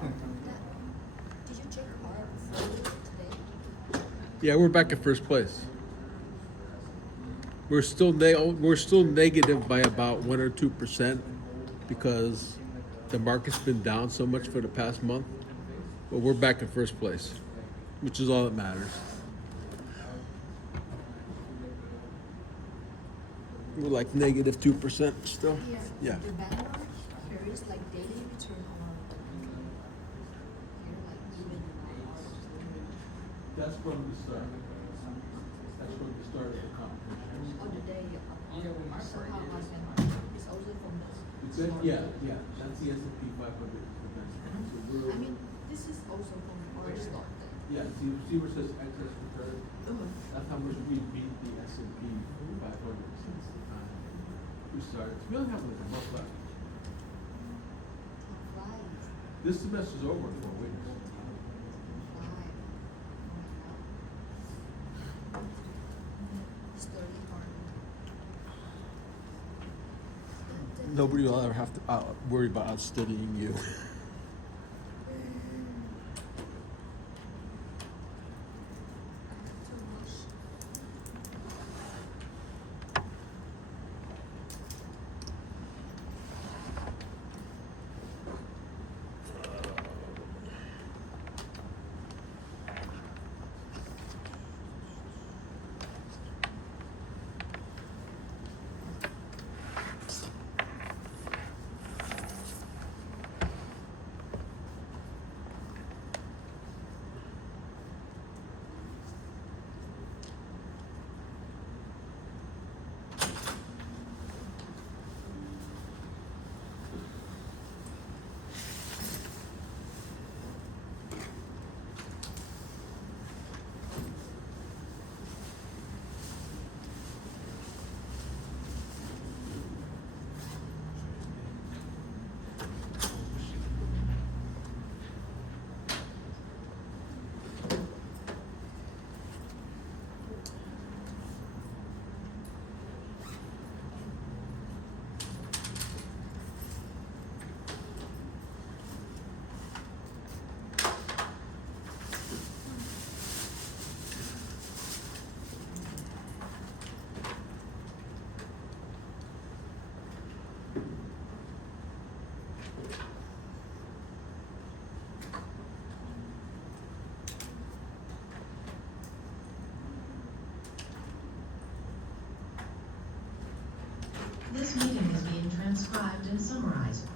Did you check our photo today? Yeah, we're back at first place. We're still negative by about 1 or 2% because the market's been down so much for the past month. But we're back in first place, which is all that matters. We're like negative 2% still. Yeah. The banner here is like daily return on here like even That's from the start. That's from the start of the competition. on the day of so how was it? It's also from the Yeah. That's the S&P 500. So we're, I mean this is also from our start then. yeah. See where it says excess return. That's how much we beat the S&P 500 since the time we started. We only have like a month left. Right. This semester's over in 4 weeks. Right. Oh my god. Study hard. Nobody will ever have to worry about outstudying you. Too much. This meeting is being transcribed and summarized.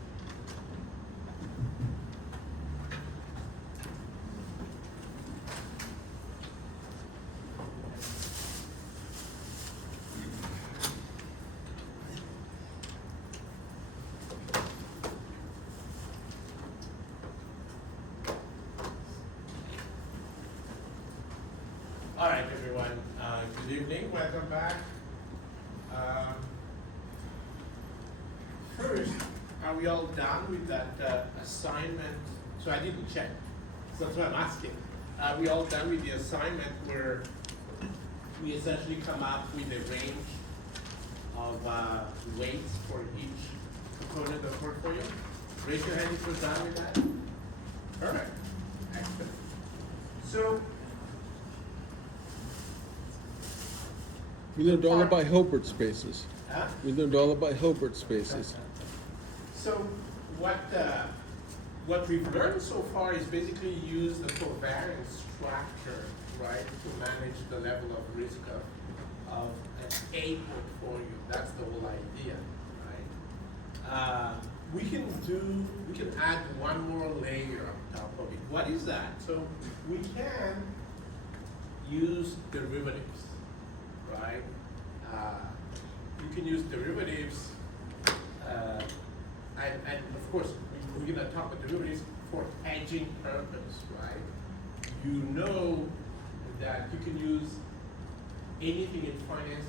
All right, everyone. Good evening. Welcome back. First, are we all done with that assignment? So I didn't check. So that's what I'm asking. Are we all done with the assignment where we essentially come up with a range of weights for each component of the portfolio? Raise your hand if you're done with that. Perfect. Excellent. So We learned all about Hilbert spaces. Huh? We learned all about Hilbert spaces. So what we've learned so far is basically use the covariance structure, right, to manage the level of risk of an A portfolio. That's the whole idea, right? We can add one more layer on top of it. What is that? So we can use derivatives, right? You can use derivatives, and of course, we're going to talk about derivatives for hedging purpose, right? You know that you can use anything in finance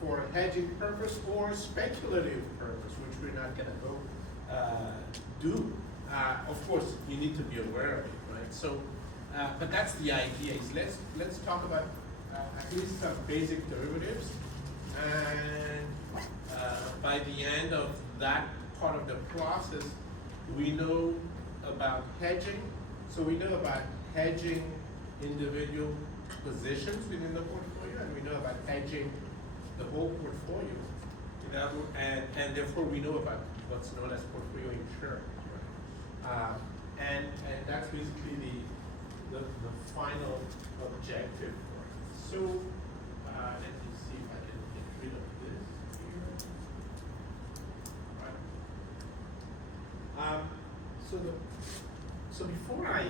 for hedging purpose or speculative purpose, which we're not going to go do. Of course, you need to be aware of it, right? So, but that's the idea. Is let's talk about at least some basic derivatives, and by the end of that part of the process, we know about hedging. So we know about hedging individual positions within the portfolio, and we know about hedging the whole portfolio. And therefore we know about what's known as portfolio insurance. Right? And that's basically the final objective for it. So let me see if I can get rid of this here. Right. So before I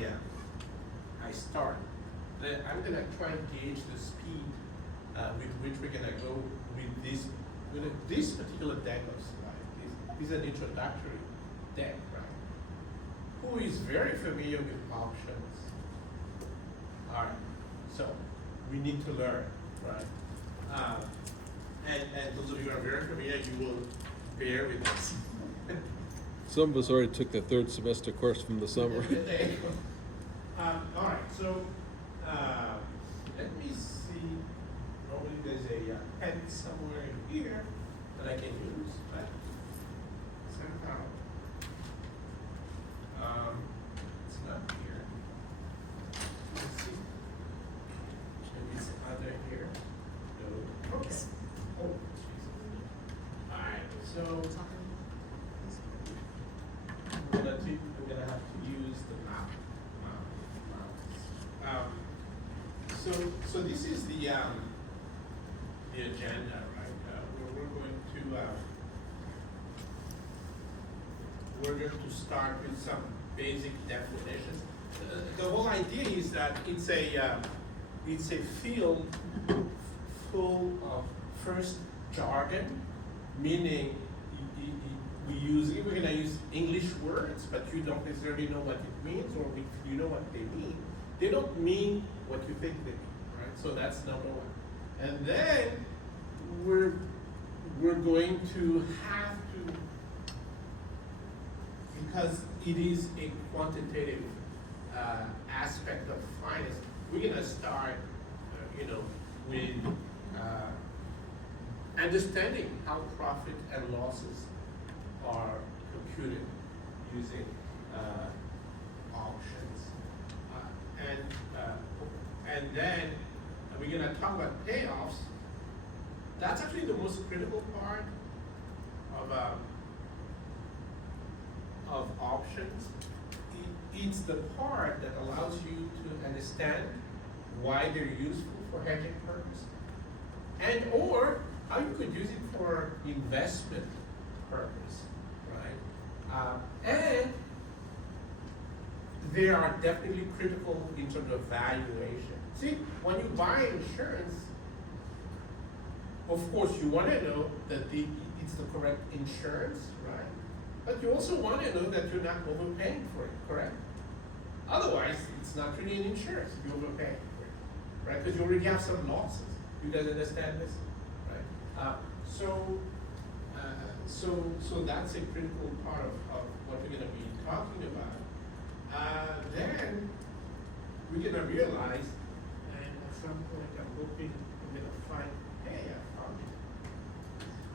start, I'm gonna try and gauge the speed with which we're gonna go with this particular deck of slides. This is an introductory deck, right? Who is very familiar with options? All right, so we need to learn, right? And those of you who are very familiar, you will bear with us. Some of us already took the third semester course from the summer. All right, so let me see. Probably there's a pen somewhere here that I can use, but somehow it's not here. Let's see. Maybe it's either here. No. Okay. Oh. All right. So I'm gonna have to use the map. So this is the agenda, right? We're going to start with some basic definitions. The whole idea is that it's a field full of first jargon, meaning we're going to use English words, but you don't necessarily know what it means, or if you know what they mean. They don't mean what you think they mean, right? So that's number one. And then we're going to have to, because it is a quantitative aspect of finance, we're going to start, with understanding how profit and losses are computed using options. And then we're going to talk about payoffs. That's actually the most critical part of options. It's the part that allows you to understand why they're useful for hedging purpose, and or how you could use it for investment purpose, right? And they are definitely critical in terms of valuation. See, when you buy insurance, of course you want to know that it's the correct insurance, right? But you also want to know that you're not overpaying for it, correct? Otherwise, it's not really an insurance if you're overpaying for it, right? Because you already have some losses. You guys understand this, right? So that's a critical part of what we're going to be talking about. Then we're going to realize, and at some point I'm hoping I'm going to find, hey, I found it.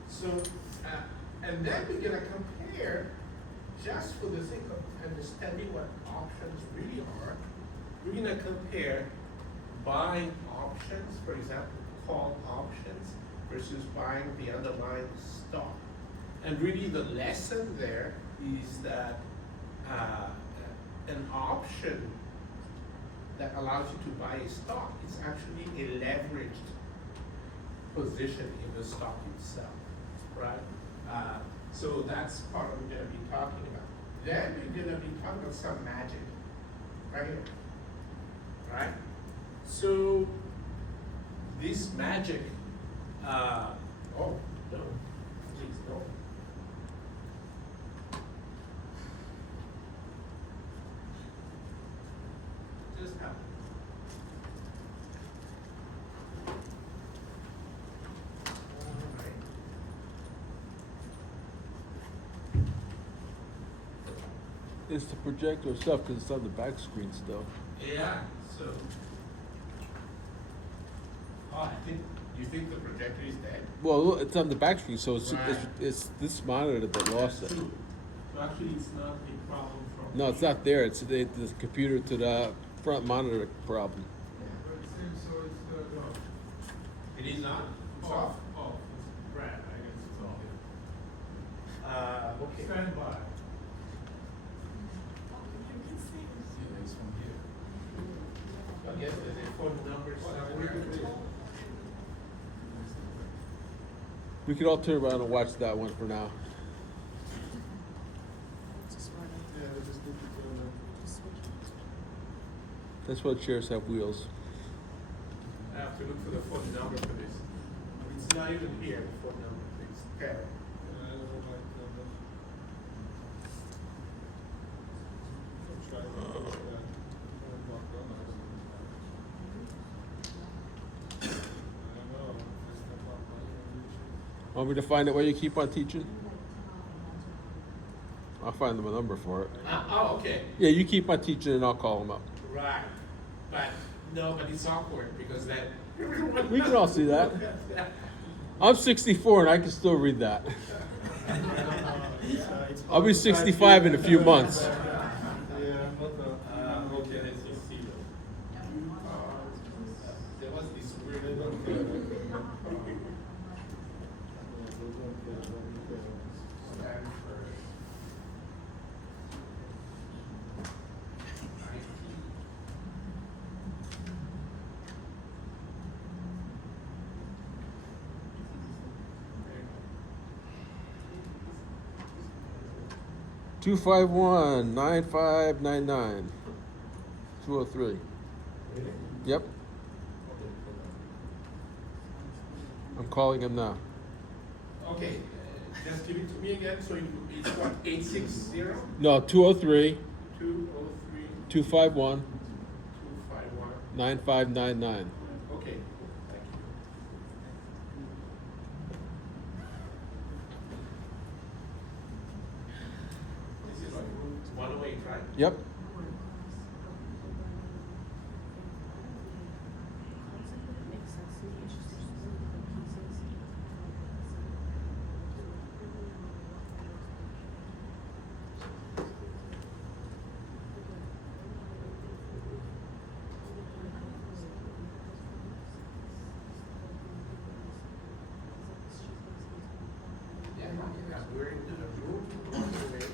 So, and then we're going to compare, just for the sake of understanding what options really are, we're going to compare buying options, for example, call options, versus buying the underlying stock. And really the lesson there is that an option that allows you to buy a stock is actually a leveraged position in the stock itself, right? So that's part of what we're going to be talking about. Then we're going to be talking about some magic, right here, right? So this magic, oh, no, please, no. Just happen. It's the projector stuff because it's on the back screen still. Yeah, so. Oh, you think the projector is dead? Well, look, it's on the back screen, so it's Right. it's this monitor that lost it. That's true. So actually actually it's not a problem from. No, it's not there. It's the computer to the front monitor problem. But it seems so it's turned off. It is on, it's off. Off, it's red, I guess it's off. Okay. Stand by. It's from here. I guess there's a phone number somewhere. We could all turn around and watch that one for now. Just run it. Yeah, we just need to turn it. Just switch it. That's why chairs have wheels. I have to look for the phone number for this. It's not even here, the phone number, it's there. Yeah, I don't know like that. Try to push that. Turn back on, I don't know. I don't know. I step up, I don't reach it. Want me to find out where you keep on teaching? I'll find them a number for it. Oh, okay, Yeah, you keep on teaching and I'll call them up. right. But, no, but it's awkward because that. We can all see that. I'm 64 and I can still read that. I'll be 65 in a few months. Yeah, not Okay, let's just see. There was this weird. they don't care. They don't care. Stanford. IT. 251-9599. 203. Really? Yep. I'm calling him now. Okay, just give it to me again, so it's what, 860? No, 203 203 251 251. 9599. Okay, thank you. This is like 108, right? Yep. Yeah, we're in the room, on the way.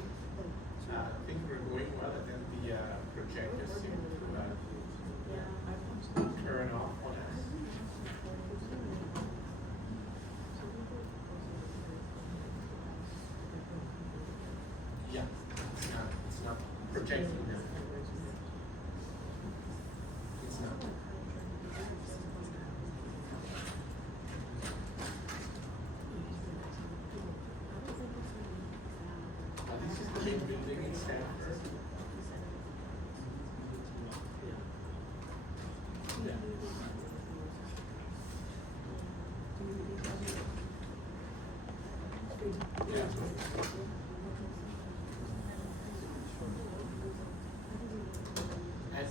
I think we're going well, and then the projector seemed to turn off on us. Yeah, it's not projecting now. It's not. This is the main building in Stanford. Yeah. Yeah.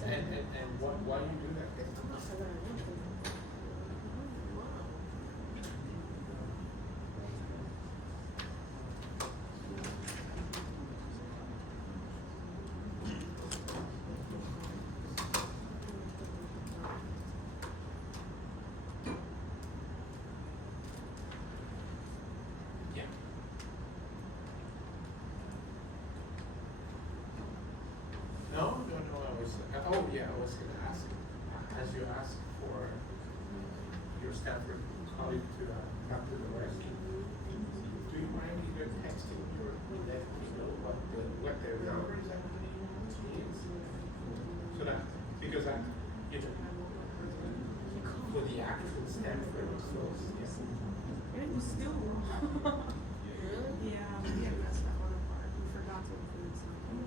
And why do you do that? Yeah. No, I was, oh yeah, I was gonna ask, as you asked for your Stanford colleague to come to the rescue, do you mind either texting or letting me know what the number exactly is? So that, because I, you know, for the actual Stanford, so, yes. It was still wrong. Yeah, we had messed that one apart. We forgot to include something.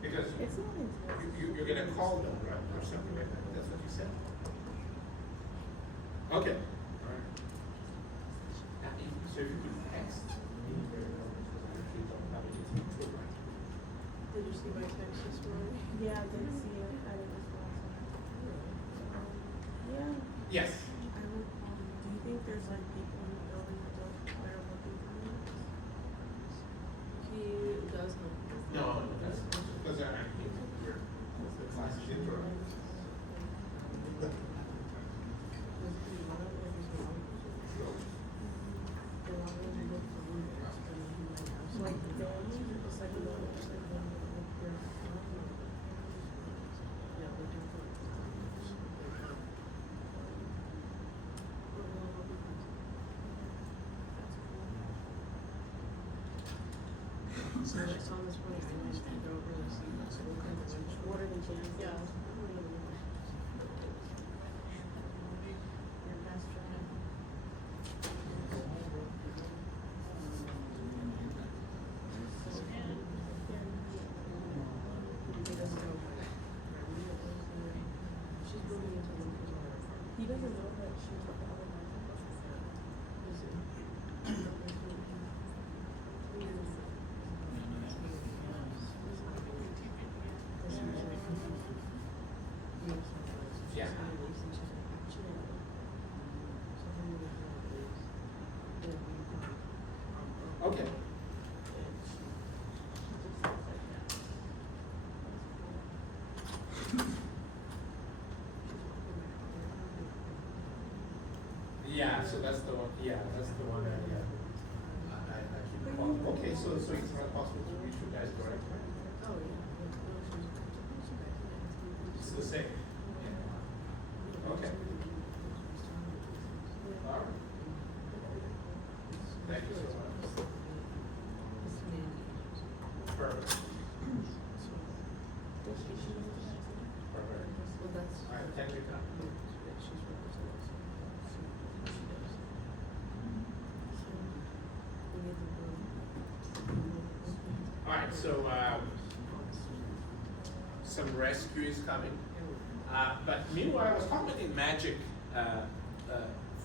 Because It's not intense. you're gonna call them, right, or something like that, that's what you said? Okay. Alright. So if you could text me their numbers, because I actually don't have anything to write. Did you see my text this morning? Yeah, I did see it. I didn't respond to it. Yeah. Yes. I would, do you think there's like people in the building that don't require working permits? So I saw this one, I wanted to go over and see what are the changes? Yeah. Your best friend. She's moving into one. He doesn't know that she took the other one. Yeah. Okay. Yeah, so that's the one, yeah, that's the one I keep calling. Okay, so it's not possible to reach you guys directly? Oh, yeah. It's the same? Okay. All right. Thank you so much. Perfect. Perfect. Well, that's. All right, thank you, Tom. She's represented. She does. So, we need to go. All right, so, some rescue is coming. But meanwhile, I was talking about the magic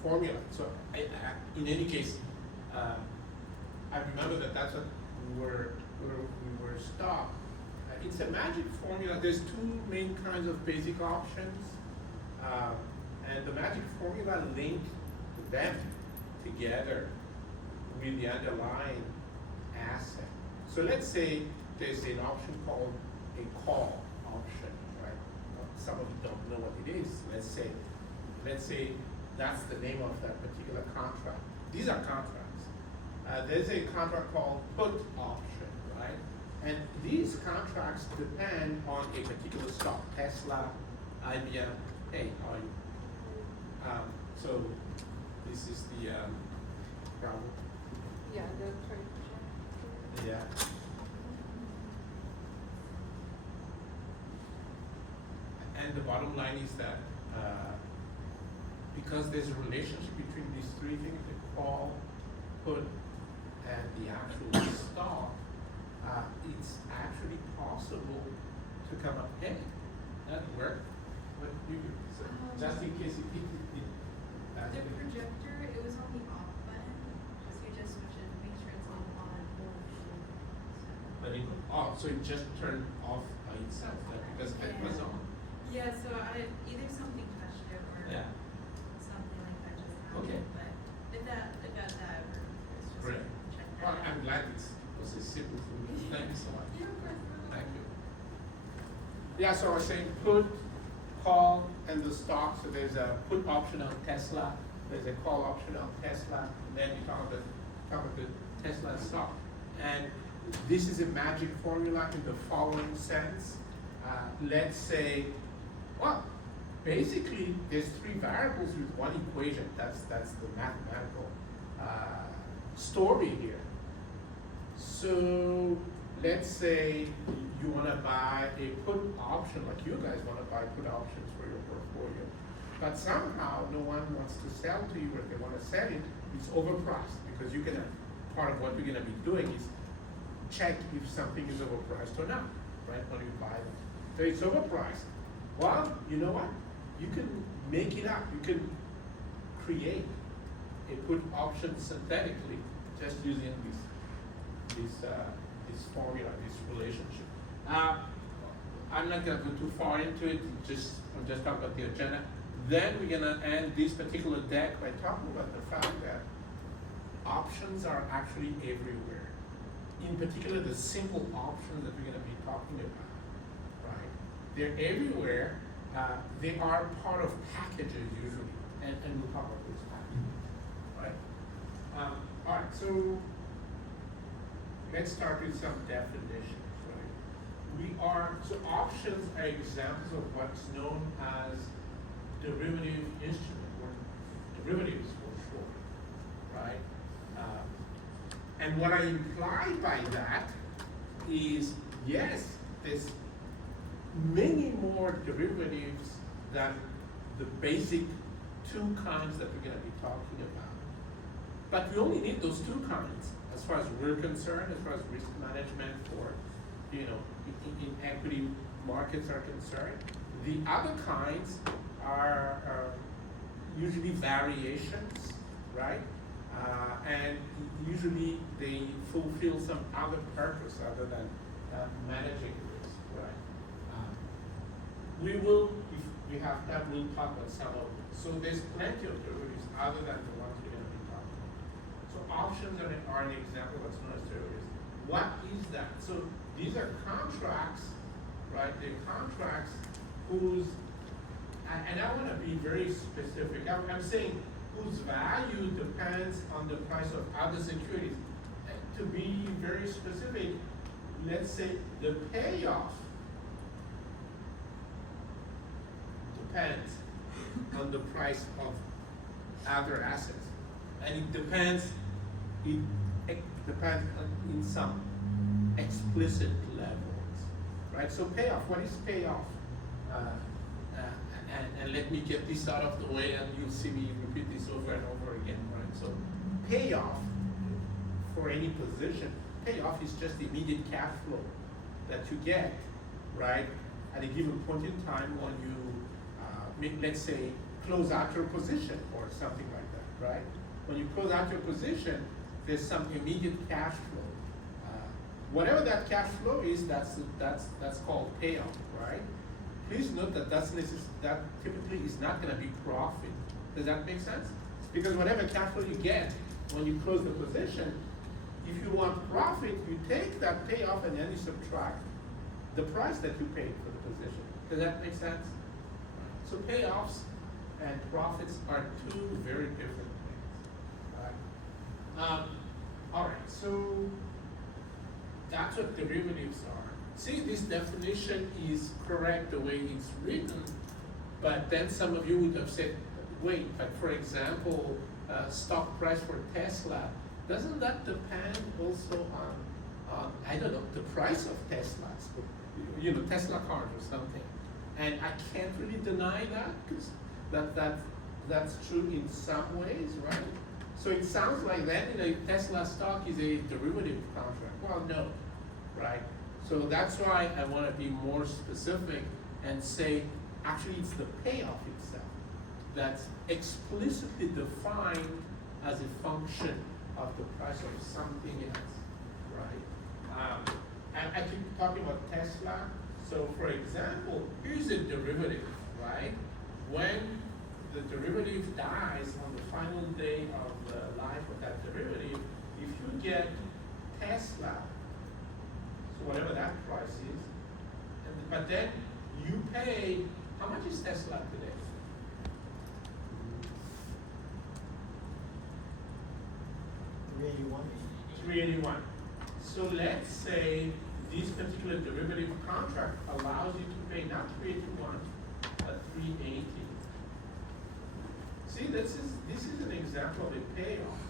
formula. So, in any case, I remember that's what we were stopped. It's a magic formula. There's two main kinds of basic options, and the magic formula link them together with the underlying asset. So let's say there's an option called a call option, right? Some of you don't know what it is. Let's say that's the name of that particular contract. These are contracts. There's a contract called put option, right? And these contracts depend on a particular stock, Tesla, IBM. Hey, how are you? So this is the problem. Yeah, the trade. Yeah. And the bottom line is that because there's a relationship between these three things, the call, put, and the actual stock, it's actually possible to come up, hey, that worked. What do you do? So just in case it The projector, it was on the off button, so you just switch it, make sure it's on. but it, so it just turned off by itself, like, because it was on. Yeah, so either something touched it or Yeah. something like that just happened. Okay. But if that ever, it's just Great. check that Well, out. I'm glad it was a simple thing. Thank you so much. Yeah, of course. Thank you. Yeah, so I was saying put, call, and the stock. So there's a put option on Tesla, there's a call option on Tesla, and then you talk about the Tesla stock. And this is a magic formula in the following sense. Let's say, well, basically there's three variables with one equation. That's the mathematical story here. So let's say you want to buy a put option, like you guys want to buy put options for your portfolio, but somehow no one wants to sell to you, or if they want to sell it, it's overpriced, because you're gonna, part of what you're gonna be doing is check if something is overpriced or not, right, when you buy it. So it's overpriced. Well, you know what? You can make it up. You can create a put option synthetically, just using this formula, this relationship. I'm not gonna go too far into it. I'm just talking about the agenda. Then we're gonna end this particular deck by talking about the fact that options are actually everywhere. In particular, the simple options that we're gonna be talking about, right? They're everywhere. They are part of packages usually, and we'll talk about this package, right? All right, so let's start with some definitions, right? So options are examples of what's known as derivative instrument, or derivatives for short, right? And what I imply by that is, yes, there's many more derivatives than the basic two kinds that we're gonna be talking about. But we only need those two kinds as far as we're concerned, as far as risk management for, you know, in equity markets are concerned. The other kinds are usually variations, right? And usually they fulfill some other purpose other than managing risk, right? We will, if we have time, we'll talk about some of them. So there's plenty of derivatives other than the ones we're going to be talking about. So options are an example of what's known as derivatives. What is that? So these are contracts, right? They're contracts whose, and I want to be very specific. I'm saying whose value depends on the price of other securities. And to be very specific, let's say the payoff depends on the price of other assets. And it depends in some explicit levels, right? So payoff, what is payoff? And let me get this out of the way and you'll see me repeat this over and over again, right? So payoff for any position, payoff is just the immediate cash flow that you get, right? At a given point in time when you, let's say, close out your position or something like that, right? When you close out your position, there's some immediate cash flow. Whatever that cash flow is, that's called payoff, right? Please note that that typically is not going to be profit. Does that make sense? Because whatever cash flow you get when you close the position, if you want profit, you take that payoff and then you subtract the price that you paid for the position. Does that make sense? So payoffs and profits are two very different things. All right, so that's what derivatives are. See, this definition is correct the way it's written, but then some of you would have said, wait, but for example, stock price for Tesla, doesn't that depend also on I don't know, the price of Teslas, you know, Tesla cars or something? And I can't really deny that, because that's true in some ways, right? So it sounds like then, you know, Tesla stock is a derivative contract. Well, no, right? So that's why I want to be more specific and say, actually, it's the payoff itself that's explicitly defined as a function of the price of something else, right? And I keep talking about Tesla. So for example, here's a derivative, right? When the derivative dies on the final day of the life of that derivative, if you get Tesla, so whatever that price is, but then you pay, how much is Tesla today? $381. So let's say this particular derivative contract allows you to pay not $381, but $380. See, this is an example of a payoff,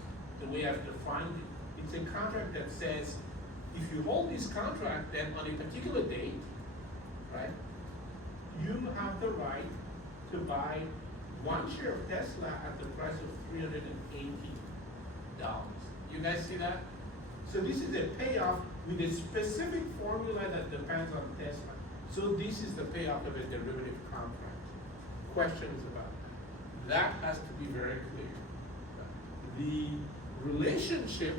the way I've defined it. It's a contract that says, if you hold this contract, then on a particular date, right, you have the right to buy one share of Tesla at the price of $380. You guys see that? So this is a payoff with a specific formula that depends on Tesla. So this is the payoff of a derivative contract. Questions about that? That has to be very clear. The relationship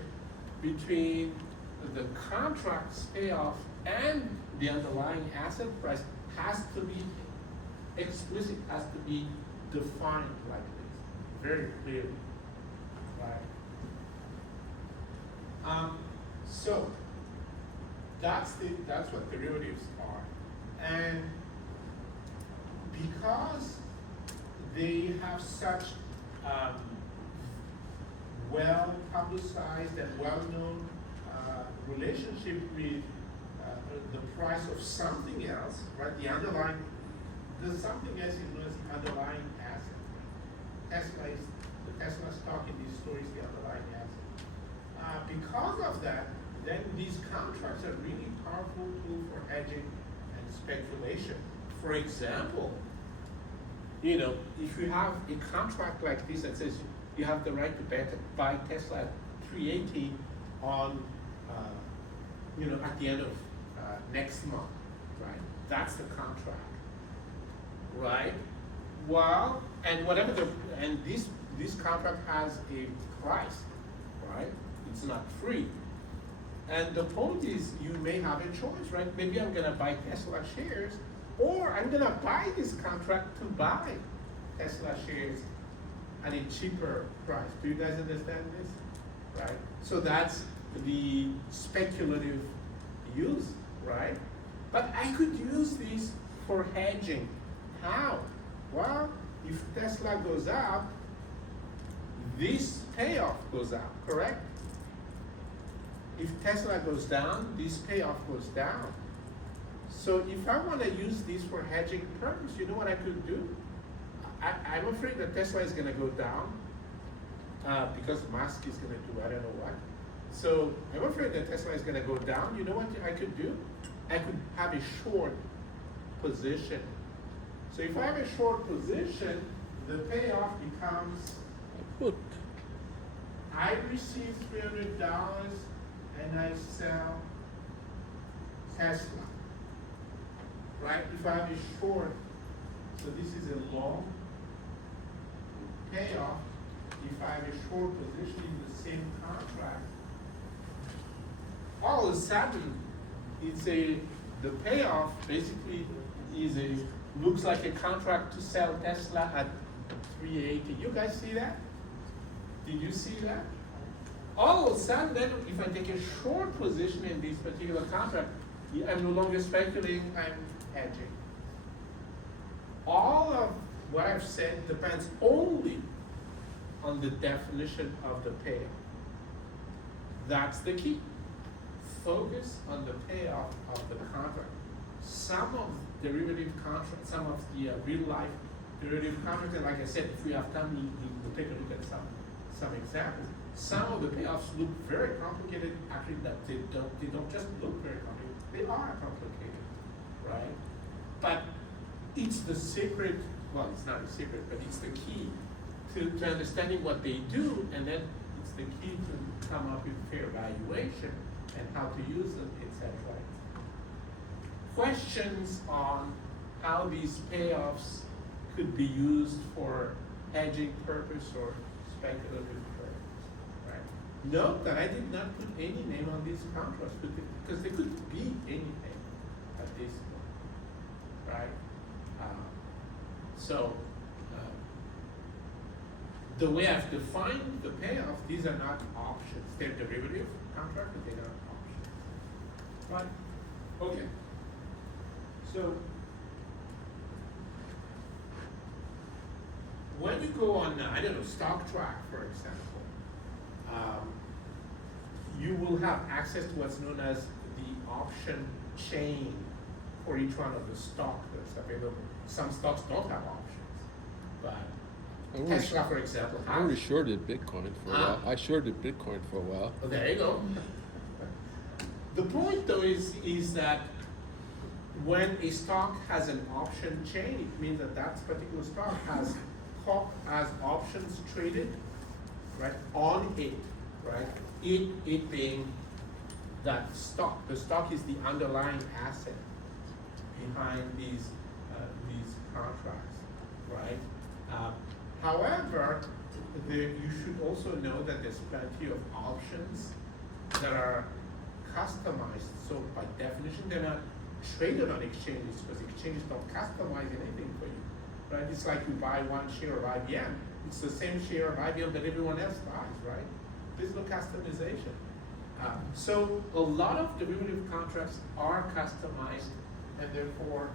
between the contract's payoff and the underlying asset price has to be explicit, has to be defined like this, very clearly, right? So that's what derivatives are, and because they have such well publicized and well-known relationship with the price of something else, right? The underlying, the something else is known as the underlying asset. The Tesla stock in this story is the underlying asset. Because of that, then these contracts are really powerful powerful tool for hedging and speculation. For example, you know, if you have a contract like this that says you have the right to buy Tesla at 380 on, you know, at the end of next month, right? That's the contract, right? Well, and whatever this contract has a price, right? It's not free. And the point is, you may have a choice, right? Maybe I'm gonna buy Tesla shares, or I'm gonna buy this contract to buy Tesla shares at a cheaper price. Do you guys understand this? Right? So that's the speculative use, right? But I could use this for hedging. How? Well, if Tesla goes up, this payoff goes up, correct? If Tesla goes down, this payoff goes down. So if I want to use this for hedging purpose, you know what I could do? I'm afraid that Tesla is going to go down because Musk is going to do I don't know what. So I'm afraid that Tesla is going to go down. You know what I could do? I could have a short position. So if I have a short position, the payoff becomes Put. I receive $300 and I sell Tesla. Right? If I have a short, so this is a long payoff. If I have a short position in the same contract, all of a sudden the payoff basically looks like a contract to sell Tesla at 380. You guys see that? Did you see that? All of a sudden, then, if I take a short position in this particular contract, I'm no longer speculating, I'm hedging. All of what I've said depends only on the definition of the payoff. That's the key. Focus on the payoff of the contract. Some of derivative contracts, some of the real life derivative contracts, and like I said, if we have time, we'll take a look at some examples. Some of the payoffs look very complicated. Actually, that they don't just look very complicated. They are complicated, right? But it's the secret. Well, it's not a secret, but it's the key to understanding what they do, and then it's the key to come up with fair valuation and how to use them, etc. Questions on how these payoffs could be used for hedging purpose or speculative purpose, right? Note that I did not put any name on these contracts because they could be anything at this point, right? The way I've defined the payoff, these are not options. They're derivative contracts, but they're not options. Right? Okay. So when you go on, I don't know, StockTrack, for example, you will have access to what's known as the option chain for each one of the stock that's available. Some stocks don't have options, but Tesla, for example, I already has. shorted Bitcoin for a while. I shorted Bitcoin for a while. Well, there you go. The point, though, is that when a stock has an option chain, it means that that particular stock has options traded, right, on it, right? It being that stock. The stock is the underlying asset behind these contracts, right? However, you should also know that there's plenty of options that are customized. So by definition, they're not traded on exchanges because exchanges don't customize anything for you, right? It's like you buy one share of IBM. It's the same share of IBM that everyone else buys, right? There's no customization. So a lot of derivative contracts are customized and therefore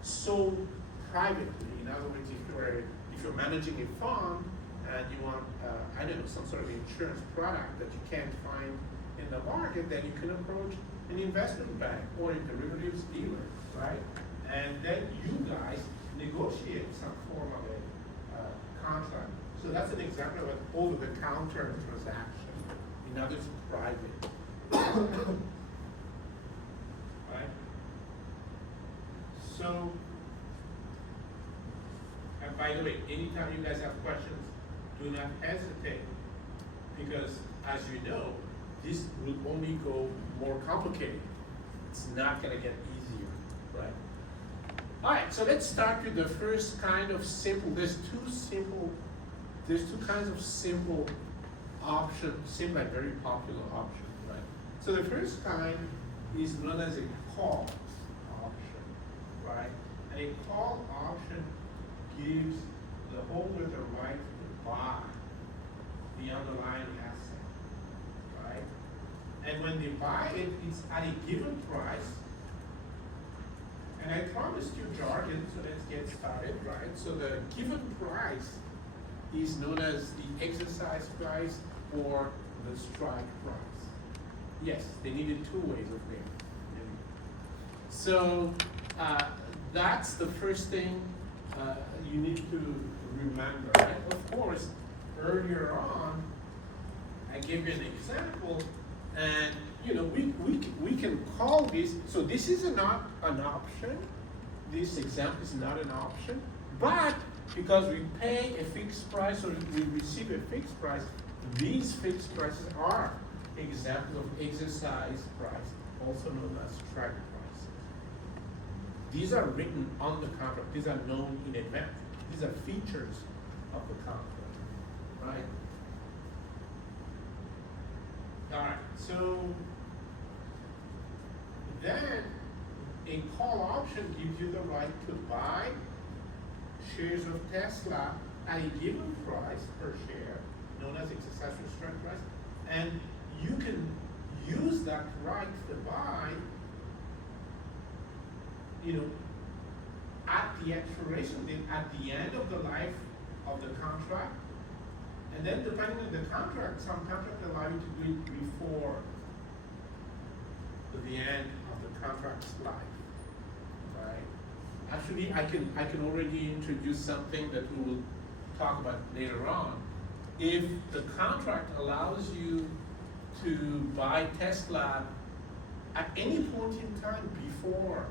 sold privately. In other words, if you're managing a fund and you want, I don't know, some sort of insurance product that you can't find in the market, then you can approach an investment bank or a derivatives dealer, right? And then you guys negotiate some form of a contract. So that's an example of an over-the-counter transaction. In other words, private. Right? So, and by the way, anytime you guys have questions, do not hesitate, because as you know, this will only go more complicated. It's not gonna get easier, right? All right, so let's start with the first kind of simple. There's two kinds of simple options, simple and very popular options, right? So the first kind is known as a call option, right? And a call option gives the holder the right to buy the underlying asset, right? And when they buy it, it's at a given price. And I promised you jargon, so let's get started, right? So the given price is known as the exercise price or the strike price. Yes, they needed two ways of name. So that's the first thing you need to remember, right? Of course, earlier on, I gave you an example, and you know we can call this. So this is not an option. This example is not an option, but because we pay a fixed price or we receive a fixed price, these fixed prices are examples of exercise price, also known as strike price. These are written on the contract. These are known in advance. These are features of the contract, right? All right, so then a call option gives you the right to buy shares of Tesla at a given price per share, known as exercise or strike price, and you can use that right to buy, you know, at the expiration date, at the end of the life of the contract. And then depending on the contract, some contracts allow you to do it before the end of the contract's life, right? Actually, I can already introduce something that we will talk about later on. If the contract allows you to buy Tesla at any point in time before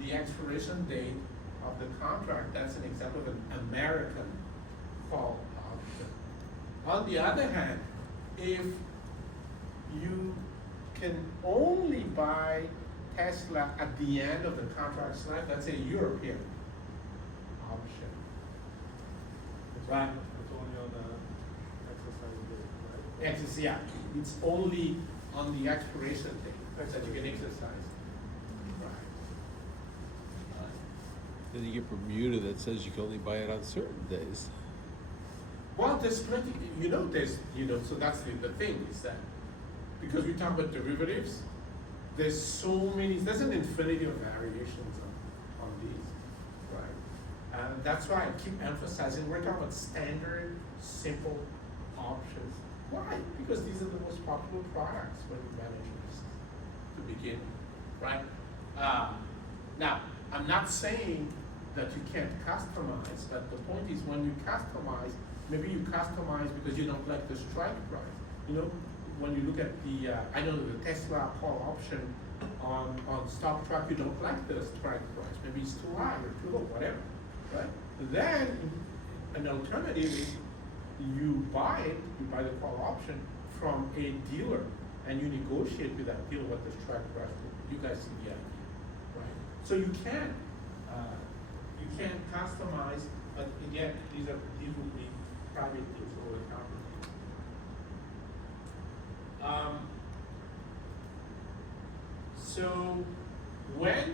the expiration date of the contract, that's an example of an American call option. On the other hand, if you can only buy Tesla at the end of the contract's life, that's a European option. Right? It's only on the exercise date, right? Exercise, yeah, it's only on the expiration date that you can exercise. Right. Then you get Bermuda that says you can only buy it on certain days. Well, there's plenty, so that's the thing is that because we talk about derivatives, there's so many, there's an infinity of variations on these, right? And that's why I keep emphasizing we're talking about standard, simple options. Why? Because these are the most popular products when you manage risk to begin, right? Now, I'm not saying that you can't customize, but the point is when you customize, maybe you customize because you don't like the strike price. You know, when you look at the, I know the Tesla call option on stock truck, you don't like the strike price. Maybe it's too high or too low, whatever, right? Then an alternative is you buy the call option from a dealer and you negotiate with that dealer what the strike price will be. You guys see the idea, right? So you can customize, but again, these will be private deals over the counter. So when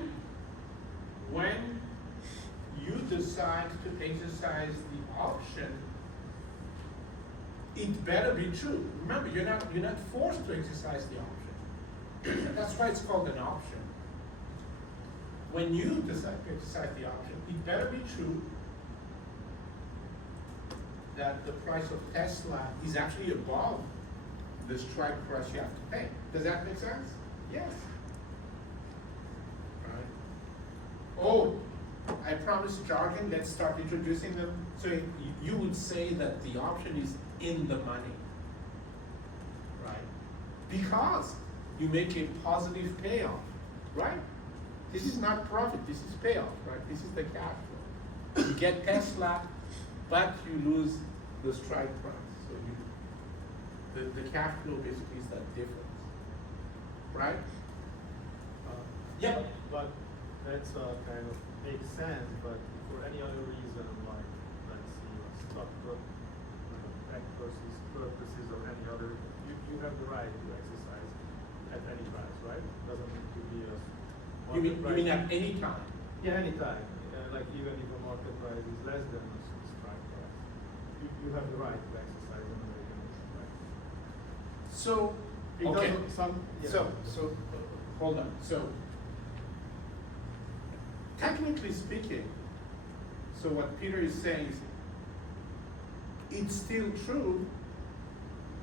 you decide to exercise the option, it better be true. Remember, you're not forced to exercise the option. That's why it's called an option. When you decide to exercise the option, it better be true that the price of Tesla is actually above the strike price you have to pay. Does that make sense? Yes. Right. Oh, I promised jargon. Let's start introducing them. So you would say that the option is in the money, right? Because you make a positive payoff, right? This is not profit, this is payoff, right? This is the cash flow. You get Tesla, but you lose the strike price. So the cash flow basically is that difference, right? Yeah. But that's kind of makes sense, but for any other reason, like, let's see, stock purposes or any other, you have the right to exercise at any price, right? Doesn't need to be a You mean market price. at any time? Yeah, anytime. Like even if a market price is less than a strike price, you have the right to exercise an American option, right? So, It okay. doesn't- some, yeah. So, hold on. So, technically speaking, so what Peter is saying is, it's still true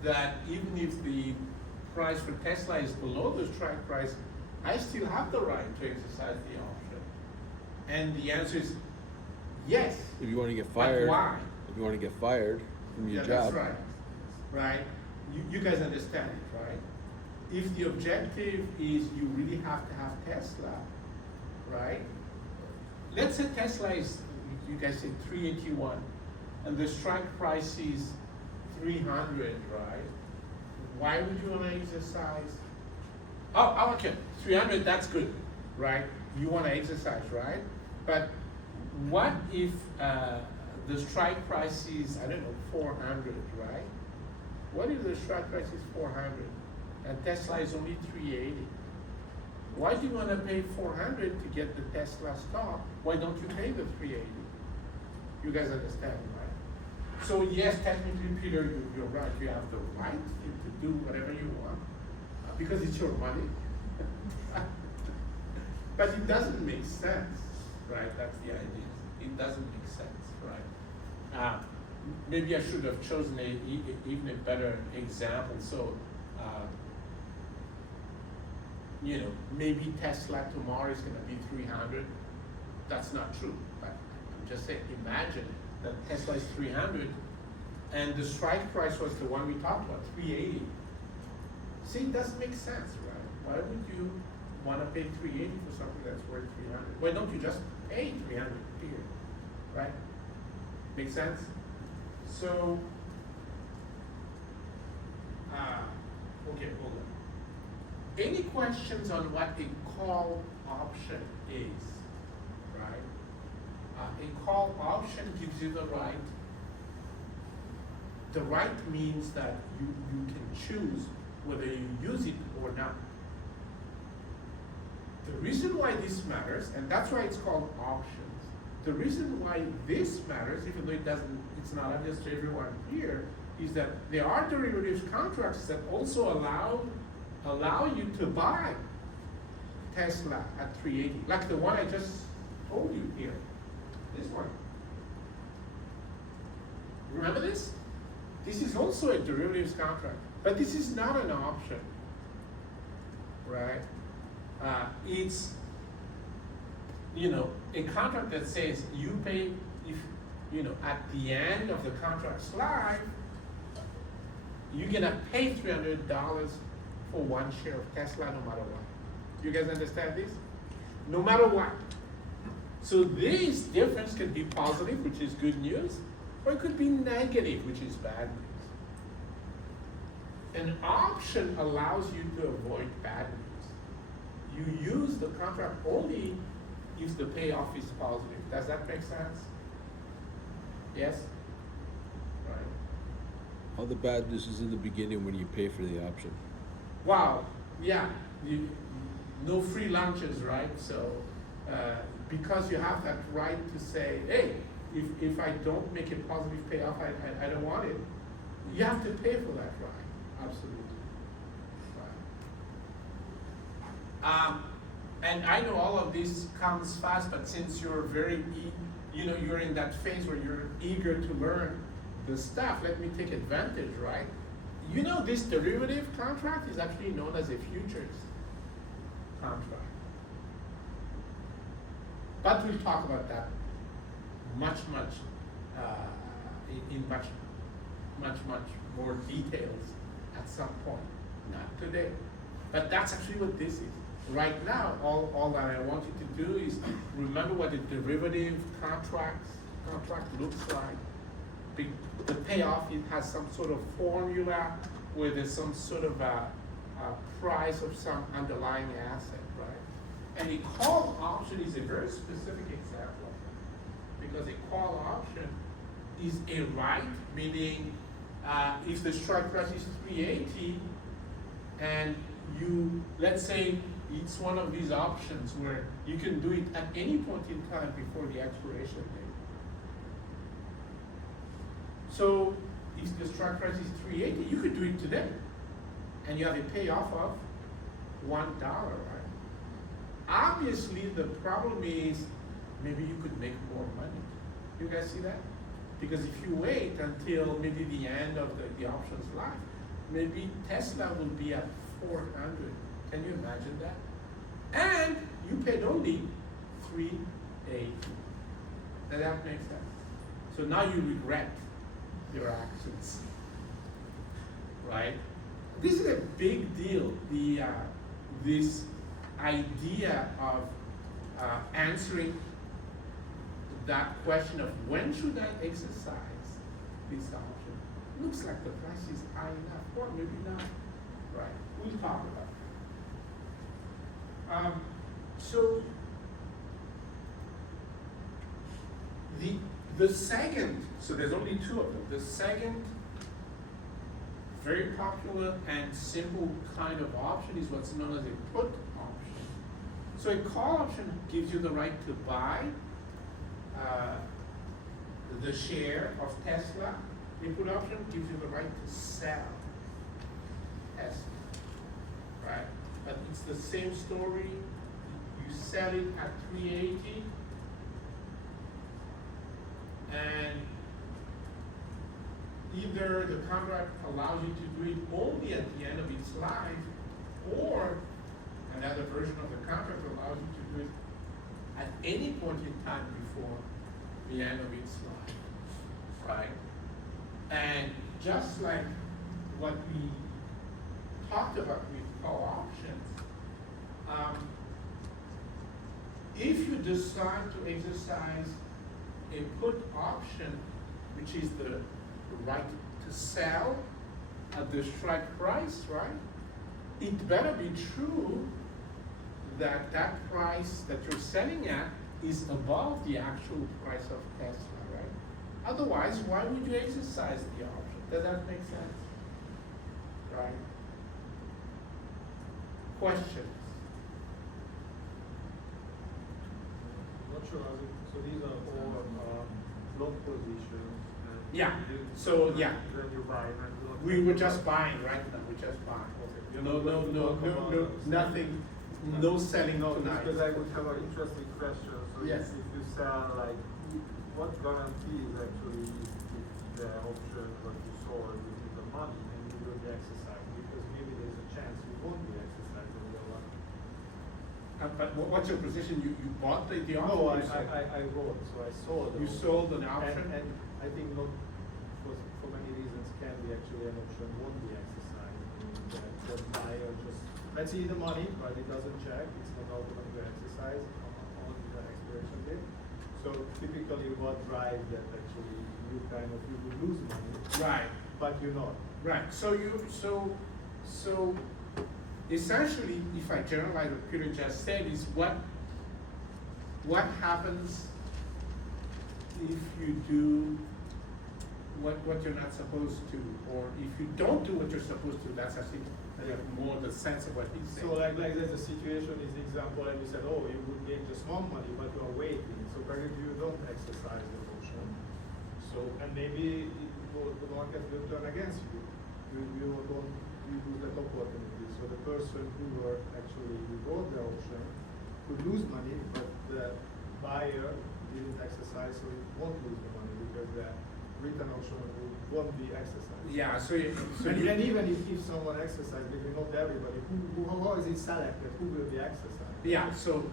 that even if the price for Tesla is below the strike price, I still have the right to exercise the option. And the answer is yes. If you want to get But fired, why? if you want to get fired from your Yeah, job, that's right. Right? You guys understand it, right? If the objective is you really have to have Tesla, right? Let's say Tesla is, you guys say 381, and the strike price is 300, right? Why would you want to exercise? Oh, okay, 300, that's good, right? You want to exercise, right? But what if the strike price is, I don't know, 400, right? What if the strike price is 400 and Tesla is only 380? Why do you want to pay 400 to get the Tesla stock? Why don't you pay the 380? You guys understand, right? So yes, technically, Peter, you're right. You have the right to do whatever you want because it's your money. But it doesn't make sense, right? That's the idea. It doesn't make sense, right? Maybe I should have chosen even a better example. So, maybe Tesla tomorrow is going to be 300. That's not true, but I'm just saying, imagine that Tesla is 300 and the strike price was the one we talked about, 380. See, it doesn't make sense, right? Why would you want to pay 380 for something that's worth 300? Why don't you just pay 300 here, right? Make sense? So, okay, hold on. Any questions on what a call option is, right? A call option gives you the right. The right means that you can choose whether you use it or not. The reason why this matters, and that's why it's called options, the reason why this matters, even though it's not obvious to everyone here, is that there are derivatives contracts that also allow you to buy Tesla at 380, like the one I just told you here, this one. Remember this? This is also a derivatives contract, but this is not an option, right? It's, a contract that says you pay, if, at the end of the contract's life, you're gonna pay $300 for one share of Tesla no matter what. You guys understand this? No matter what. So this difference could be positive, which is good news, or it could be negative, which is bad news. An option allows you to avoid bad news. You use the contract only if the payoff is positive. Does that make sense? Yes? Right. all the bad news is in the beginning when you pay for the option. Wow, yeah, no free lunches, right? So, because you have that right to say, hey, if I don't make a positive payoff, I don't want it. You have to pay for that right, absolutely. Right. And I know all of this comes fast, but since you're very, you're in that phase where you're eager to learn the stuff, let me take advantage, right? This derivative contract is actually known as a futures contract. But we'll talk about that in much more details at some point. Not today. But that's actually what this is. right now, all that I want you to do is remember what the derivative contract looks like. The payoff, it has some sort of formula where there's some sort of a price of some underlying asset, right? And a call option is a very specific example of that, because a call option is a right, meaning if the strike price is 380, and you, let's say it's one of these options where you can do it at any point in time before the expiration date. So if the strike price is 380, you could do it today, and you have a payoff of $1, right? Obviously, the problem is maybe you could make more money. You guys see that? Because if you wait until maybe the end of the option's life, maybe Tesla will be at 400. Can you imagine that? And you paid only 380. Does that make sense? So now you regret your actions, right? This is a big deal. This idea of answering that question of when should I exercise this option? Looks like the price is high enough, or maybe not. Right? We'll talk about it. So the second, so there's only two of them. The second very popular and simple kind of option is what's known as a put option. So a call option gives you the right to buy the share of Tesla. A put option gives you the right to sell Tesla, right? But it's the same story. You sell it at 380, and either the contract allows you to do it only at the end of its life, or another version of the contract allows you to do it at any point in time before the end of its life, right? And just like what we talked about with call options, if you decide to exercise a put option, which is the right to sell at the strike price, right? It better be true that that price that you're selling at is above the actual price of Tesla, right? Otherwise, why would you exercise the option? Does that make sense? Right? Questions? Not sure, so these are all long positions. And Yeah, you- so, yeah. Then you buy, and you don't We have were to just buy. buying right now, we're just buying. Okay. No, nothing, no selling No, tonight. because I would have an interesting question. So Yes. if you sell, like, what guarantees actually if the option that you sold with the money and you will be exercised? Because maybe there's a chance you won't be exercised in real life. But what's your position? You bought the option? No, You sold? I wrote, so I sold. You the sold an option. option? And I think not, for many reasons, can be actually an option won't be exercised. The buyer just, let's see the money, but it doesn't check, it's not automatically exercised on the expiration date. So typically what drives that actually, you will lose money, Right, but you're not. right. So essentially, if I generalize what Peter just said, is what happens if you do what you're not supposed to, or if you don't do what you're supposed to. That's actually more the sense of what he's saying. So like there's a situation, is the example, and you said, oh, you would gain just more money, but you are waiting. So perhaps you don't exercise the option. So, and maybe the market will turn against you. You lose that opportunity. So the person who bought the option could lose money, but the buyer didn't exercise, so it won't lose the money because the written option won't be exercised. Yeah. And even if someone exercises, maybe not everybody, how is it selected? Who will be exercised? Yeah. So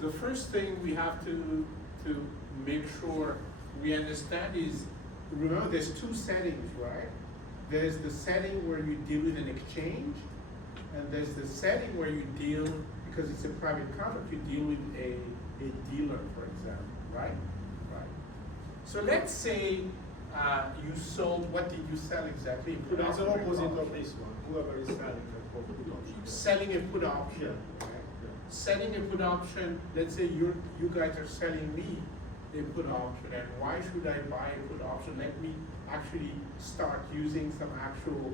the first thing we have to make sure we understand is, remember, there's two settings, right? There's the setting where you deal with an exchange, and there's the setting where you deal, because it's a private contract, you deal with a dealer, for example, right? Right. So let's say you sold, what did you sell exactly? Put It's option an or opposite call of this one, whoever is selling the put option. Selling a put option. Yeah. Right? Yeah. Selling a put option, let's say you guys are selling me a put option, and why should I buy a put option? Let me actually start using some actual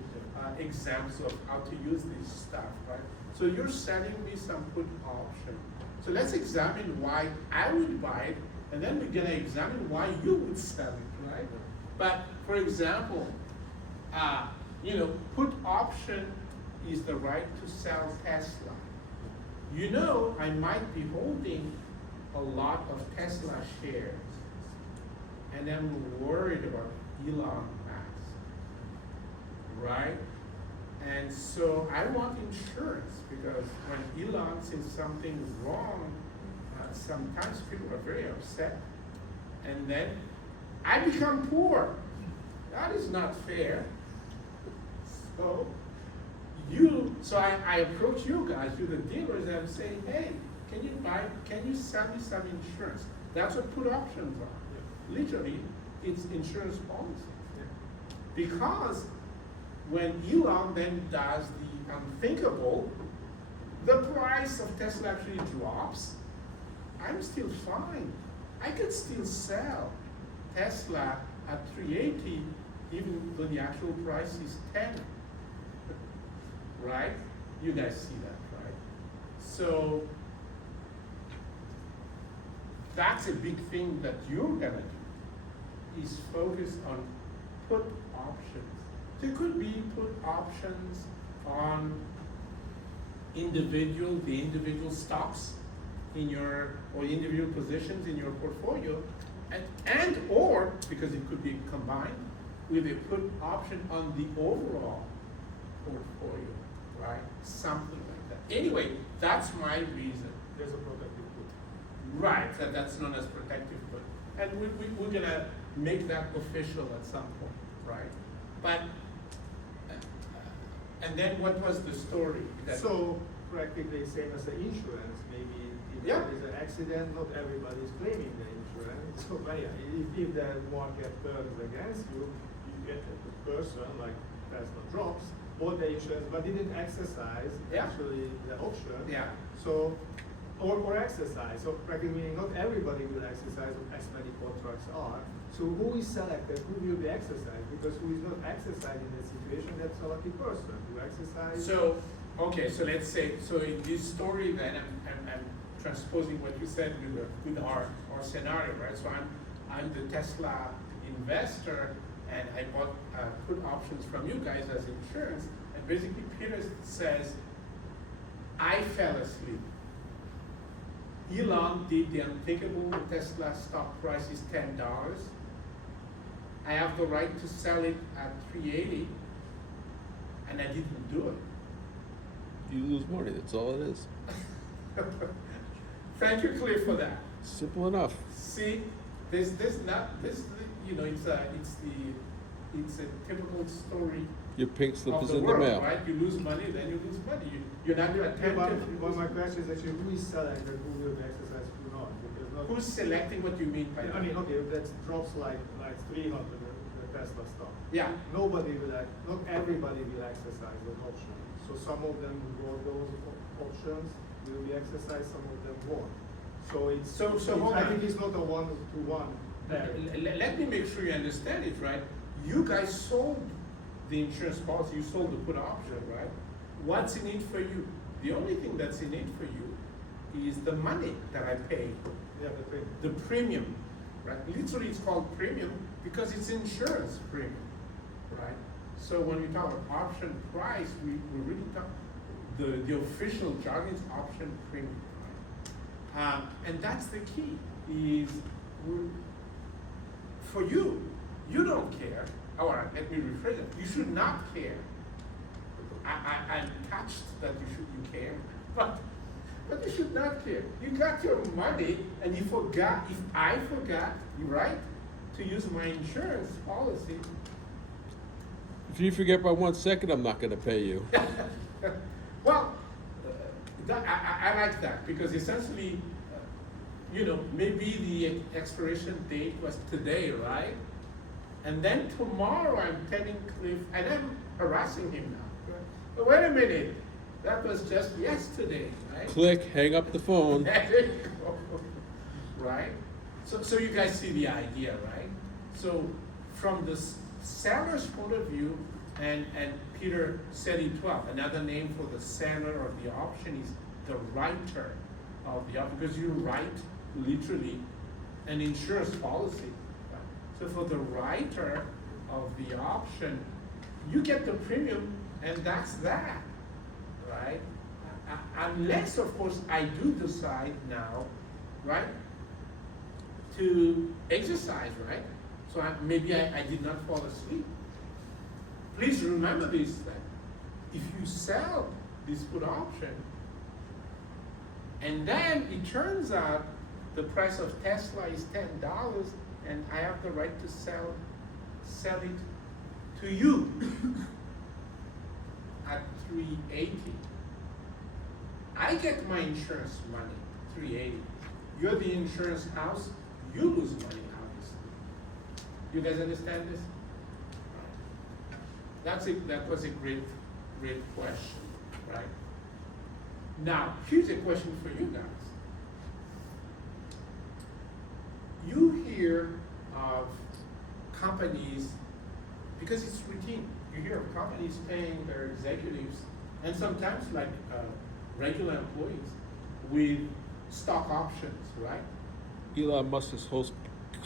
examples of how to use this stuff, right? So you're selling me some put option. So let's examine why I would buy it, and then we're gonna examine why you would sell it, right? But for example, put option is the right to sell Tesla. You know, I might be holding a lot of Tesla shares, and I'm worried about Elon Musk, right? And so I want insurance, because when Elon says something's wrong, sometimes people are very upset, and then I become poor. That is not fair. So I approach you guys, you the dealers, and I'm saying, hey, can you sell me some insurance? That's what put options are. Literally, it's insurance policy. Because when Elon then does the unthinkable, the price of Tesla actually drops, I'm still fine. I could still sell Tesla at 380, even though the actual price is 10. Right? You guys see that, right? So that's a big thing that you're gonna do, is focus on put options. There could be put options on the individual stocks in your, or individual positions in your portfolio, and or, because it could be combined, with a put option on the overall portfolio, right? Something like that. Anyway, that's my reason. There's a protective put. Right, that's known as protective put. And we're gonna make that official at some point, right? But, and then what was the story? So practically same as the insurance, maybe if Yeah. there is an accident, not everybody is claiming the insurance. So but yeah, if the market turns against you, you get a person like Tesla drops, bought the insurance but didn't exercise Yeah. actually the option. Yeah. So or exercise. So practically meaning not everybody will exercise as many contracts are. So who is selected, who will be exercised? Because who is not exercising the situation, that's a lucky person who exercises. So, okay, so let's say, so in this story then, I'm transposing what you said with our scenario, right? So I'm the Tesla investor, and I bought put options from you guys as insurance, and basically Peter says, I fell asleep. Elon did the unthinkable. Tesla stock price is $10. I have the right to sell it at 380, and I didn't do it. You lose money, that's all it is. Thank you, Cliff, for that. Simple enough. See, it's a typical story Your pink slip of is the in the world, mail. right? You lose money, then you lose money. You're not attentive. But my question is actually who is selected, who will be exercised, who not? Because not. Who's selecting what you mean by that? I mean, okay, that drops like 300, the Tesla stock. Yeah. Nobody will not everybody will exercise those options. So some of them who bought those options will be exercised, some of them won't. So it's, hold I on. think it's not a one-to-one there. Let me make sure you understand it, right? You guys sold the insurance policy, you sold the put option, right? What's in it for you? The only thing that's in it for you is the money that I pay, Yeah, the premium. the premium, right? Literally, it's called premium because it's insurance premium, right? So when we talk about option price, we really talk, the official jargon is option premium, right? And that's the key, is for you, you don't care. All right, let me rephrase it. You should not care. I'm touched that you care, but you should not care. You got your money and you forgot, if I forgot, right, to use my insurance policy. If you forget by 1 second, I'm not gonna pay you. Well, I like that because essentially, maybe the expiration date was today, right? And then tomorrow I'm telling Cliff, and I'm harassing him now. But wait a minute, that was just yesterday, right? Click, hang up the phone. There you go. Right? So you guys see the idea, right? So from the seller's point of view, and Peter said it well, another name for the seller of the option is the writer of the option, because you write literally an insurance policy. Right? So for the writer of the option, you get the premium, and that's that, right? Unless, of course, I do decide now, right, to exercise, right? So maybe I did not fall asleep. Please remember this, that if you sell this put option, and then it turns out the price of Tesla is $10, and I have the right to sell it to you at $380. I get my insurance money, $380. You're the insurance house, you lose money, obviously. You guys understand this? That was a great question, right? Now, here's a question for you guys. You hear of companies, because it's routine, you hear of companies paying their executives, and sometimes like regular employees, with stock options, right? Elon Musk's whole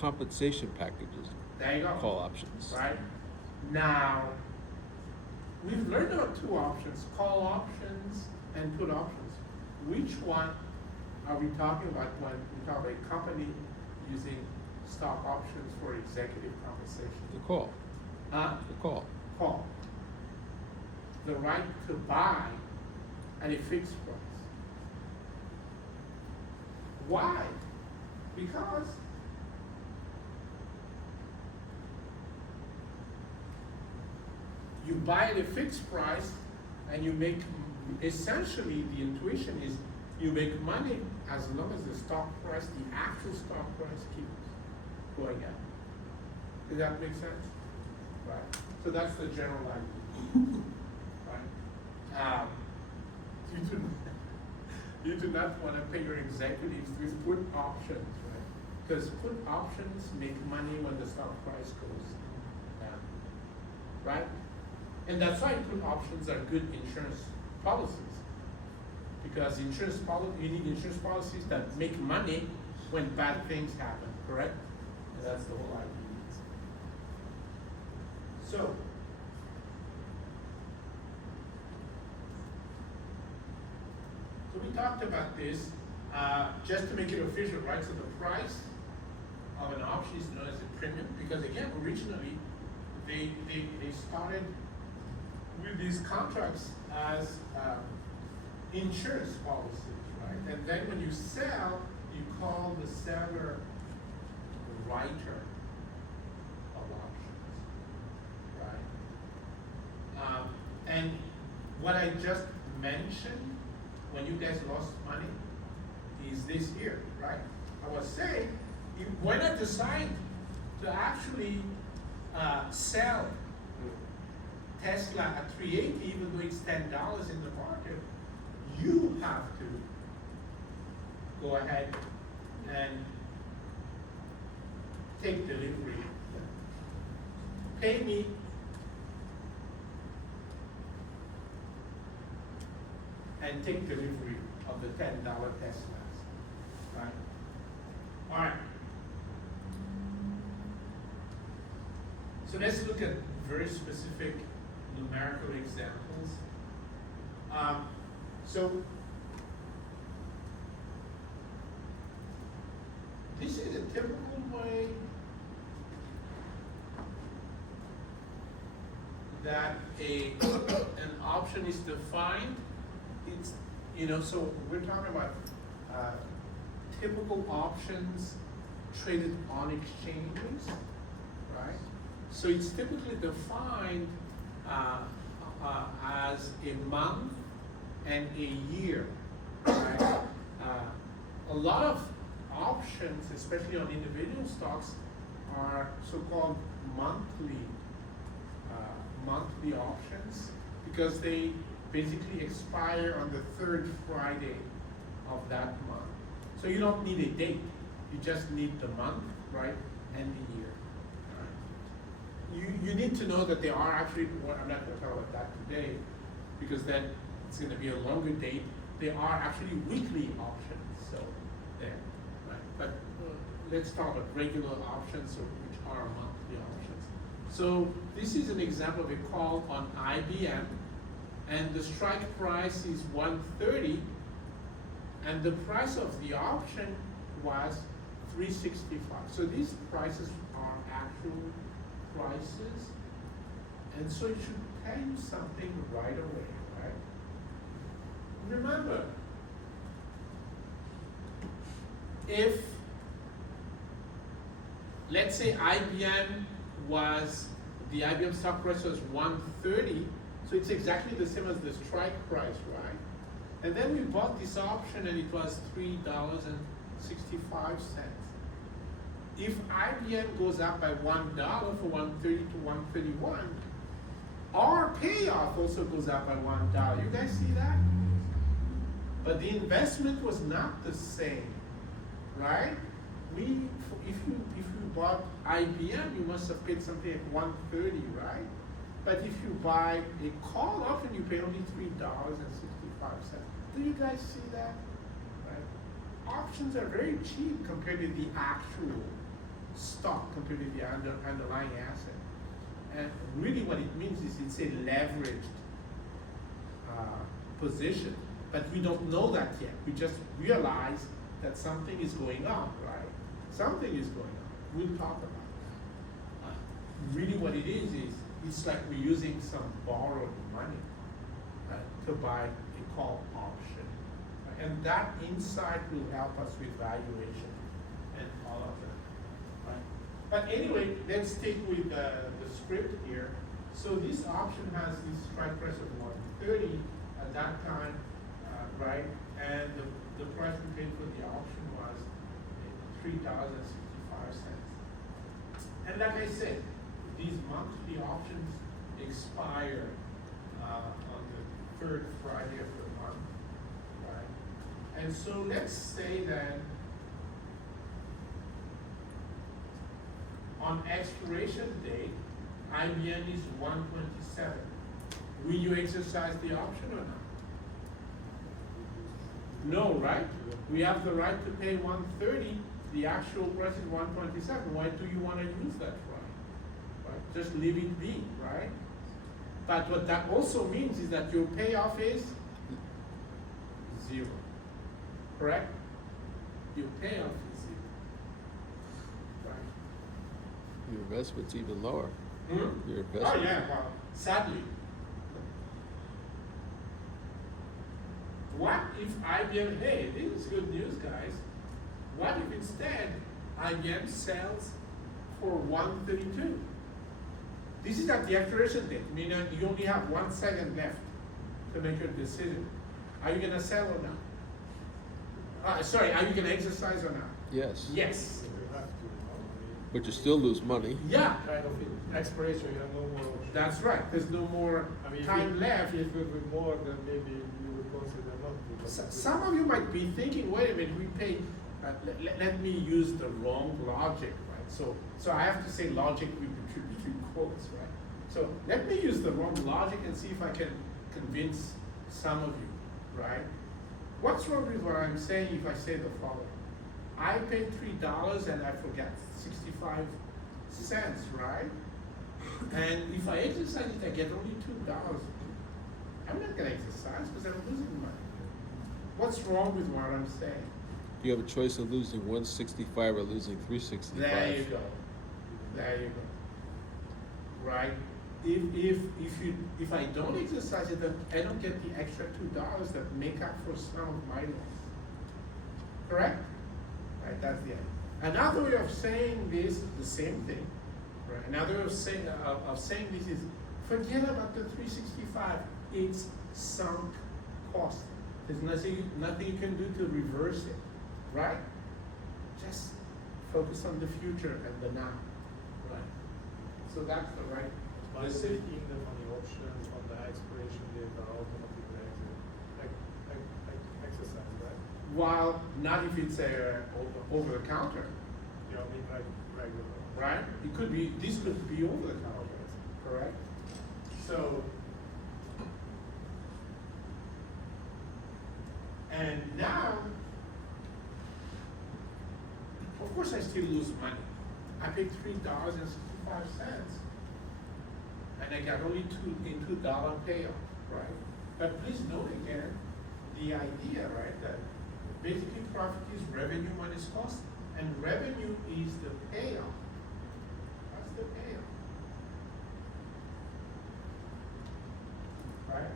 compensation packages, There you go. call options. Right? Now, we've learned about two options, call options and put options. Which one are we talking about when we talk about a company using stock options for executive compensation? The call, Huh? the call. Call. The right to buy at a fixed price. Why? Because you buy at a fixed price and you make, essentially the intuition is you make money as long as the stock price, the actual stock price keeps going up. Does that make sense? Right. So that's the general idea. Right. You do not want to pay your executives with put options, right? Because put options make money when the stock price goes down, right? And that's why put options are good insurance policies. Because you need insurance policies that make money when bad things happen, correct? And that's the whole idea. So, we talked about this, just to make it official, right? So the price of an option is known as a premium, because again, originally, they started with these contracts as insurance policies, right? And then when you sell, you call the seller the writer of options, right? And what I just mentioned, when you guys lost money, is this here, right? I was saying, when I decide to actually sell Tesla at $380, even though it's $10 in the market, you have to go ahead and take delivery. Pay me and take delivery of the $10 Teslas, right? All right. So let's look at very specific numerical examples. So this is a typical way that an option is defined. It's, so we're talking about typical options traded on exchanges, right? So it's typically defined as a month and a year, right? A lot of options, especially on individual stocks, are so-called monthly options because they basically expire on the third Friday of that month. So you don't need a date, you just need the month, right, and the year. You need to know that they are actually, well, I'm not going to talk about that today because then it's going to be a longer date. They are actually weekly options, so there, right? But let's talk about regular options, which are monthly options. So this is an example of a call on IBM, and the strike price is 130, and the price of the option was 365. So these prices are actual prices, and so it should tell you something right away, right? Remember, if, let's say the IBM stock price was 130, so it's exactly the same as the strike price, right? And then we bought this option and it was $3.65. If IBM goes up by $1 for 130 to 131, our payoff also goes up by $1. You guys see that? But the investment was not the same, right? If you bought IBM, you must have paid something like 130, right? But if you buy a call option, you pay only $3.65. Do you guys see that? Right? Options are very cheap compared to the actual stock, compared to the underlying asset. And really what it means is it's a leveraged position. But we don't know that yet. We just realize that something is going on, right? Something is going on. We'll talk about it. Really what it is it's like we're using some borrowed money to buy a call option. And that insight will help us with valuation and all of that. Right? But anyway, let's stick with the script here. So this option has this strike price of 130 at that time, right? And the price we paid for the option was $3.65. And like I said, these monthly options expire on the third Friday of the month, right? And so let's say that on expiration date, IBM is 127. Will you exercise the option or not? No, right? We have the right to pay 130. The actual price is 127. Why do you want to use that right? Just leave it be, right? But what that also means is that your payoff is 0. Correct? Your payoff is 0. Right? Your investment's even lower. Hmm? Your Oh investment. yeah, well, sadly. What if IBM, hey, this is good news, guys. What if instead IBM sells for 132? This is at the expiration date, meaning you only have 1 second left to make your decision. Are you gonna sell or not? Sorry, are you gonna exercise or not? Yes. Yes. You have to, But you still lose money. Yeah, kind of expiration, you have no more option. that's right. There's no more I mean, time left. If it would be more, then maybe you would consider not to. Some of you might be thinking, wait a minute, we paid, let me use the wrong logic, right? So I have to say logic between quotes, right? So let me use the wrong logic and see if I can convince some of you, right? What's wrong with what I'm saying if I say the following? I paid $3 and I forget 65 cents, right? And if I exercise it, I get only $2. I'm not gonna exercise because I'm losing money. What's wrong with what I'm saying? You have a choice of losing 165 or losing 365. There you go. There you go. Right? If I don't exercise it, then I don't get the extra $2 that make up for some of my loss. Correct? Right, that's the end. Another way of saying this, the same thing. Right? Another way of saying this is forget about the 365. It's sunk cost. There's nothing you can do to reverse it, right? Just focus on the future and the now, right? So that's the right. By taking them on the options on the expiration date are automatically exercise, right? While not if it's over the counter, Yeah, I mean like regular. right? It could be, this could be over the counter, correct? So, and now, of course I still lose money. I paid $3.65 and I got only $2 payoff, right? But please note again, the idea, right, that basically profit is revenue minus cost, and revenue is the payoff. That's the payoff. Right?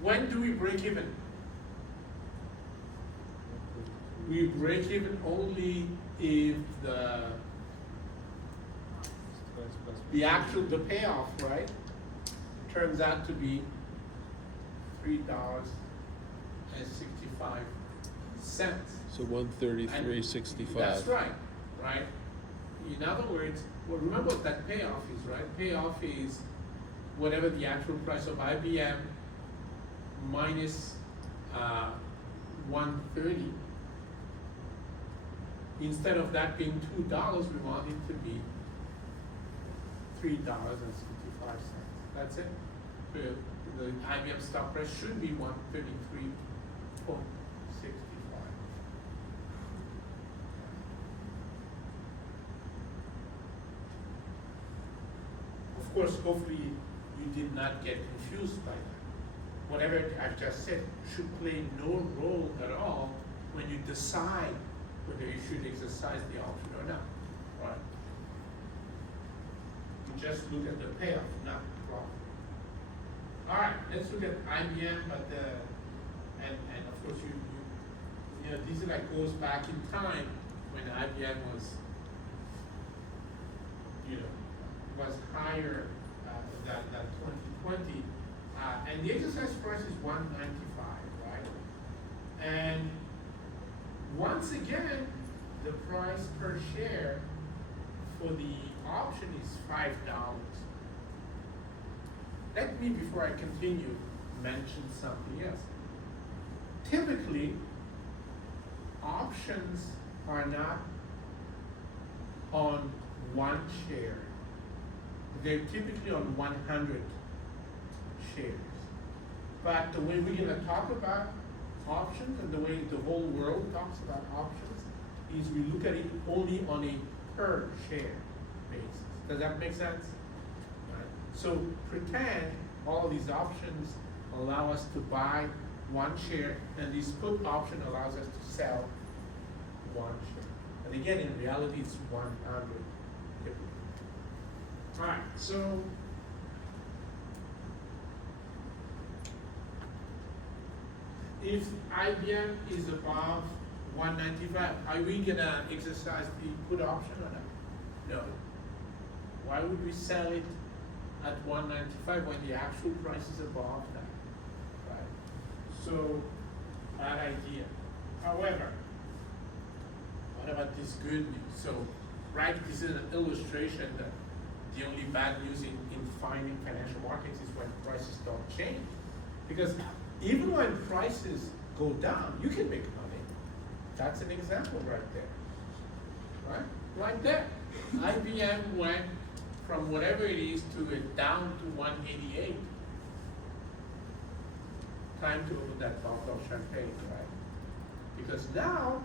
When do we break even? We break even only if the actual, the payoff, right, turns out to be $3.65. So 133.65. That's right, right? In other words, well, remember what that payoff is, right? Payoff is whatever the actual price of IBM minus 130. Instead of that being $2, we want it to be $3.65. That's it. The IBM stock price should be 133.65. Of course, hopefully you did not get confused by that. Whatever I've just said should play no role at all when you decide whether you should exercise the option or not, right? You just look at the payoff, not the profit. All right, let's look at IBM, but and of course you know this like goes back in time when IBM was was higher than 2020, and the exercise price is 195, right? And once again, the price per share for the option is $5. Let me, before I continue, mention something else. Typically, options are not on one share. They're typically on 100 shares. But the way we're gonna talk about options and the way the whole world talks about options is we look at it only on a per share basis. Does that make sense? Right. So pretend all of these options allow us to buy one share, and this put option allows us to sell one share. And again, in reality, it's 100. All right, so if IBM is above 195, are we gonna exercise the put option or not? No. Why would we sell it at 195 when the actual price is above that? Right. So bad idea. However, what about this good news? So, right, this is an illustration that the only bad news in finding financial markets is when prices don't change. Because even when prices go down, you can make money. That's an example right there. Right? Right there. IBM went from whatever it is to it down to 188. Time to open that bottle of champagne, right? Because now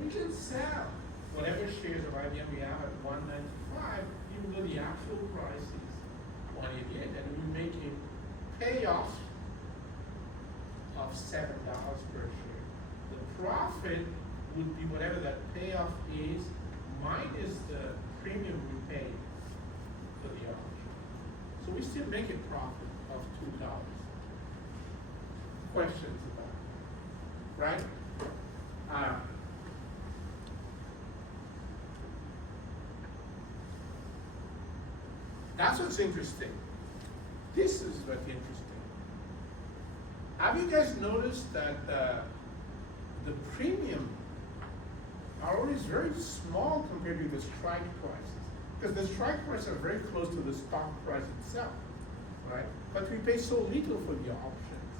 we can sell whatever shares of IBM we have at 195, even though the actual price is 188, and we make a payoff of $7 per share. The profit would be whatever that payoff is minus the premium we paid for the option. So we still make a profit of $2. Questions about it, right? that's what's interesting. This is what's interesting. Have you guys noticed that the premium are always very small compared to the strike prices? Because the strike prices are very close to the stock price itself, right? But we pay so little for the options.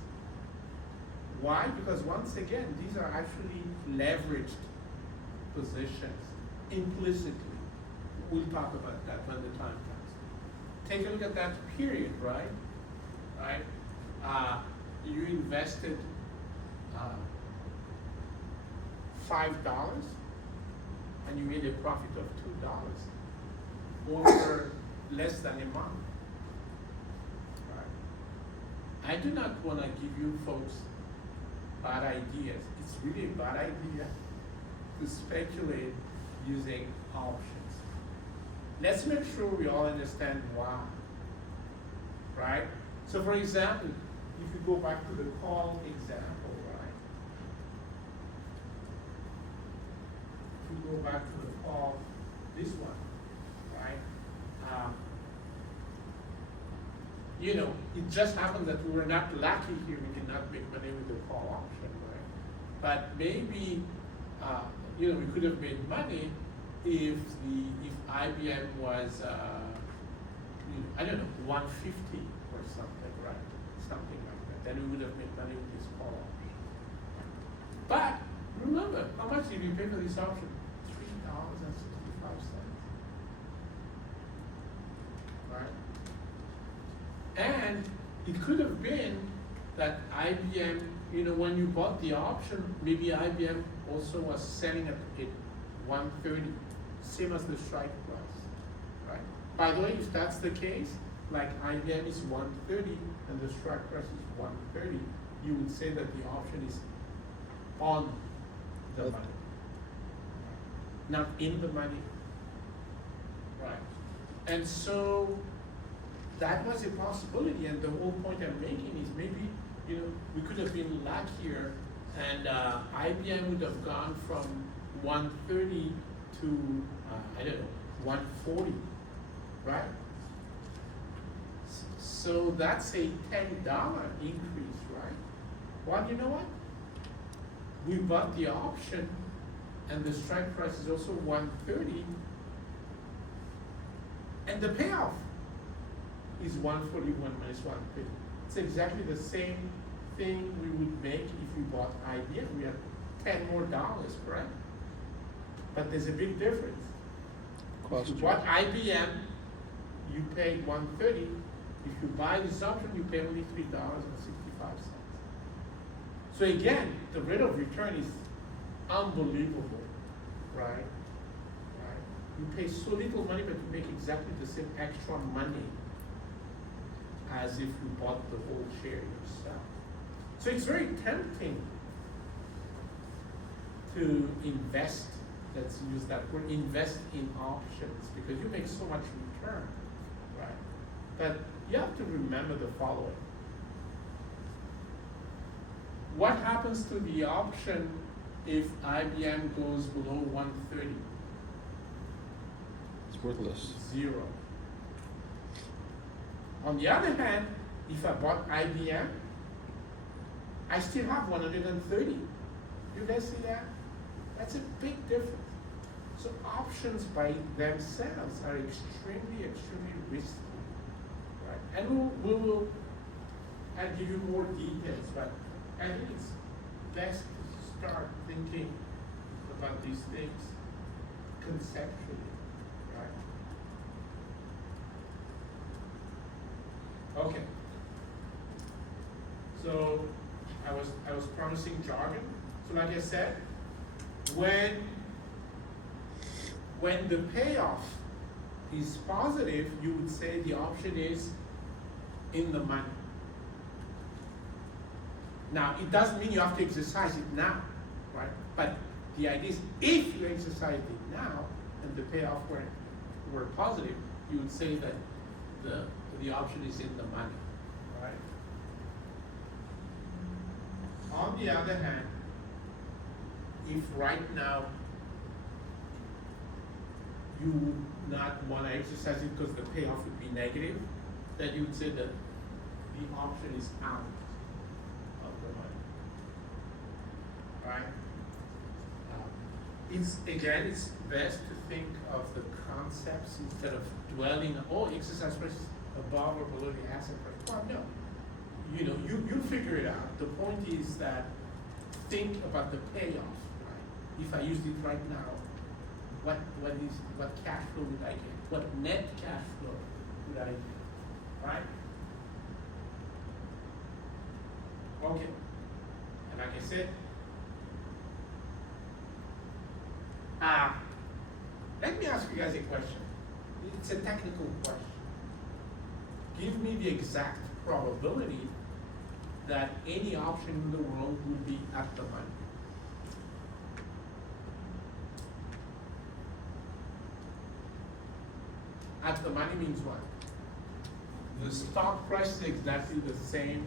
Why? Because once again, these are actually leveraged positions implicitly. We'll talk about that when the time comes. Take a look at that period, right? Right? You invested $5 and you made a profit of $2 over less than a month. Right? I do not want to give you folks bad ideas. It's really a bad idea to speculate using options. Let's make sure we all understand why. Right? So for example, if you go back to the call example, right? If you go back to the call, this one, right? You know, it just happened that we were not lucky here. We cannot make money with the call option, right? But maybe, you know, we could have made money if IBM was, you know, I don't know, 150 or something, right? Something like that. Then we would have made money with this call option. But remember, how much did you pay for this option? $3.65. Right? And it could have been that IBM, you know, when you bought the option, maybe IBM also was selling at 130, same as the strike price, right? By the way, if that's the case, like IBM is 130 and the strike price is 130, you would say that the option is on the money, not in the money, right? And so that was a possibility, and the whole point I'm making is maybe, you know, we could have been luckier, and IBM would have gone from 130 to I don't know, 140, right? So that's a $10 increase, right? Well, you know what? We bought the option, and the strike price is also 130, and the payoff is 141 minus 150. It's exactly the same thing we would make if we bought IBM. We had $10 more, correct? But there's a big difference. If you bought IBM, you paid 130. If you buy this option, you pay only $3.65. So again, the rate of return is unbelievable, right? You pay so little money, but you make exactly the same extra money as if you bought the whole share yourself. So it's very tempting to invest, let's use that word, invest in options, because you make so much return, right? But you have to remember the following. What happens to the option if IBM goes below 130? It's worthless. Zero. On the other hand, if I bought IBM, I still have 130. You guys see that? That's a big difference. So options by themselves are extremely, extremely risky, right? And I'll give you more details, but I think it's best to start thinking about these things conceptually, right? Okay. So I was promising jargon. So like I said, when the payoff is positive, you would say the option is in the money. Now, it doesn't mean you have to exercise it now, right? But the idea is if you exercise it now and the payoff were positive, you would say that the option is in the money, right? On the other hand, if right now you not want to exercise it because the payoff would be negative, then you would say that the option is out of the money. Right? It's best to think of the concepts instead of dwelling on, oh, exercise price is above or below the asset price. Well, no. You know, you figure it out. The point is that think about the payoff, right? If I used it right now, what cash flow would I get? What net cash flow would I get? Right? Okay. And like I said, let me ask you guys a question. It's a technical question. Give me the exact probability that any option in the world would be at the money. At the money means what? The stock price is exactly the same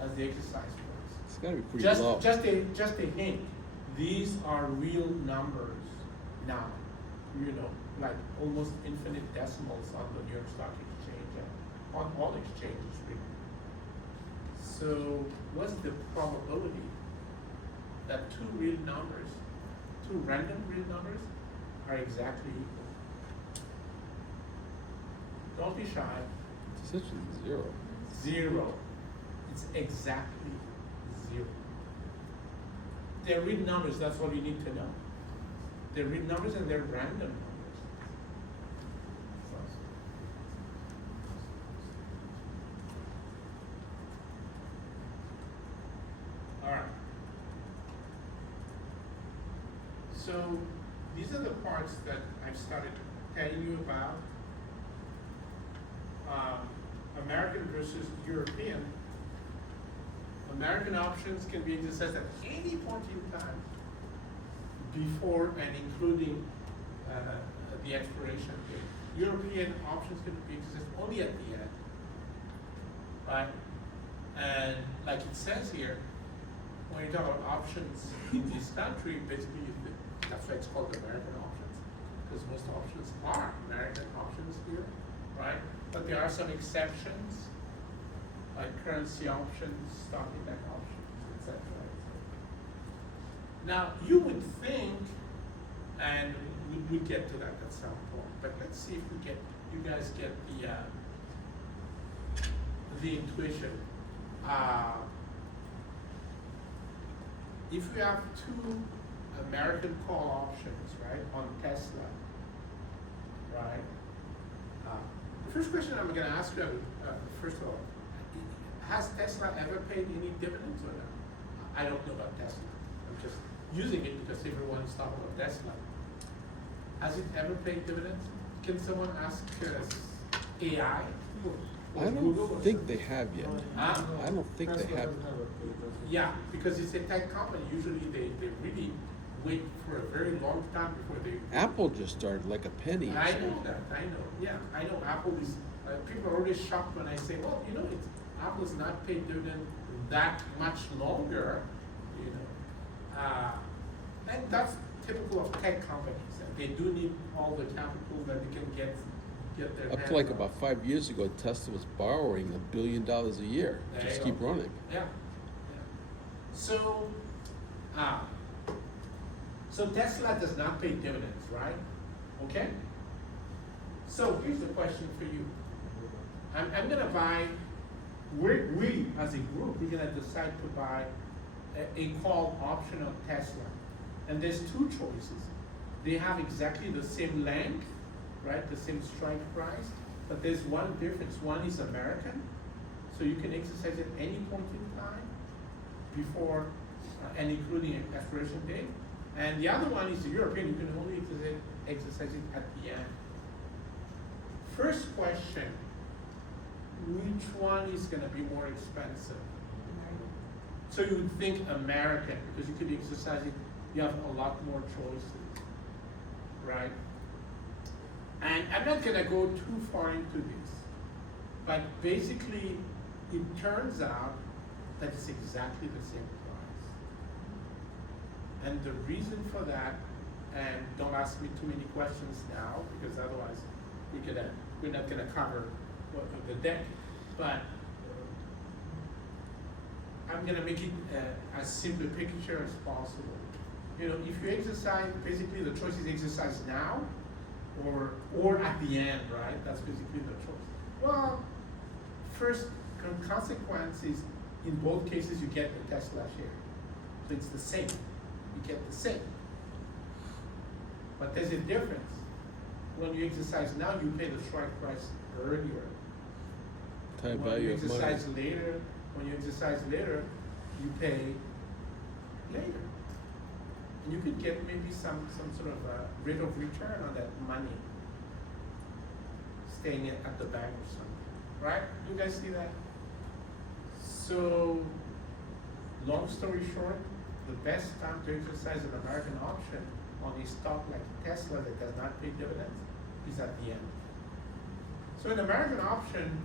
as the exercise price. It's gotta be pretty low. Just a hint. These are real numbers now. You know, like almost infinite decimals on the New York Stock Exchange and on all exchanges really. So what's the probability that two random real numbers are exactly equal? Don't be shy. It's essentially zero. Zero. It's exactly zero. They're real numbers, that's all you need to know. They're real numbers and they're random numbers. All right. So these are the parts that I've started telling you about. American versus European. American options can be exercised at any point in time before and including the expiration date. European options can be exercised only at the end, right? And like it says here, when you talk about options in this country, basically that's why it's called American options, because most options are American options here, right? But there are some exceptions, like currency options, stock index options, etc. Now, you would think, and we'll get to that at some point, but let's see if you guys get the intuition. If we have two American call options, right, on Tesla, right? The first question I'm going to ask you, first of all, has Tesla ever paid any dividends or not? I don't know about Tesla. I'm just using it because everyone is talking about Tesla. Has it ever paid dividends? Can someone ask AI? Or I Google or don't think something? they have yet. Huh? I don't think they have. Yeah, because it's a tech company. Usually they really wait for a very long time before they. Apple just started like a penny. I know that. I know. Yeah, I know. Apple is. People are always shocked when I say, "Well, you know, Apple has not paid dividend that much longer." You know, and that's typical of tech companies. They do need all the capital that they can get their Up hands to like on. about 5 years ago, Tesla was borrowing $1 billion a year. There Just you keep go. running. Yeah. So, so Tesla does not pay dividends, right? Okay. So here's the question for you. I'm gonna buy. We as a group, we're gonna decide to buy a call option on Tesla, and there's two choices. They have exactly the same length, right? The same strike price, but there's one difference. One is American, so you can exercise at any point in time before and including an expiration date. And the other one is the European. You can only exercise it at the end. First question, which one is going to be more expensive? So you would think American, because you can exercise it, you have a lot more choices, right? And I'm not going to go too far into this, but basically it turns out that it's exactly the same price. And the reason for that, and don't ask me too many questions now, because otherwise we're not gonna cover the deck. But I'm gonna make it as simple a picture as possible. You know, if you exercise, basically the choice is exercise now or at the end, right? That's basically the choice. Well, first consequence is in both cases you get the Tesla share. So it's the same. You get the same. But there's a difference. When you exercise now, you pay the strike price earlier. Time When value you of money. exercise later, you pay later. And you could get maybe some sort of rate of return on that money staying at the bank or something, right? You guys see that? So, long story short, the best time to exercise an American option on a stock like Tesla that does not pay dividends is at the end. So an American option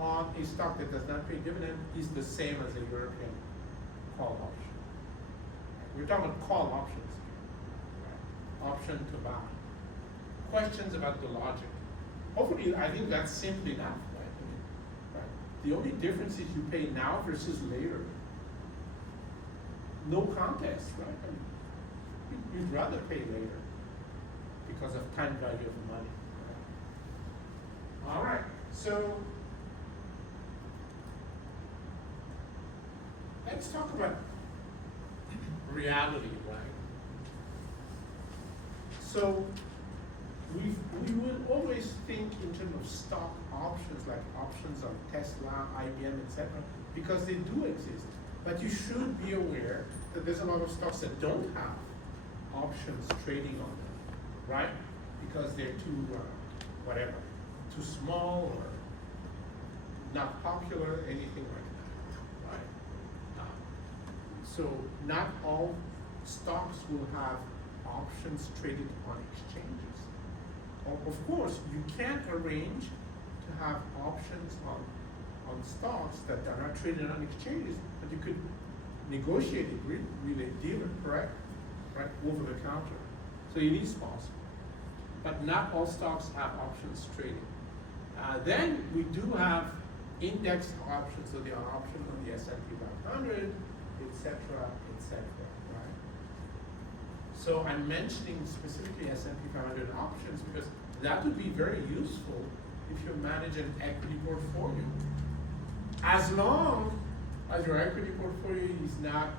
on a stock that does not pay dividend is the same as a European call option. We're talking about call options, right? Option to buy. Questions about the logic. Hopefully, I think that's simple enough, right? I mean, right? The only difference is you pay now versus later. No contest, right? I mean, you'd rather pay later because of time value of money. Right? All right, so let's talk about reality, right? So we will always think in terms of stock options, like options on Tesla, IBM, etc., because they do exist. But you should be aware that there's a lot of stocks that don't have options trading on them, right? Because they're too, too small or not popular, anything like that, right? So not all stocks will have options traded on exchanges. Of course, you can arrange to have options on stocks that are not traded on exchanges, but you could negotiate it with a dealer, correct? Right, over the counter. So it is possible. But not all stocks have options trading. Then we do have index options, so there are options on the S&P 500, etc., right? So I'm mentioning specifically S&P 500 options because that would be very useful if you manage an equity portfolio. As long as your equity portfolio is not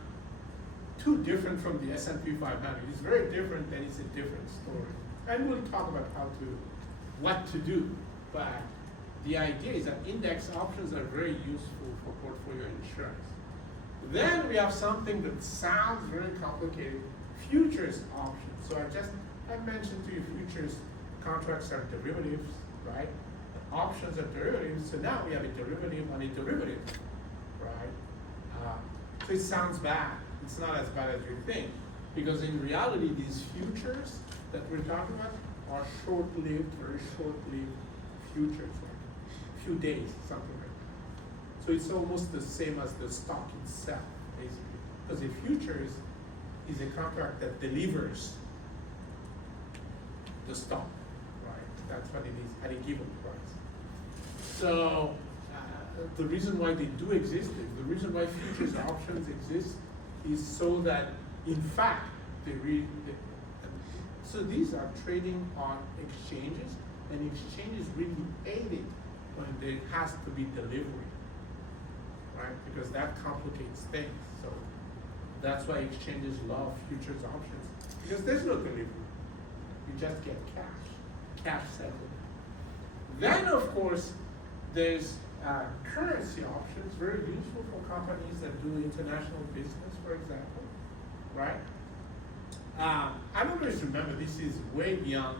too different from the S&P 500. It's very different, then it's a different story. And we'll talk about what to do. But the idea is that index options are very useful for portfolio insurance. Then we have something that sounds very complicated, futures options. So I mentioned to you futures contracts are derivatives, right? Options are derivatives, so now we have a derivative on a derivative, right? So it sounds bad. It's not as bad as you think, because in reality, these futures that we're talking about are short-lived, very short-lived futures, like a few days, something like that. So it's almost the same as the stock itself, basically, because a futures is a contract that delivers the stock, right? That's what it is at a given price. So the reason why they do exist, the reason why futures options exist, is so that, in fact, so these are trading on exchanges, and exchanges really hate it when there has to be delivery, right? Because that complicates things. So that's why exchanges love futures options, because there's no delivery. You just get cash settlement. Then, of course, there's currency options, very useful for companies that do international business, for example, right? I don't always remember, this is way beyond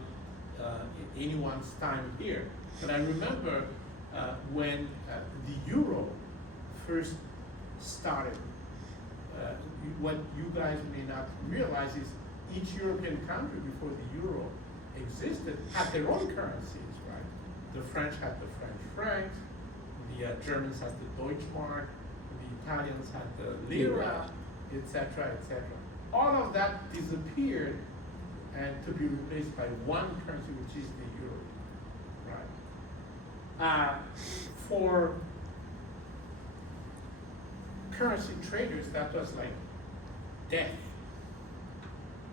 anyone's time here, but I remember when the euro first started, what you guys may not realize is each European country before the euro existed had their own currencies, right? The French had the French francs, the Germans had the Deutschmark, the Italians had the lira, etc., etc. All of that disappeared and to be replaced by one currency, which is the euro, right? For currency traders, that was like death.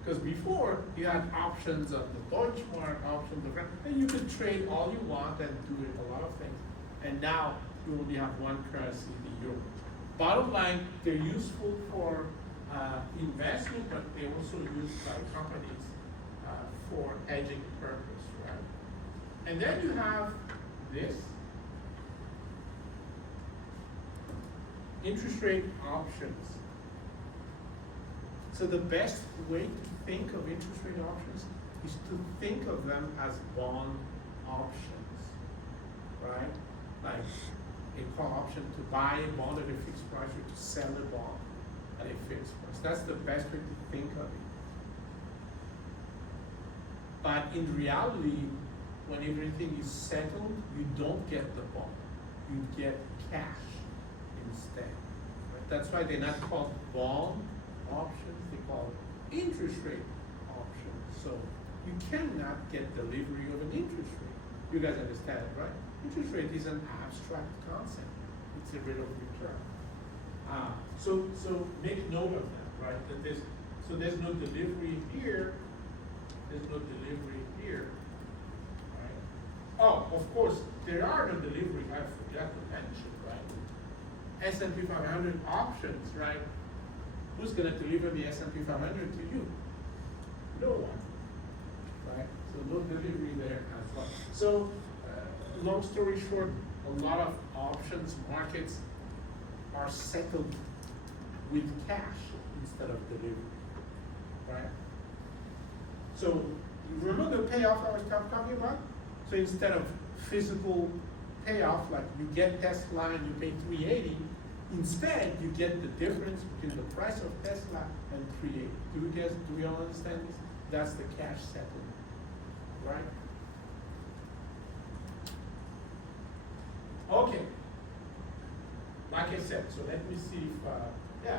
Because before, you had options of the Deutschmark, options of, and you could trade all you want and do a lot of things. And now, you only have one currency, the euro. Bottom line, they're useful for investment, but they're also used by companies for hedging purpose, right? And then you have this, interest rate options. So the best way to think of interest rate options is to think of them as bond options, right? Like a call option to buy a bond at a fixed price or to sell a bond at a fixed price. That's the best way to think of it. But in reality, when everything is settled, you don't get the bond. You get cash instead. Right? That's why they're not called bond options, they call interest rate options. So you cannot get delivery of an interest rate. You guys understand it, right? Interest rate is an abstract concept. It's a rate of return. So make note of that, right? That there's no delivery here. There's no delivery here, right? Oh, of course, there are no delivery. I forgot to mention, right? S&P 500 options, right? Who's going to deliver the S&P 500 to you? No one, right? So no delivery there as well. So, long story short, a lot of options markets are settled with cash instead of delivery, right? So, you remember the payoff I was talking about? So instead of physical payoff, like you get Tesla and you pay $380, instead you get the difference between the price of Tesla and $380. Do we all understand this? That's the cash settlement, right? Okay. Like I said, so let me see if,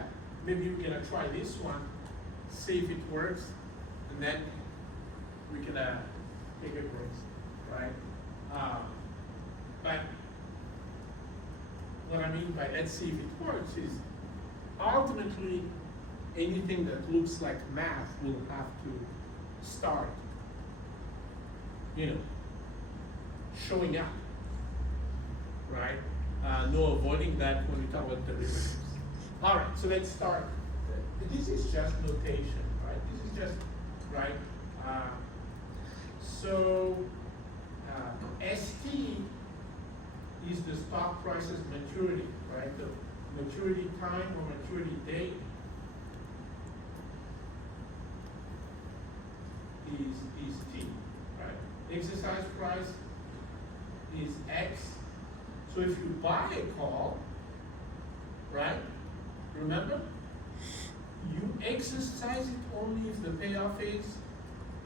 maybe we're gonna try this one, see if it works, and then we can take a break, right? But what I mean by let's see if it works is ultimately anything that looks like math will have to start, showing up, right? No avoiding that when we talk about derivatives. All right, so let's start. This is just notation, right? This is just, right? ST is the stock price's maturity, right? The maturity time or maturity date is T, right? Exercise price is X. So if you buy a call, right? Remember, you exercise it only if the payoff is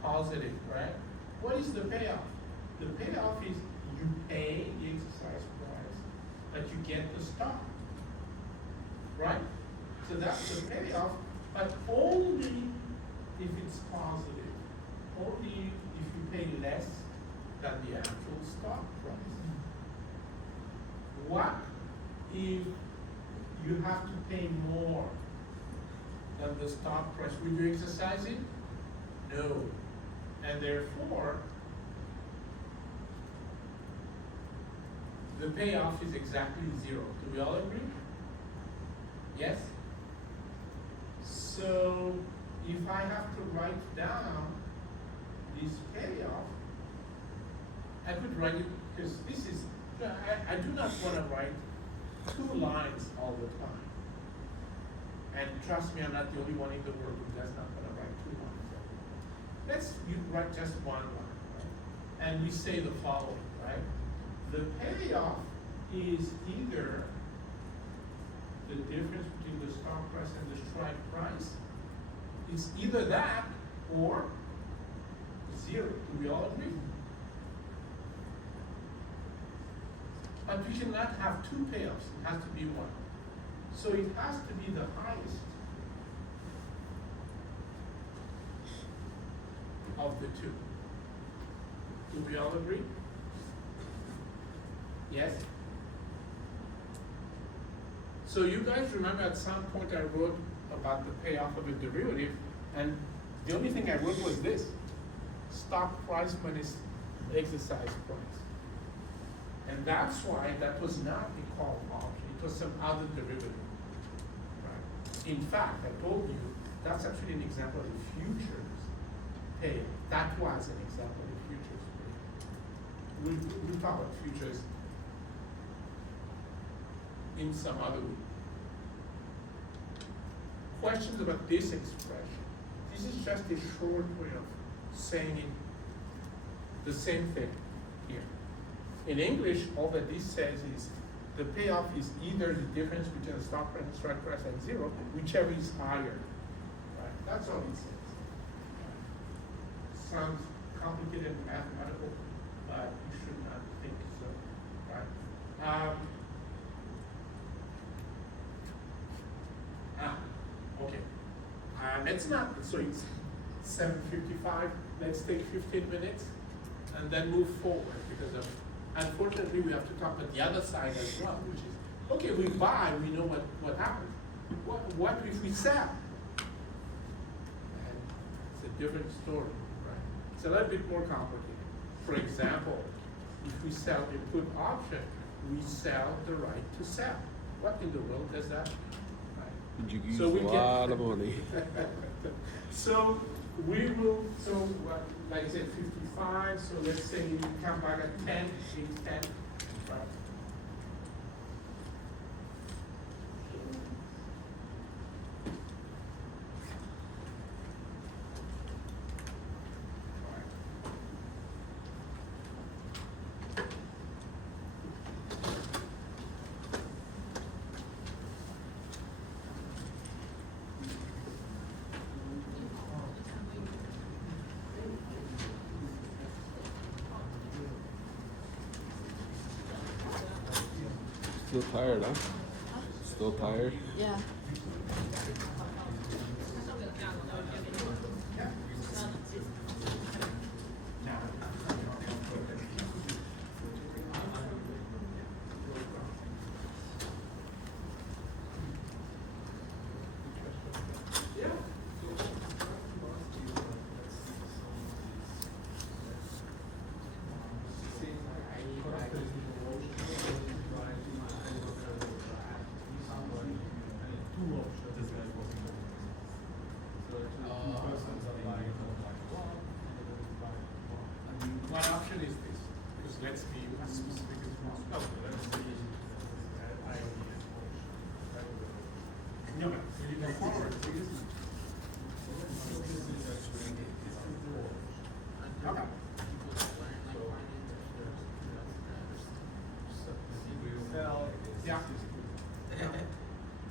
positive, right? What is the payoff? The payoff is you pay the exercise price, but you get the stock, right? So that's the payoff, but only if it's positive. Only if you pay less than the actual stock price. What if you have to pay more than the stock price? Will you exercise it? No. And therefore, the payoff is exactly zero. Do we all agree? Yes? So, if I have to write down this payoff, I could write it, because this is, I do not want to write 2 lines all the time. And trust me, I'm not the only one in the world who does not want to write 2 lines. You write just 1 line, right? And we say the following, right? The payoff is either the difference between the stock price and the strike price. It's either that or 0. Do we all agree? But we cannot have 2 payoffs. It has to be 1. So it has to be the highest. of the two. Do we all agree? Yes? So you guys remember at some point I wrote about the payoff of a derivative, and the only thing I wrote was this: stock price minus exercise price. And that's why that was not a call option, it was some other derivative. Right? In fact, I told you, that's actually an example of the futures payoff. That was an example of the futures payoff. We'll talk about futures in some other way. Questions about this expression? This is just a short way of saying it, the same thing here. In English, all that this says is the payoff is either the difference between the stock price and strike price at zero, whichever is higher. Right? That's all it says. Sounds complicated and mathematical, but you should not think so. Right? Okay. Let's not, so it's 7:55, let's take 15 minutes and then move forward because unfortunately we have to talk about the other side as well, which is, okay, we buy, we know what happens. What if we sell? And it's a different story, right? It's a little bit more complicated. For example, if we sell a put option, we sell the right to sell. What in the world does that mean? You use So we a lot of money. So we will, like I said, 55, so let's say we come back at 10, 10, right? Still tired, huh? Still tired? Yeah. One option is this, because let's be as specific as possible. No, but you go forward, please. Okay. Sell. Yeah.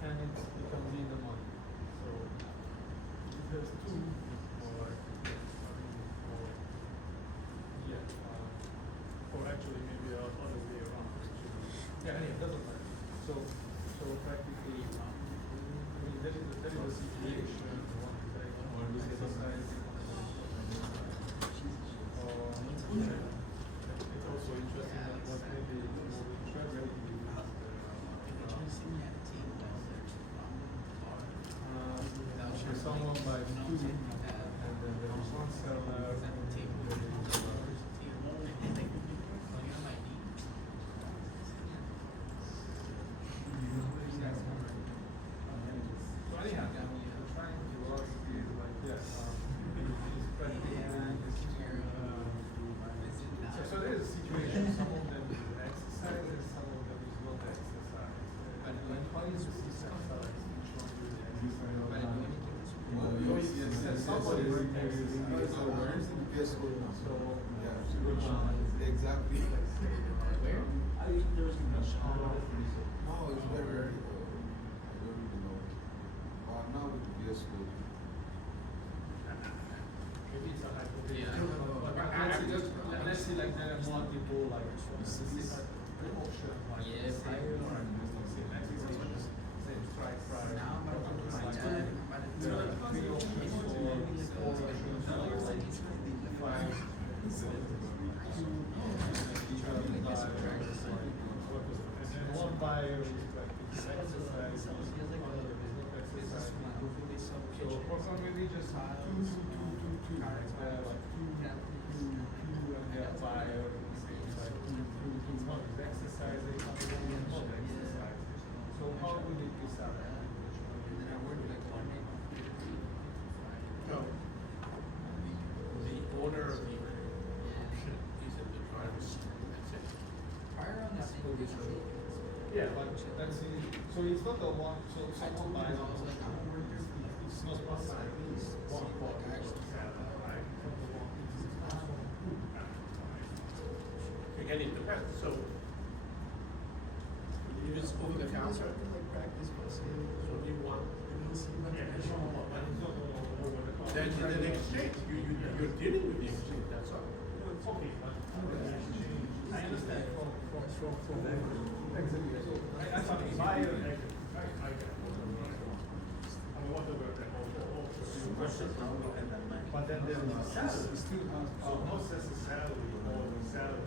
And it becomes in the money. So if there's two, or or actually maybe other way around. Yeah, anyway, doesn't matter. So practically, I mean, there is a situation, or this exercise. It's also interesting that what maybe travel for someone buys two, and then there is one seller. So anyhow, the triangle was is like this. It's practically so there is a situation. Some of them is exercise, and some of them is not exercise. And when one is exercise, which one do you exercise or not? Somebody is exercise. So where is the guess what now? So Which one? Exactly. where? No, it's very early though. I don't really know. But now with the VS Code. Maybe it's a hypothetical. But let's say like there are multiple like specific options like same strike price. There are three options for four options. buyer is like exercise, owner is not exercising. So for some maybe just two, like two, and they are buyer, it's like one is exercising, one is not exercising. So how would it be set up? No. The owner of the option is in the driver's seat, that's it. Yeah, like that's it. So it's not the one. So someone buys an option. It's not assigned. It's one part of the seller, right? It's not the one. It's not someone who advertised. Again, it depends, so if it's over the counter, so you want, Yeah, it's not one, but it's not over the counter. then the exchange, you're dealing with the exchange, that's all. Okay, but I understand from that. Exactly. So I thought buyer exit. I get it. I mean, whatever the but then there is a seller. So not necessarily all the seller.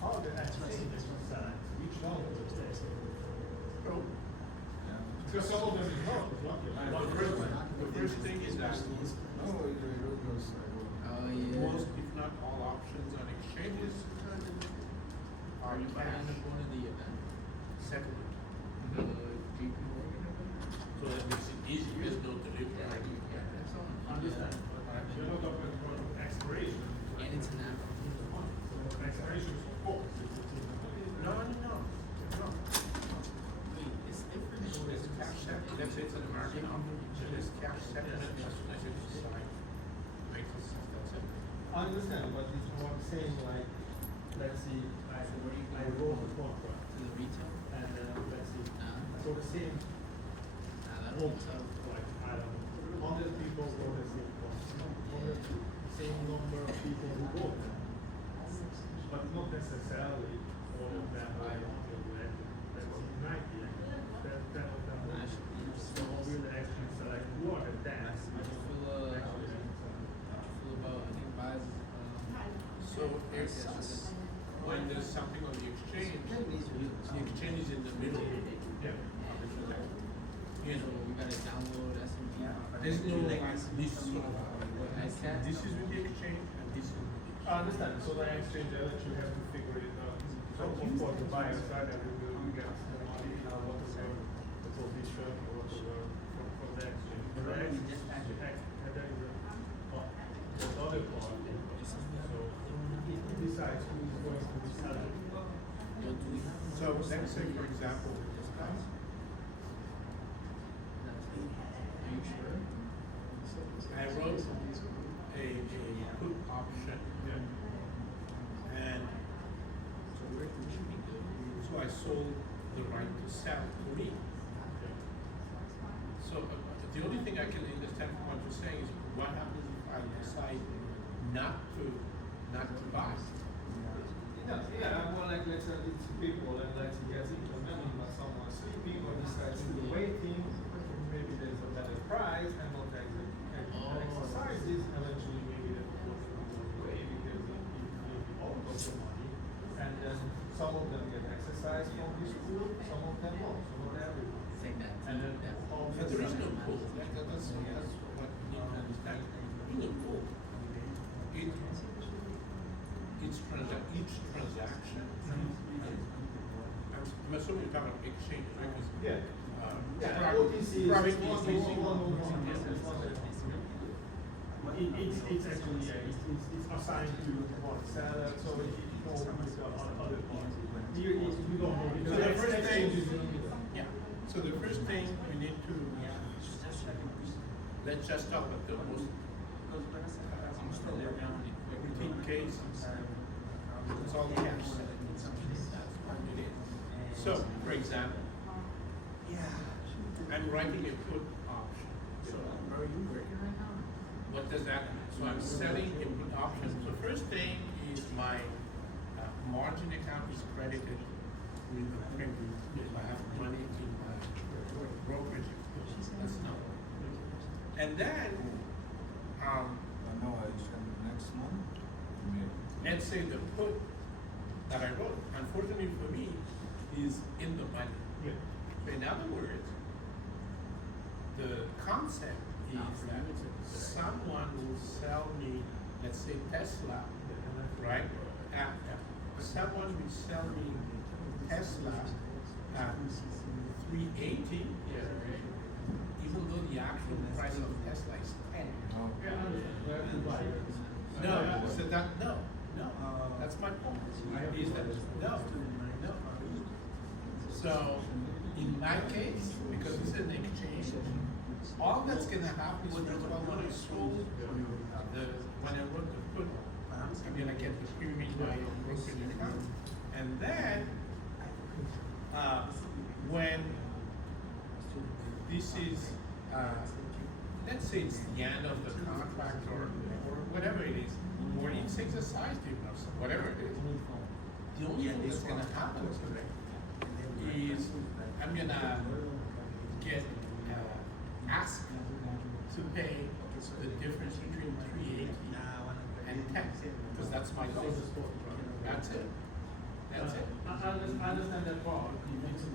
How the exchange is signed, which one of those days? Because some of them is not. The first thing is that No, it goes. most, if not all options on exchanges are cash settlement. So that makes it easy, there's no delivery. Understand, but you're not talking about expiration. And it's an app. Expiration is of course. No. It's different. So there's cash settlement, let's say it's an American option, so there's cash settlement as soon as it's signed. Makes it, that's it. I understand, but it's what I'm saying, like, let's see, I wrote a contract, To the retail? and let's see, Uh, so the same, that like, don't I don't know, 100 people wrote the same contract, same number of people who wrote them. But not necessarily all of them are read, let's see, 90, and then 10 of them wrote. So how will the actually select who are the 10? How you feel, Actually, feel about, I think, buys, So if, when there's something on the exchange is in the middle of the yeah. transaction. You so know, we gotta download SMP. there's no like this sort of, iCat. this is with the exchange and this is with the exchange. I understand, so the exchange eventually have to figure it out. So of course the buyer side and we get the money, whatever the position or whatever from the exchange. But the exchange, and then the other part, so it decides who is going to be selling. So let's say, for example, this guy, Are you sure? I wrote a put option and so I sold the right to sell to me. So the only thing I can understand from what you're saying is what happens if I decide not to buy? Yeah, well, like let's say it's people and let's say gets implemented by someone, so people decide to do waiting, maybe there's a better price and not exercises, eventually maybe they will go away because if all of the money, and then some of them get exercise from this pool, some of them not, so not everyone. And then all But there is no pool. That's what you need to understand. In a pool, each transaction. I'm assuming you're talking about exchange, right? 'Cause, Yeah. Yeah, private- OTC is private one, OTC. it's actually, yeah, it's assigned to one seller, so it goes with the other party. You don't know, because So the first exchange thing- is in the middle. Yeah, so the first thing we need to, let's just talk about the most routine case. It's all cash. So, for example, I'm writing a put option. Are you working right now? What does that mean? So I'm selling a put option. So first thing is my margin account is credited with the premium if I have money in my brokerage. That's number one. And then, No, I send next month. Maybe. let's say the put that I wrote, unfortunately for me, is in the money. Yeah. So in other words, the concept is that someone will sell me, let's say Tesla, right? Someone will sell me Tesla at 380, even though the actual price of Tesla is 10. Yeah, I understand. You have to buy it. No, so that's my point. Is that, no. So, in my case, because it's an exchange, all that's gonna happen is when I sold when I wrote the put, I'm gonna get the premium in my brokerage account. And then, when this is, let's say it's the end of the contract or whatever it is, or it's exercised even or whatever it is, the only thing that's gonna happen to me is I'm gonna get asked to pay the difference between 380 and 10, because that's my goal. That's it. That's it. I understand that part.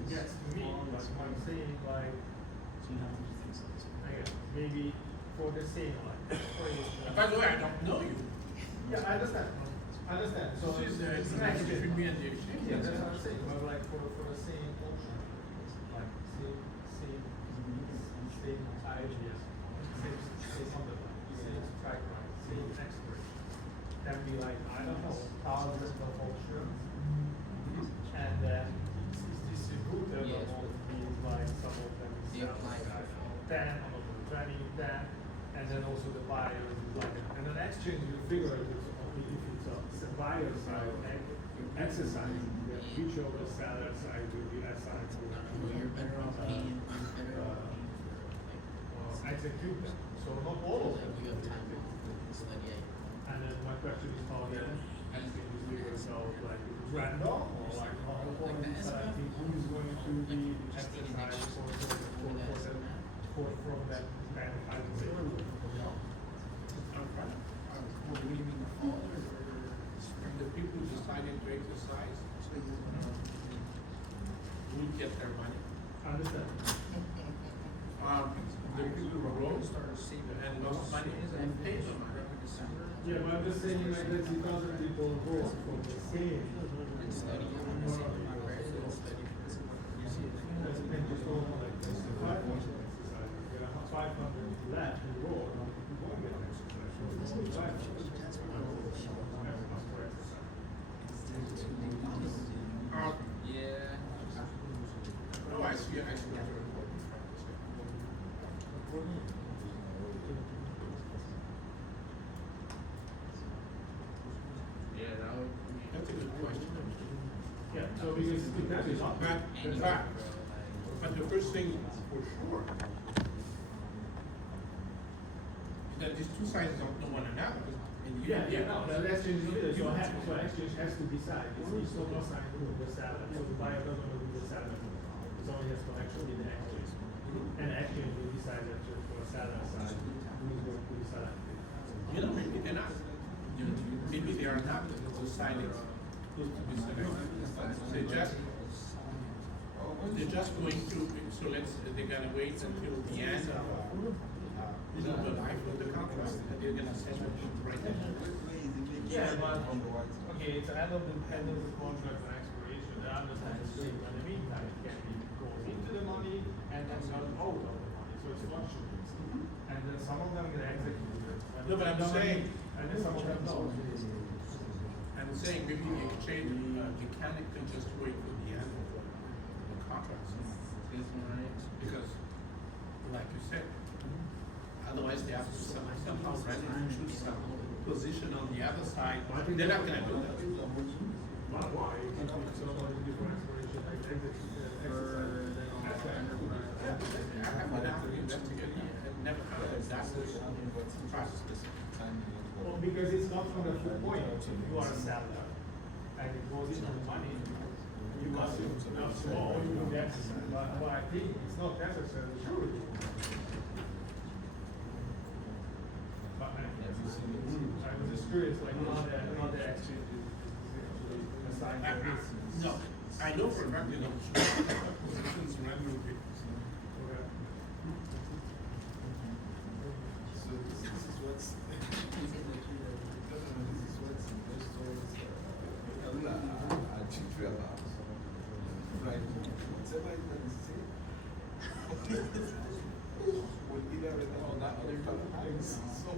Yes, to me, but what I'm saying, like, again, maybe for the same, like, for instance. And by the way, I don't know you. Yeah, I understand. So This is the it's an connection exchange. between me and the exchange. Yeah, that's what I'm saying. But like for the same option, like same idea, same underline, same strike price, same expiration. Can be like, I don't know, thousands of options. And then it's distributed Yes. among these, like some of them is Yeah, like like, 10, among them 20, 10, and then also the buyer is like, and then exchange you figure it is only if it's a buyer side exercising, then which of the seller side will be assigned to Well, you're better off paying, you're better off paying for like, execute them. So not all of them. you have time to study it. And then my question is how then exchanges figure itself, like if it's random or like how selecting who is going to be exercised for from that kind of item. The people deciding to exercise would get their money. Understand? The people who wrote and lost money and paid the money. Yeah, but I'm just saying like that 2,000 people vote for the same. And study, I'm not saying my parents don't study for this. And just go on like this. 500 exercise. There are 500 left in the row. You won't get an exercise. So only 500. Yeah. Oh, I see what you're reporting. Yeah, that would. That's a good question. Yeah, so because it depends on. But the first thing for sure is that these two sides don't know one another. And you- No, the exchange is so exchange has to decide. It's not assigned to the seller, so the buyer doesn't know who the seller is. It's only has to actually be the exchange. And exchange will decide that just for the seller side, who is going to decide. Maybe they're not. Maybe they are not deciding who's to be selected. They're just going to, so they're gonna wait until the end of the life of the contract, and they're gonna send it right there. Yeah, but, okay, it's end of the contract and expiration, I understand it's great, but in the meantime, it can be goes into the money and then goes out of the money, so it's fluctuates. And then some of them get executed. No, but I'm saying- And then some of them don't. I'm saying maybe the exchange mechanic can just wait for the end of the contract. This one, right? Because, like you said, otherwise they have to somehow run choose some position on the other side. They're not gonna do that. But why? If somebody different expiration, like execute, exercise, then I haven't actually investigated, I've never heard of that process. Well, because it's not from the full point, if you are a seller, and it goes into the money, you must, small, you do the exercise, but I think it's not necessarily true. But I was just curious, like, how the exchange is actually No, I know for a fact they don't. Positions randomly. So this is what's, this is what's investors, are chiefly about. Right, whatever is that is said, will either rely on that other things, so.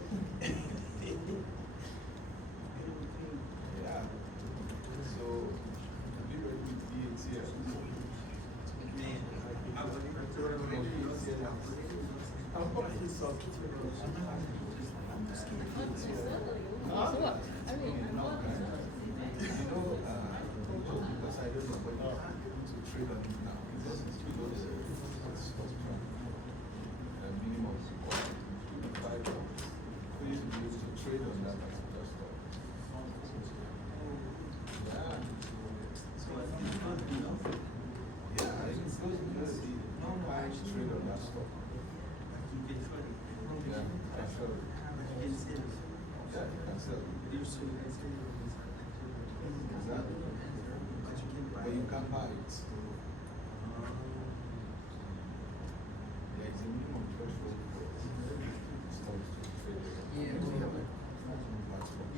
Yeah, so, be ready with VAT. Because I don't know, but you can't be able to trade on it now because it's below the stock price. Minimum support, $5. So you should be able to trade on that particular stock. Yeah. Yeah, it's good because you buy trade on that stock. Yeah, I sell it. Yeah, you can sell it. Exactly. But you can't buy it. There is a minimum threshold for stocks to trade. Yeah, but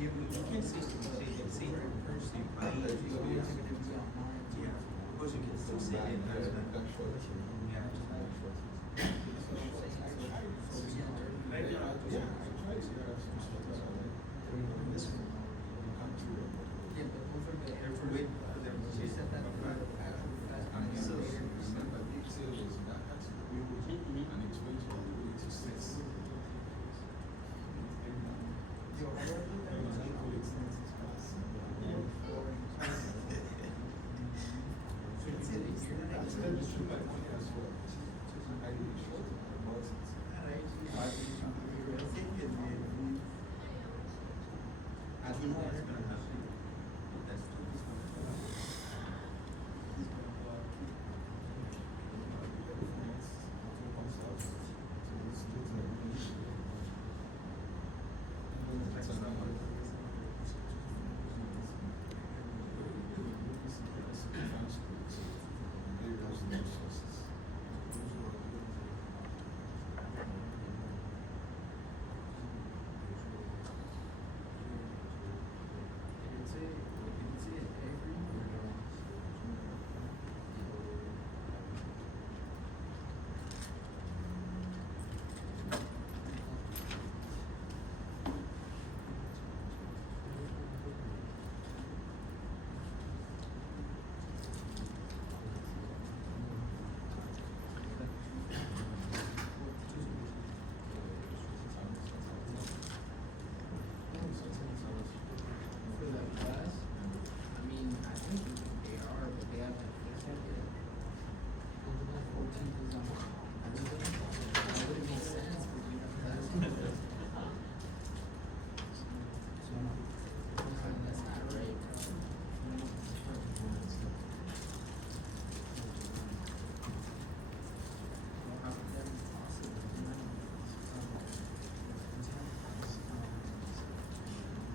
you can say first you buy it, you don't have to be online. Yeah, because you can still say it. Yeah, but over the wait for them. She said that. I don't know what's gonna happen. That's for the class. I mean, I think they are, but they haven't fixed it yet. 14th is on. That wouldn't make sense because we have class. So that's not right. How could that be possible?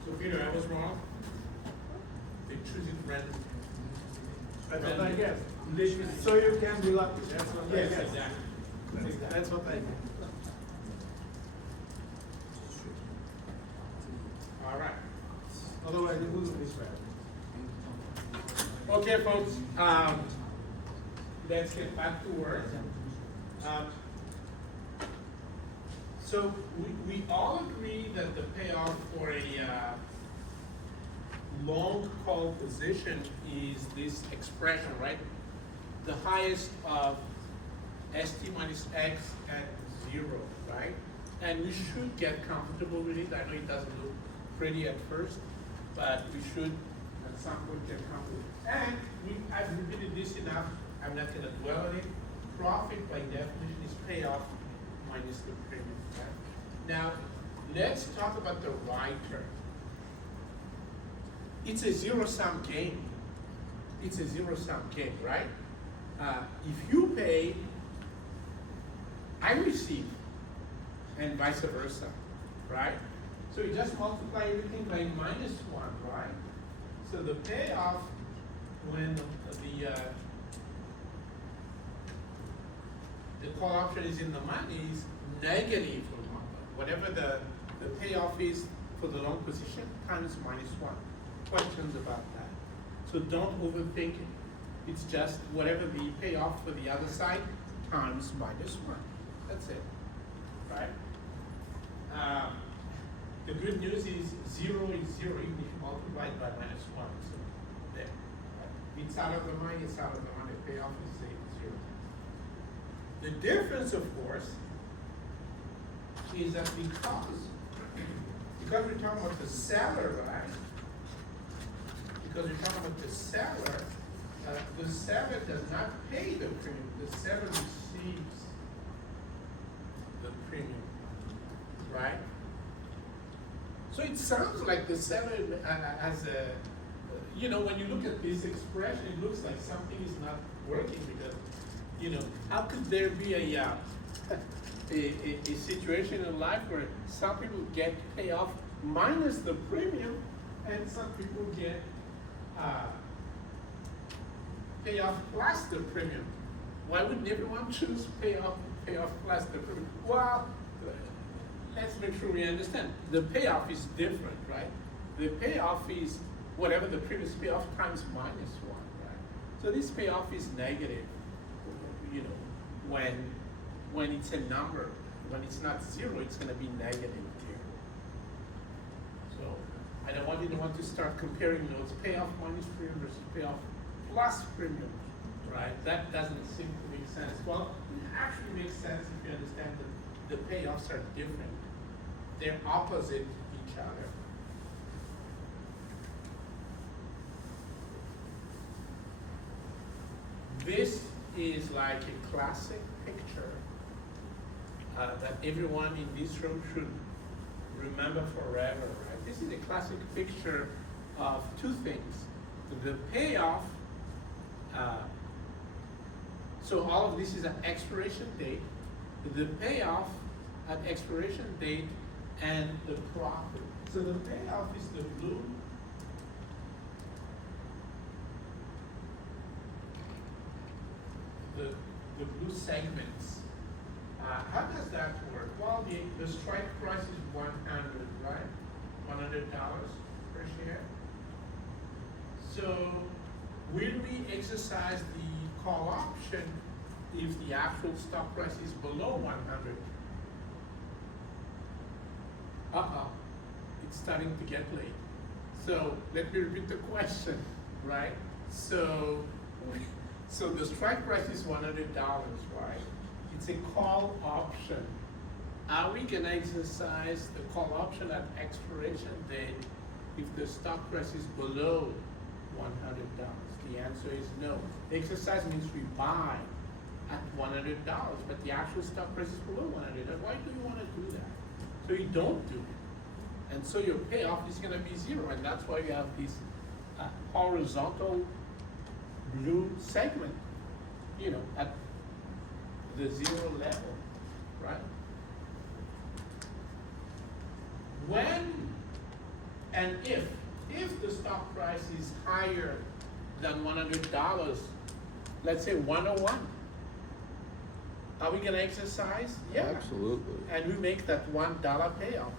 So Peter, I was wrong. They choose it randomly. That's what I guess. So you can be lucky, that's what I Yes, guess. exactly. That's what I guess. All right. Otherwise, it wouldn't be fair. Okay, folks, let's get back to work. So we all agree that the payoff for a long call position is this expression, right? The highest of ST minus X at 0, right? And we should get comfortable with it. I know it doesn't look pretty at first, but we should at some point get comfortable. And I've repeated this enough, I'm not gonna dwell on it. Profit by definition is payoff minus the premium, right? Now, let's talk about the right term. It's a zero-sum game. It's a zero-sum game, right? If you pay, I receive, and vice versa, right? So you just multiply everything by -1, right? So the payoff the call option is in the money is negative for the month. Whatever the payoff is for the long position times -1. Questions about that? So don't overthink it. It's just whatever the payoff for the other side times -1. That's it, right? The good news is 0 is 0 even if you multiply it by -1. So there, right? It's out of the money, it's out of the money. Payoff is 0. The difference, of course, is that because we're talking about the seller, right? Because we're talking about the seller does not pay the premium. The seller receives the premium, right? So it sounds like the seller has a, when you look at this expression, it looks like something is not working because, how could there be a situation in life where some people get payoff minus the premium and some people get payoff plus the premium? Why wouldn't everyone choose payoff plus the premium? Well, let's make sure we understand. The payoff is different, right? The payoff is whatever the previous payoff times -1, right? So this payoff is negative, when it's a number. When it's not 0, it's going to be negative here. So I don't want you to start comparing those payoff minus premium versus payoff plus premium, right? That doesn't seem to make sense. Well, it actually makes sense if you understand that the payoffs are different. They're opposite each other. This is like a classic picture that everyone in this room should remember forever, right? This is a classic picture of two things. The payoff, so all of this is an expiration date, the payoff at expiration date, and the profit. So the payoff is the blue. The blue segments. How does that work? Well, the strike price is 100, right? $100 per share. So will we exercise the call option if the actual stock price is below 100? It's starting to get late. So let me repeat the question, right? So the strike price is $100, right? It's a call option. Are we gonna exercise the call option at expiration date if the stock price is below $100? The answer is no. The exercise means we buy at $100, but the actual stock price is below $100. Why do you want to do that? So you don't do it. And so your payoff is gonna be 0, and that's why you have this horizontal blue segment, at the 0 level, right? When and if the stock price is higher than $100, let's say 101, are we gonna exercise? Yeah. Absolutely. And we make that $1 payoff.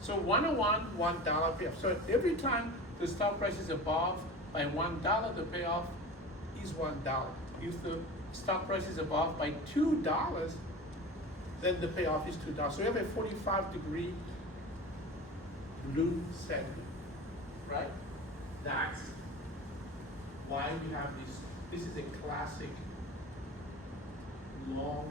So 101, $1 payoff. So every time the stock price is above by $1, the payoff is $1. If the stock price is above by $2, then the payoff is $2. So we have a 45-degree blue segment, right? That's why we have this. This is a classic long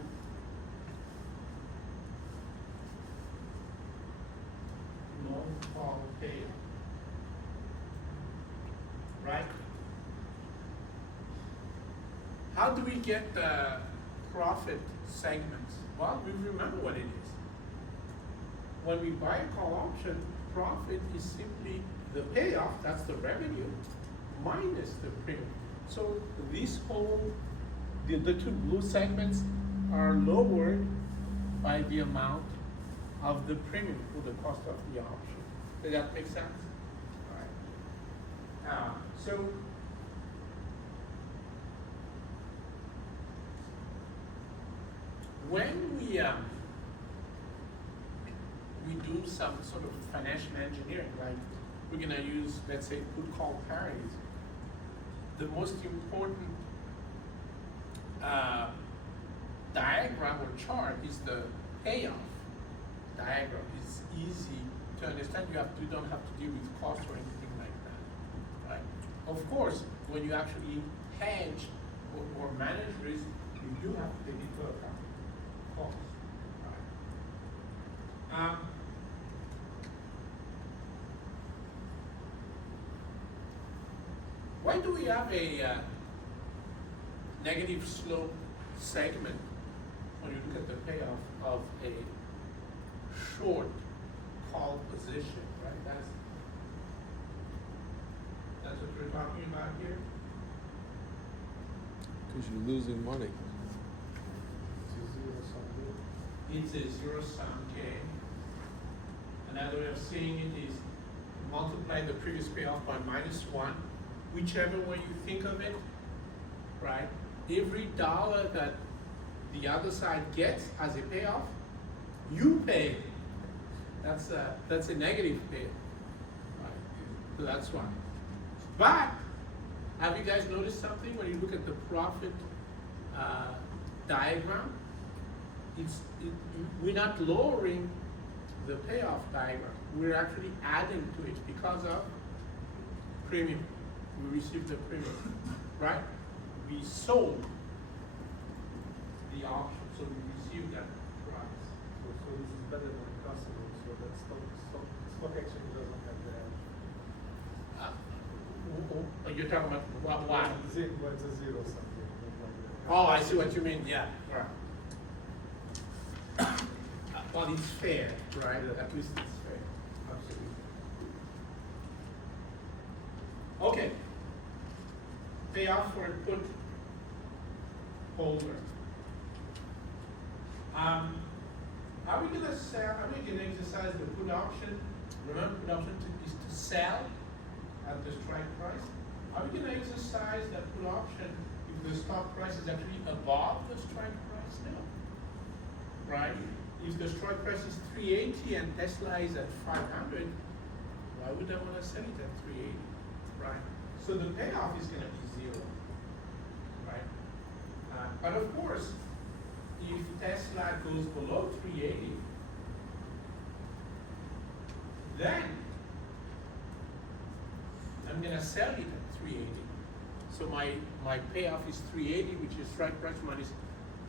call payoff, right? How do we get the profit segments? Well, we remember what it is. When we buy a call option, profit is simply the payoff, that's the revenue, minus the premium. So this whole, the two blue segments are lowered by the amount of the premium for the cost of the option. Does that make sense? All right. So do some sort of financial engineering, like we're gonna use, let's say, put call parities. The most important diagram or chart is the payoff diagram. It's easy to understand. You don't have to deal with cost or anything like that, right? Of course, when you actually hedge or manage risk, you do have to take into account cost, right? Why do we have a negative slope segment when you look at the payoff of a short call position, right? That's what we're talking about here. Because you're losing money. It's a zero-sum game. Another way of seeing it is multiply the previous payoff by -1, whichever way you think of it, right? Every dollar that the other side gets as a payoff, you pay. That's a negative pay, right? So that's one. But have you guys noticed something when you look at the profit diagram? We're not lowering the payoff diagram. We're actually adding to it because of premium. We received the premium, right? We sold the option, so we received that price. So this is better than customer, so that stock exchange doesn't have that. You're talking about why? It's a zero something. Oh, I see what you mean, yeah. Right. Well, it's fair, right? At least it's fair, absolutely. Okay. Payoff for a put holder. Are we gonna sell, are we gonna exercise the put option? Remember, put option is to sell at the strike price. Are we gonna exercise that put option if the stock price is actually above the strike price? No. Right? If the strike price is 380 and Tesla is at 500, why would I wanna sell it at 380? Right? So the payoff is gonna be zero. Right? But of course, if Tesla goes below 380, then I'm gonna sell it at 380. So my payoff is 380, which is strike price minus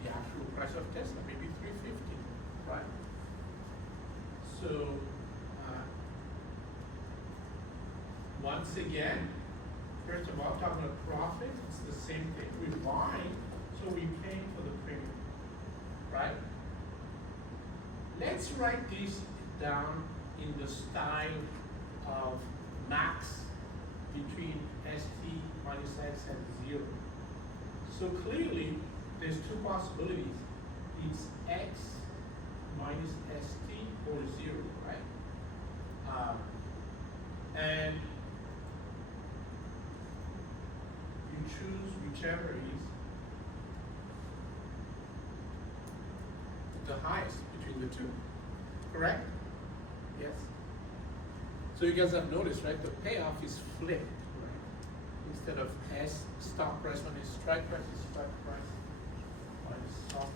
the actual price of Tesla, maybe 350, right? So once again, first of all, talking about profit, it's the same thing. We're buying, so we're paying for the premium, right? Let's write this down in the style of max between ST minus X and 0. So clearly, there's two possibilities. It's X minus ST or 0, right? And you choose whichever is the highest between the two, correct? Yes. So you guys have noticed, right? The payoff is flipped, right? Instead of S stock price on his strike price, is strike price minus stock.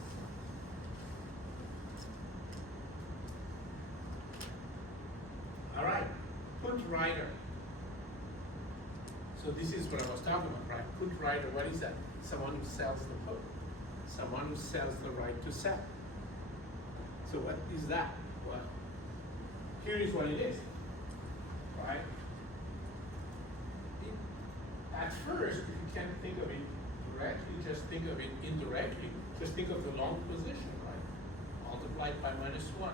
All right, put rider. So this is what I was talking about, right? Put rider, what is that? Someone who sells the put. Someone who sells the right to sell. So what is that? Well, here is what it is, right? At first, if you can't think of it directly, just think of it indirectly. Just think of the long position, right? Multiplied by -1.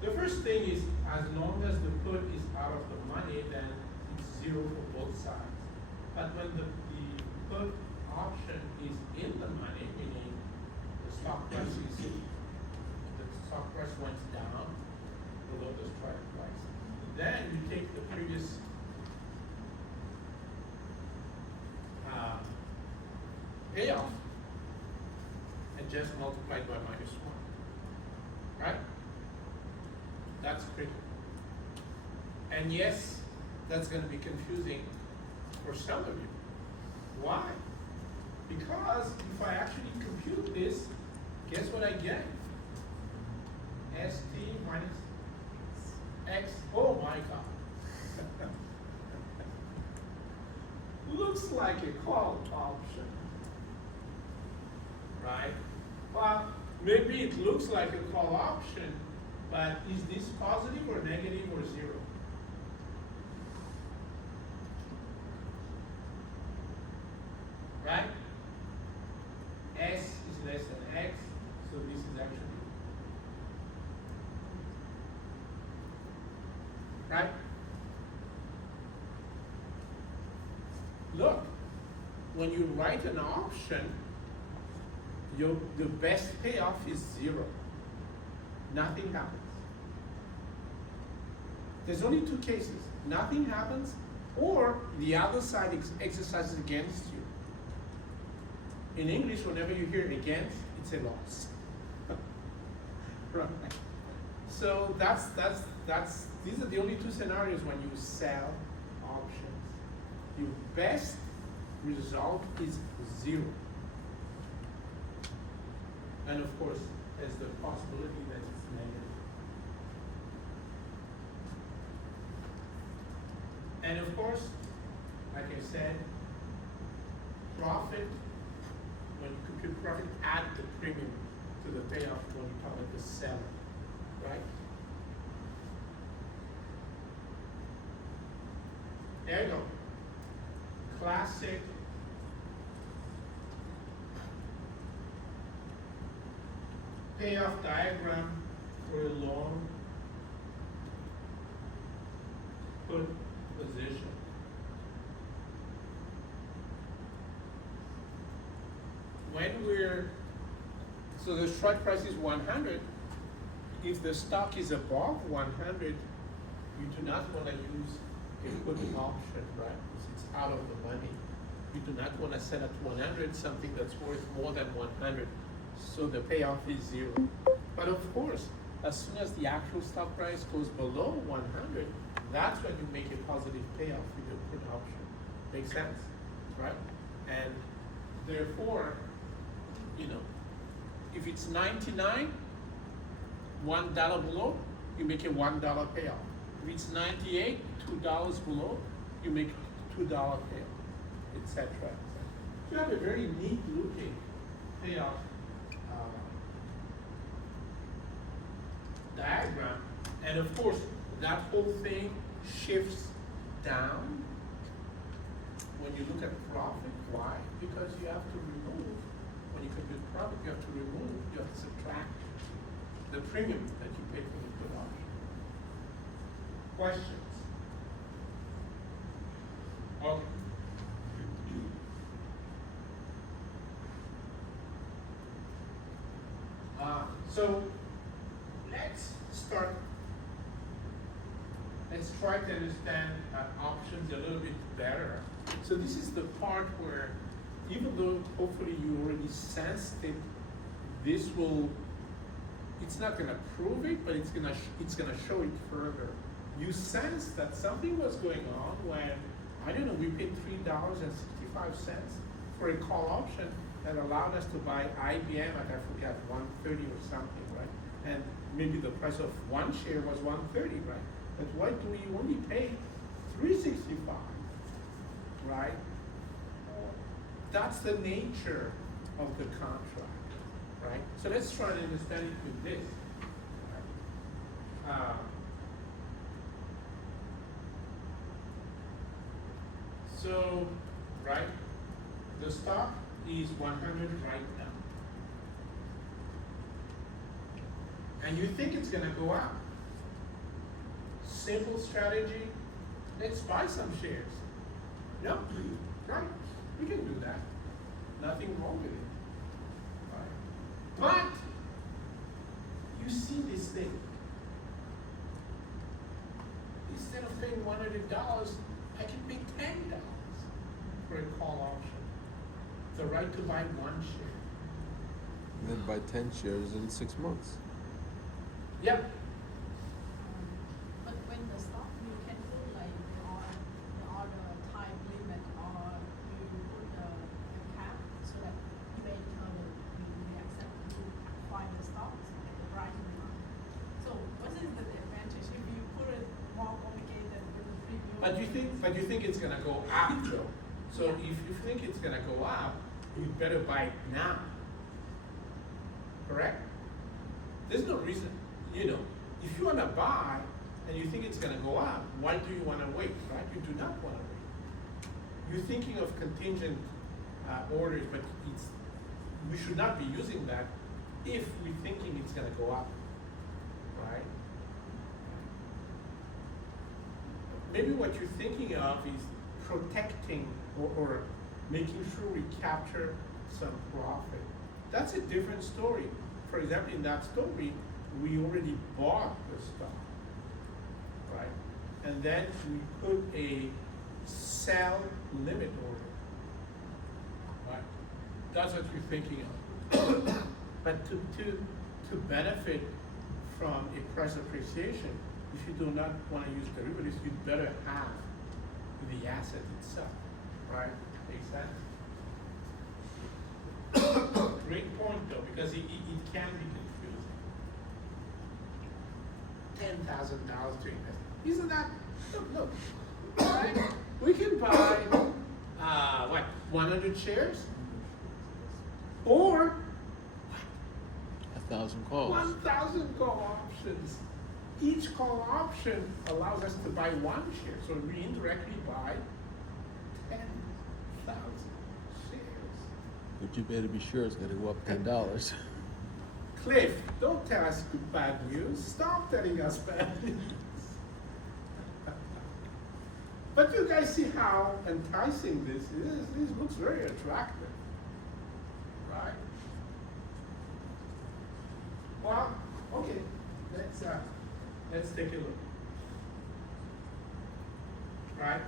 The first thing is, as long as the put is out of the money, then it's 0 for both sides. But when the put option is in the money, meaning the stock price went down below the strike price, then you take the previous payoff and just multiply it by -1, right? That's critical. And yes, that's going to be confusing for some of you. Why? Because if I actually compute this, guess what I get? ST minus X. Oh my God. Looks like a call option. Right? Well, maybe it looks like a call option, but is this positive or negative or zero? Right? S is less than X, so this is actually, right? Look, when you write an option, the best payoff is zero. Nothing happens. There's only two cases. Nothing happens, or the other side exercises against you. In English, whenever you hear against, it's a loss. Right. So these are the only two scenarios when you sell options. Your best result is zero. And of course, there's the possibility that it's negative. And of course, like I said, profit, when you compute profit, add the premium to the payoff when you talk about the seller, right? There you go. Classic payoff diagram for a long put position. So the strike price is 100. If the stock is above 100, you do not want to use a put option, right? Because it's out of the money. You do not want to sell at 100 something that's worth more than 100. So the payoff is zero. But of course, as soon as the actual stock price goes below 100, that's when you make a positive payoff with the put option. Makes sense, right? And therefore, if it's 99, $1 below, you make a $1 payoff. If it's 98, $2 below, you make $2 payoff, etc. So you have a very neat looking payoff diagram, and of course that whole thing shifts down when you look at profit. Why? Because you have to remove, when you compute profit, you have to subtract the premium that you pay for the put option. Questions? Okay. So let's try to understand options a little bit better. So this is the part where, even though hopefully you already sensed it, it's not gonna prove it, but it's gonna show it further. You sense that something was going on when, I don't know, we paid $3.65 for a call option that allowed us to buy IBM at, I forget, 130 or something, right? And maybe the price of one share was 130, right? But why do we only pay $3.65, right? That's the nature of the contract, right? So let's try to understand it with this. So, right, the stock is 100 right now. And you think it's gonna go up. Simple strategy, let's buy some shares. Yep, right, we can do that. Nothing wrong with it, right? But, you see this thing. Instead of paying $100, I can pay $10 for a call option. The right to buy one share. And then buy 10 shares in 6 months. Yep. But you think it's gonna go up though. So if you think it's gonna go up, you better buy it now. Correct? There's no reason, if you wanna buy and you think it's gonna go up, why do you wanna wait, right? You do not wanna wait. You're thinking of contingent orders, but we should not be using that if we're thinking it's gonna go up, right? Maybe what you're thinking of is protecting or making sure we capture some profit. That's a different story. For example, in that story, we already bought the stock, right? And then we put a sell limit order, right? That's what you're thinking of. But to benefit from a price appreciation, if you do not want to use derivatives, you'd better have the asset itself, right? Makes sense? Great point though, because it can be confusing. $10,000 to invest. Isn't that, look, right? We can buy, 100 shares? Or 1,000 calls. 1,000 call options. Each call option allows us to buy one share, so we indirectly buy 10,000 shares. But you better be sure it's gonna go up $10. Cliff, don't tell us bad news. Stop telling us bad news. But you guys see how enticing this is. This looks very attractive, right? Well, okay, let's take a look. Right?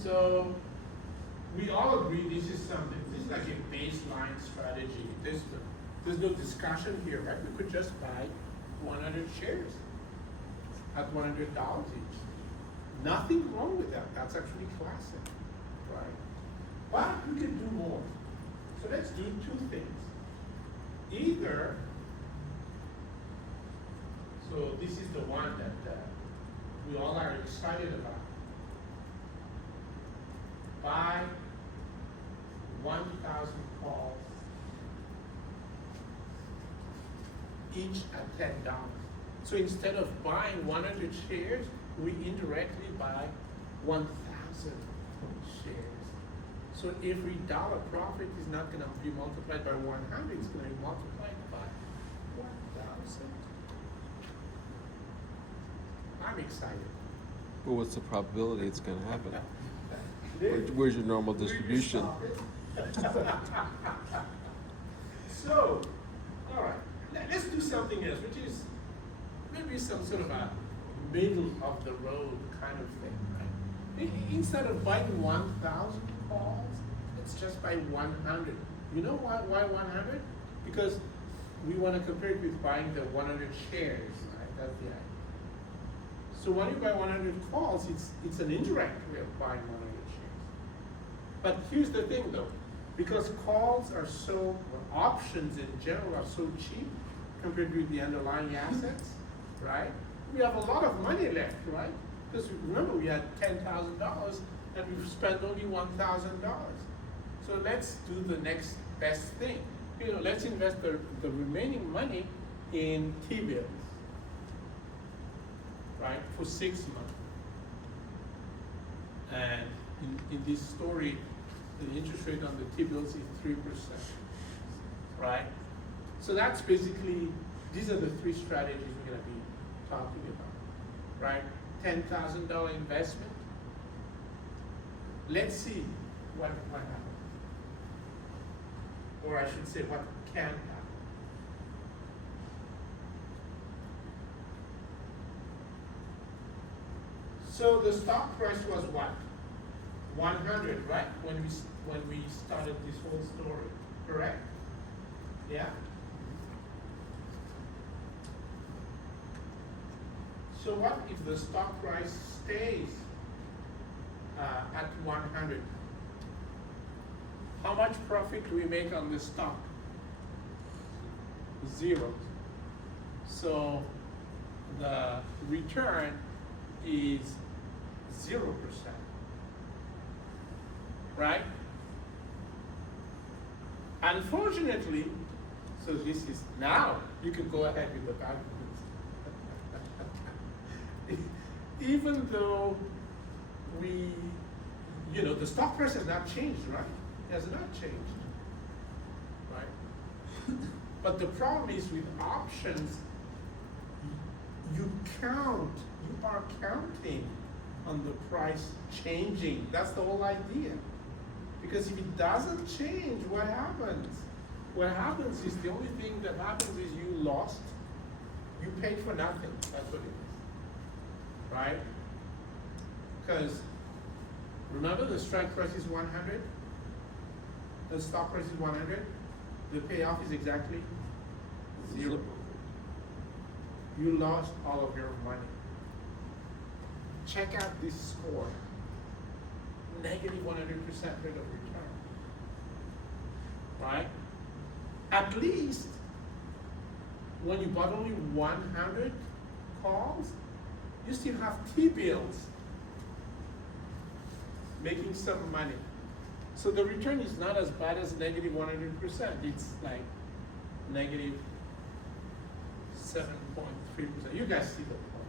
So we all agree this is something. This is like a baseline strategy. There's no discussion here, right? We could just buy 100 shares at $100 each. Nothing wrong with that. That's actually classic, right? But we can do more. So let's do two things. Either, so this is the one that we all are excited about. Buy 1,000 calls, each at $10. So instead of buying 100 shares, we indirectly buy 1,000 shares. So every dollar profit is not going to be multiplied by 100, it's going to be multiplied by 1,000. I'm excited. Well, what's the probability it's gonna happen? Dave, Where's your normal will you distribution? stop it? So, all right, let's do something else, which is maybe some sort of a middle of the road kind of thing, right? Instead of buying 1,000 calls, let's just buy 100. You know why 100? Because we want to compare it with buying the 100 shares, right? That's the idea. So when you buy 100 calls, it's an indirect way of buying 100 shares. But here's the thing though, because calls are so, or options in general are so cheap compared with the underlying assets, right? We have a lot of money left, right? Because remember, we had $10,000 and we've spent only $1,000. So let's do the next best thing. Let's invest the remaining money in T-bills, right, for 6 months. And in this story, the interest rate on the T-bills is 3%, right? So that's basically, these are the three strategies we're gonna be talking about, right? $10,000 investment. Let's see what happens. Or I should say, what can happen. So the stock price was what? 100, right? When we started this whole story, correct? Yeah? So what if the stock price stays at 100? How much profit do we make on this stock? 0. So the return is 0%. Right? Unfortunately, so this is now, you can go ahead with the bad news. Even though we, the stock price has not changed, right? It has not changed, right? But the problem is with options, you are counting on the price changing. That's the whole idea. Because if it doesn't change, what happens? What happens is the only thing that happens is you lost, you paid for nothing. That's what it is. Right? Because remember the strike price is 100, the stock price is 100, the payoff is exactly 0. You lost all of your money. Check out this score. Negative 100% rate of return. Right? At least when you bought only 100 calls, you still have T-bills making some money. So the return is not as bad as negative 100%. It's like negative 7.3%. You guys see the point,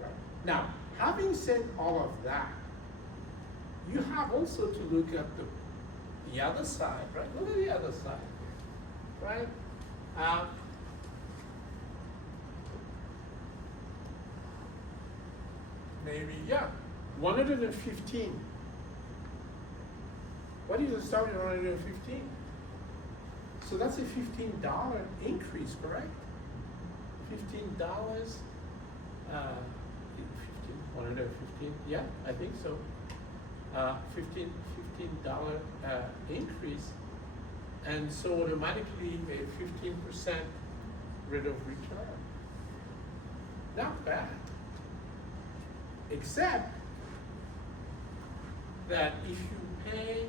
right? Now, having said all of that, you have also to look at the other side, right? Look at the other side, right? Maybe, 115. What is the start at 115? So that's a $15 increase, correct? $15, 115, yeah, I think so. $15 increase, and so automatically a 15% rate of return. Not bad. Except that if you pay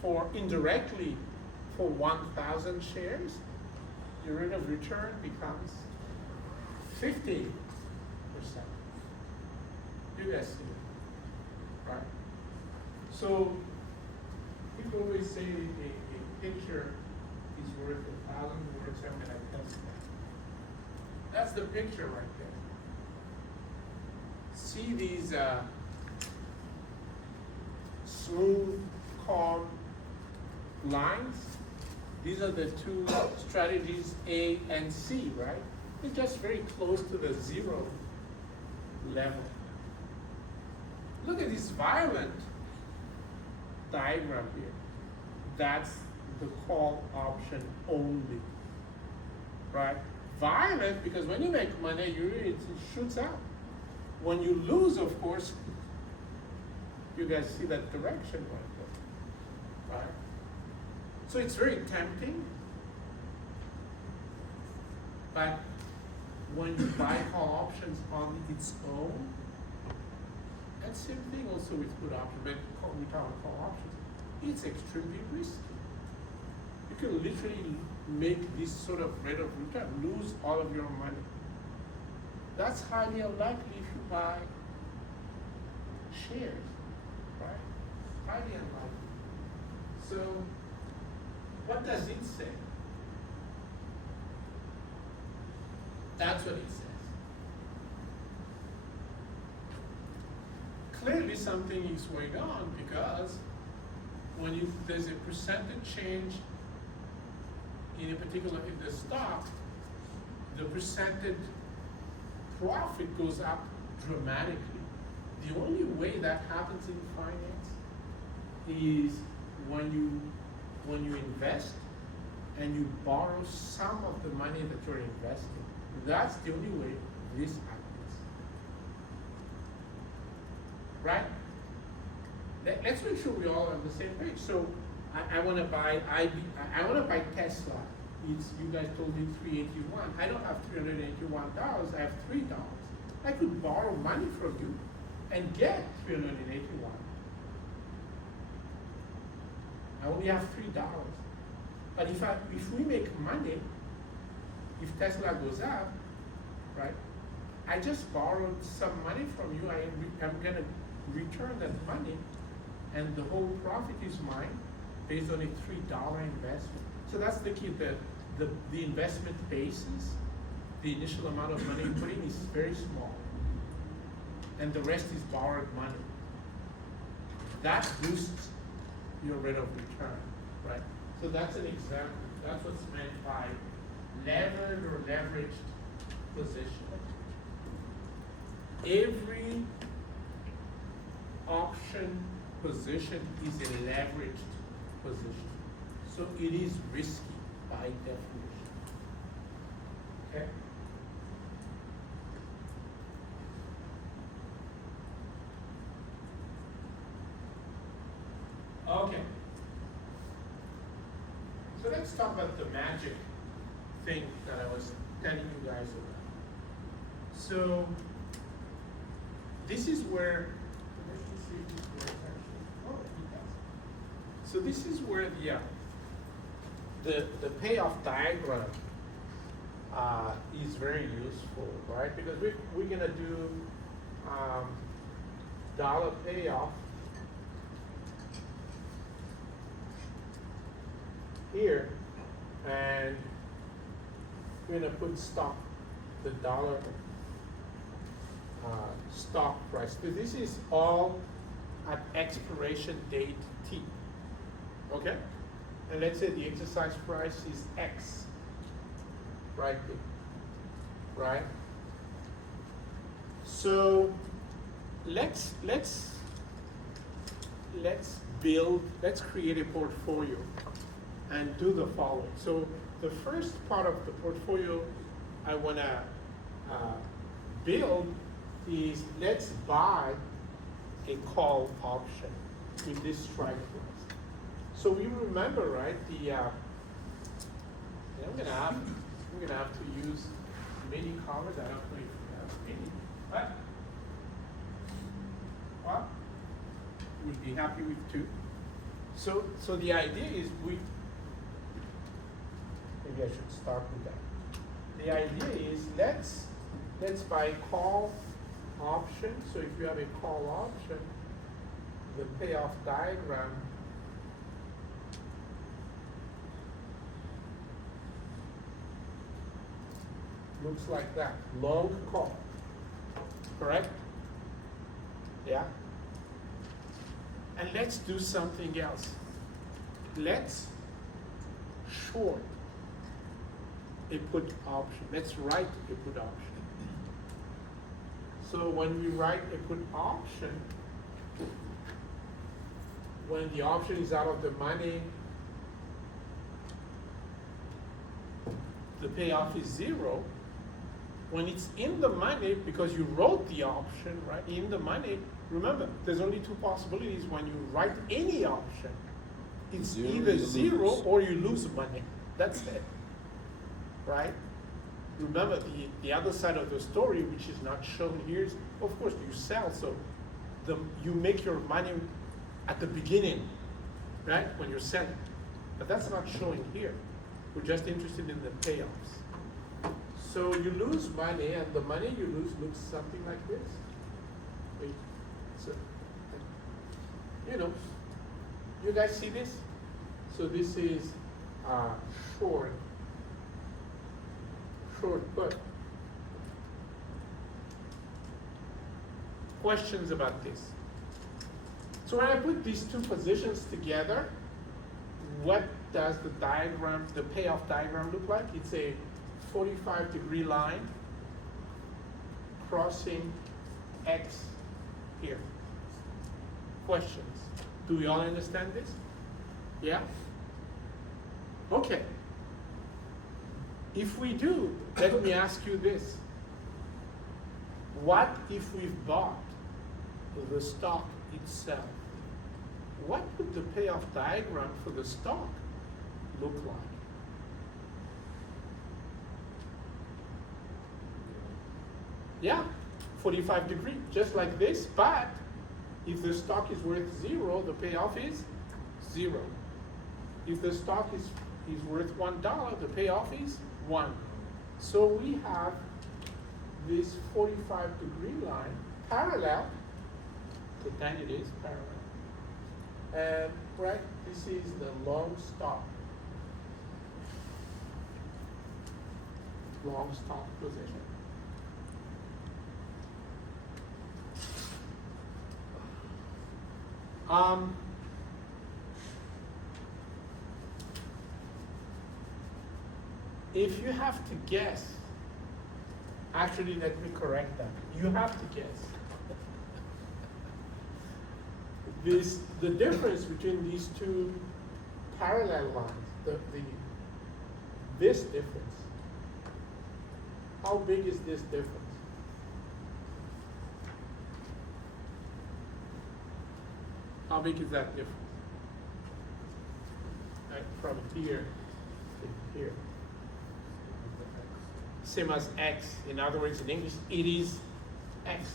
for indirectly for 1,000 shares, your rate of return becomes 50%. You guys see it, right? So people always say a picture is worth 1,000 words. I'm gonna test that. That's the picture right there. See these smooth, calm lines? These are the two strategies A and C, right? They're just very close to the 0 level. Look at this violent diagram here. That's the call option only, right? Violent because when you make money, it shoots out. When you lose, of course, you guys see that direction right there, right? So it's very tempting, but when you buy call options on its own, and same thing also with put options, but we talk about call options, it's extremely risky. You can literally make this sort of rate of return, lose all of your money. That's highly unlikely if you buy shares, right? Highly unlikely. So, what does it say? That's what it says. Clearly something is going on because when there's a percentage change in a particular, in the stock, the percentage profit goes up dramatically. The only way that happens in finance is when you invest and you borrow some of the money that you're investing. That's the only way this happens. Right? Let's make sure we're all on the same page. So I want to buy I want to buy Tesla. You guys told me $381. I don't have $381. I have $3. I could borrow money from you and get $381. I only have $3. But if we make money, if Tesla goes up, right? I just borrowed some money from you, I'm gonna return that money, and the whole profit is mine, based on a $3 investment. So that's the key, the investment basis, the initial amount of money you put in is very small, and the rest is borrowed money. That boosts your rate of return, right? So that's an example. That's what's meant by levered or leveraged position. Every option position is a leveraged position. So it is risky by definition. Okay? Okay. So let's talk about the magic thing that I was telling you guys about. So this is where, let me see if this works actually. Oh, it does. So this is where the payoff diagram is very useful, right? Because we're gonna do dollar payoff here, and we're gonna put stock, the dollar stock price. So this is all at expiration date T, okay? And let's say the exercise price is X, right there, right? So let's create a portfolio and do the following. So the first part of the portfolio I wanna build is, let's buy a call option with this strike price. So we remember, right, I'm gonna have to use many colors. I don't know if we have many, but well, we'll be happy with two. So the idea is maybe I should start with that. The idea is let's buy call option. So if you have a call option, the payoff diagram looks like that. Long call. Correct? Yeah? And let's do something else. Let's short a put option. Let's write a put option. So when we write a put option, when the option is out of the money, the payoff is 0. When it's in the money, because you wrote the option, right, in the money, remember, there's only two possibilities when you write any option. It's either 0 or you lose money. That's it, right? Remember, the other side of the story, which is not shown here, is, of course, you sell, so you make your money at the beginning, right, when you're selling. But that's not showing here. We're just interested in the payoffs. So you lose money, and the money you lose looks something like this. Wait, so, you guys see this? So this is short put. Questions about this? So when I put these two positions together, what does the diagram, the payoff diagram look like? It's a 45-degree line crossing X here. Questions? Do we all understand this? Yeah? Okay. If we do, let me ask you this. What if we've bought the stock itself? What would the payoff diagram for the stock look like? Yeah, 45 degree, just like this, but if the stock is worth 0, the payoff is 0. If the stock is worth $1, the payoff is 1. So we have this 45-degree line parallel, pretend it is parallel, and right, this is the long stop position. If you have to guess, actually let me correct that. You have to guess. The difference between these two parallel lines, this difference, how big is this difference? How big is that difference? Like from here to here. Same as x. In other words, in English, it is x.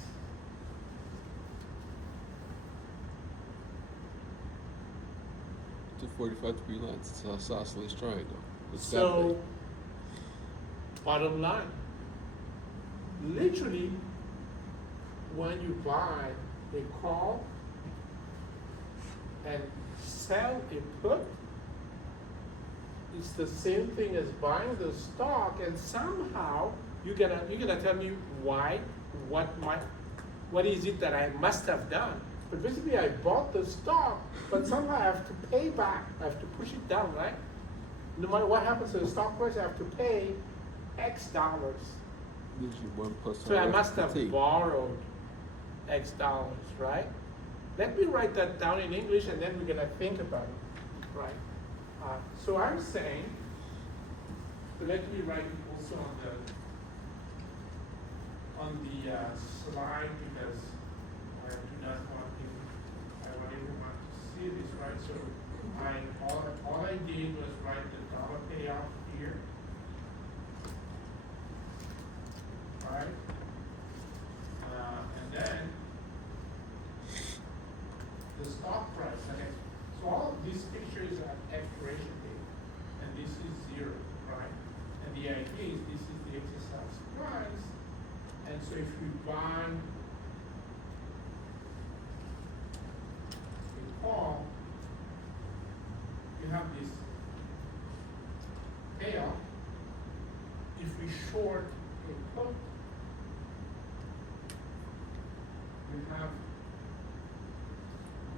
It's a 45-degree line. It's an isosceles triangle. It's that So, big. bottom line, literally, when you buy a call and sell a put, it's the same thing as buying the stock, and somehow you're gonna tell me why, what is it that I must have done? But basically, I bought the stock, but somehow I have to pay back. I have to push it down, right? No matter what happens to the stock price, I have to pay X dollars. Gives you 1 plus So I R must to have T. borrowed X dollars, right? Let me write that down in English, and then we're gonna think about it, right? So I'm saying, let me write it also on the slide, because I do not want everyone to see this, right? So all I did was write the dollar payoff here, right? And then the stock price. Okay. So all of these pictures are expiration date, and this is 0, right? And the idea is this is the exercise price, and so if you buy a call, you have this payoff. If we short a put, we have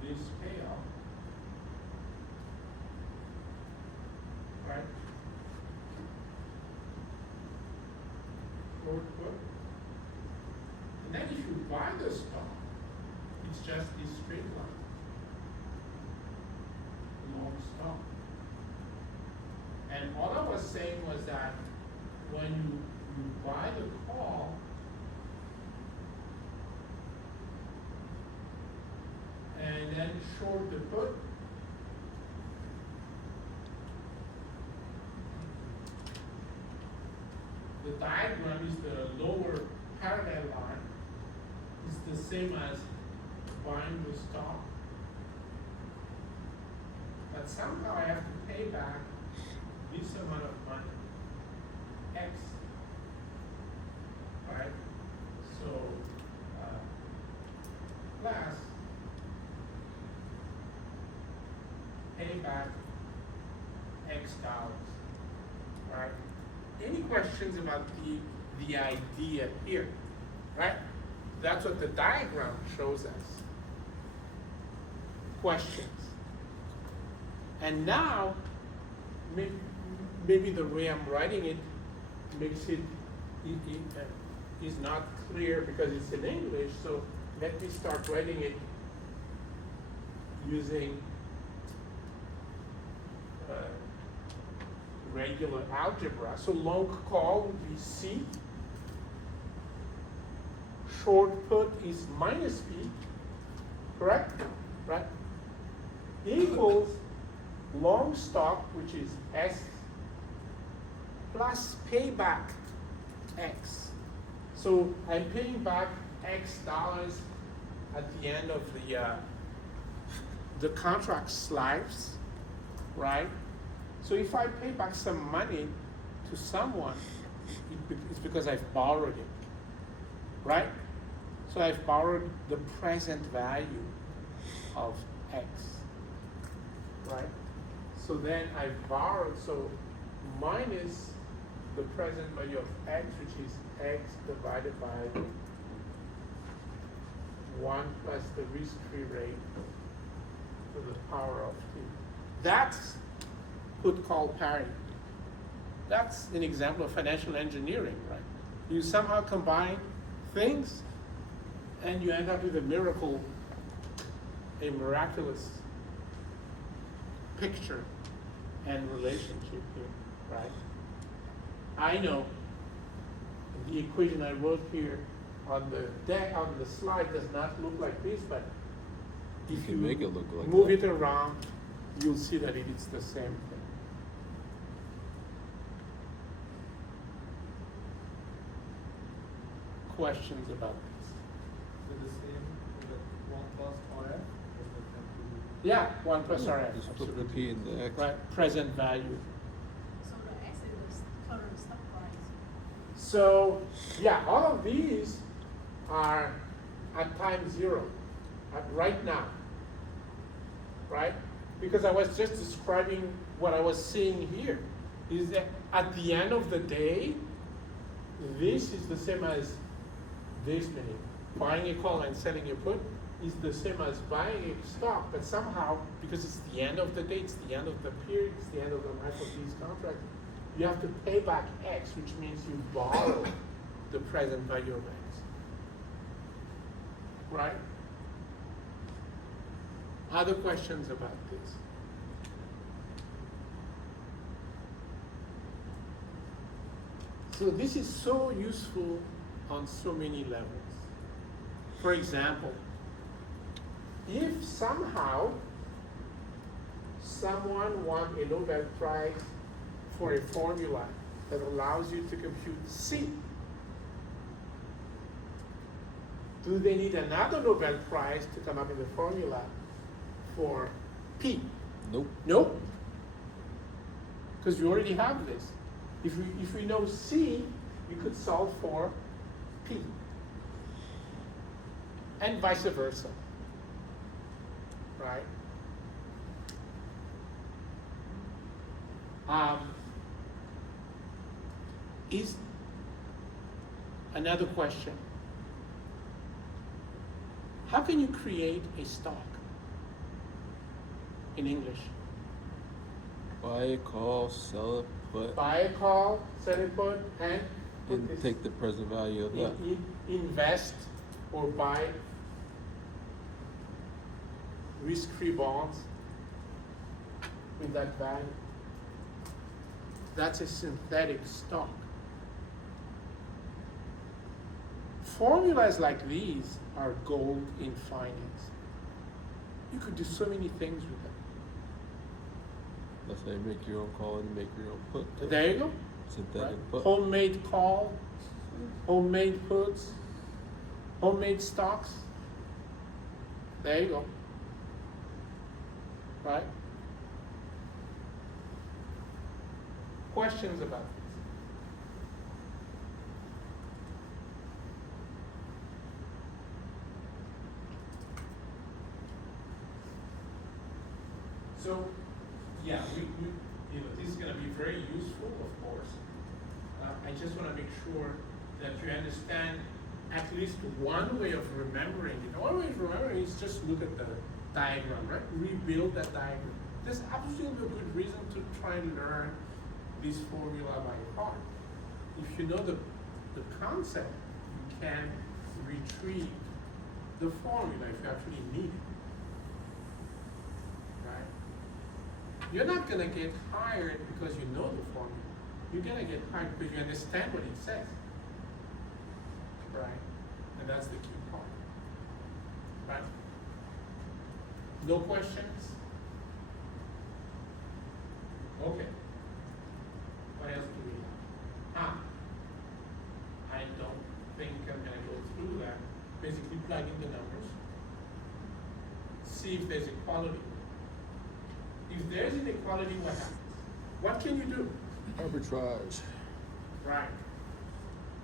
this payoff, right? Short put. And then if you buy the stock, it's just this straight line. Long stock. And all I was saying was that when you buy the call, and then short the put, the diagram is the lower parallel line is the same as buying the stock, but somehow I have to pay back this amount of money, X, right? So, plus pay back X dollars, right? Any questions about the idea here, right? That's what the diagram shows us. Questions? And now, maybe the way I'm writing it makes it is not clear because it's in English, so let me start writing it using regular algebra. So long call would be C. Short put is minus P, correct? Right? Equals long stock, which is S, plus payback X. So I'm paying back X dollars at the end of the contract's lives, right? So if I pay back some money to someone, it's because I've borrowed it. right? So I've borrowed the present value of X, right? So then I've borrowed, so minus the present value of X, which is X divided by 1 plus the risk-free rate to the power of t. That's put call parity. That's an example of financial engineering, right? You somehow combine things and you end up with a miracle, a miraculous picture and relationship here, right? I know the equation I wrote here on the deck, on the slide does not look like this, but You if can make it look like move that. it around, you'll see that it is the same thing. Questions about this? Is it the same with the 1 plus RF? Or is it simply- Yeah, 1 plus RF. Just put the absolutely. P in the X. Right, present value. So the X is the current stock price. So, yeah, all of these are at time 0, at right now, right? Because I was just describing what I was seeing here, is that at the end of the day, this is the same as this meaning. Buying a call and selling a put is the same as buying a stock, but somehow, because it's the end of the day, it's the end of the period, it's the end of the life of these contracts, you have to pay back X, which means you borrow the present value of X. Right? Other questions about this? So this is so useful on so many levels. For example, if somehow someone won a Nobel Prize for a formula that allows you to compute C, do they need another Nobel Prize to come up with a formula for P? Nope. Nope. Because we already have this. If we know C, we could solve for P. And vice versa. Right? Is another question. How can you create a stock in English? Buy a call, sell it, put, Buy a call, sell it put, and put and this take the present value of that. invest or buy risk-free bonds with that value. That's a synthetic stock. Formulas like these are gold in finance. You could do so many things with them. Let's say make your own call and make your own put. too. There you go. Synthetic Right? put. Homemade call, homemade puts, homemade stocks. There you go. Right? Questions about this? So, yeah, this is going to be very useful, of course. I just want to make sure that you understand at least one way of remembering it. One way of remembering is just look at the diagram, right? Rebuild that diagram. There's absolutely a good reason to try and learn this formula by heart. If you know the concept, you can retrieve the formula if you actually need it. Right? You're not going to get hired because you know the formula. You're going to get hired because you understand what it says. Right? And that's the key part. Right? No questions? Okay. What else do we have? I don't think I'm going to go through that. Basically plug in the numbers. See if there's equality. If there's inequality, what happens? What can you do? Arbitrage. Right.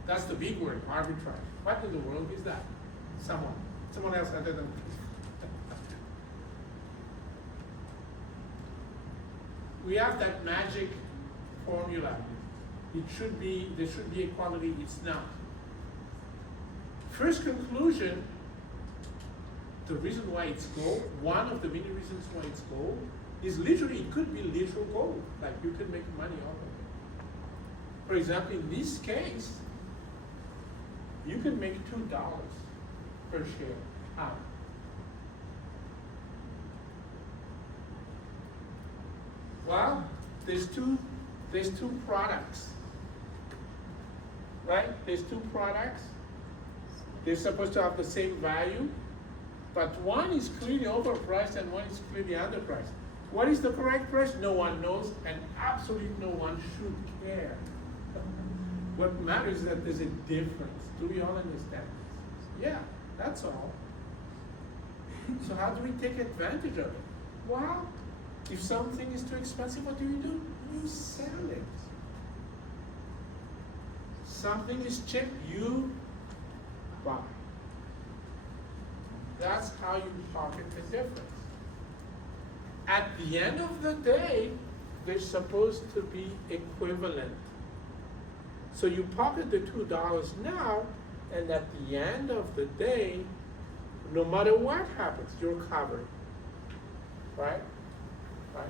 That's the big word, arbitrage. What in the world is that? Someone else other than we have that magic formula. There should be equality, it's not. First conclusion, the reason why it's gold, one of the many reasons why it's gold, is literally, it could be literal gold, like you could make money off of it. For example, in this case, you can make $2 per share out. Well, there's two products, right? There's two products. They're supposed to have the same value, but one is clearly overpriced and one is clearly underpriced. What is the correct price? No one knows, and absolutely no one should care. What matters is that there's a difference. Do we all understand this? Yeah, that's all. So how do we take advantage of it? Well, if something is too expensive, what do? You sell it. Something is cheap, you buy. That's how you pocket the difference. At the end of the day, they're supposed to be equivalent. So you pocket the $2 now, and at the end of the day, no matter what happens, you're covered. Right? Right?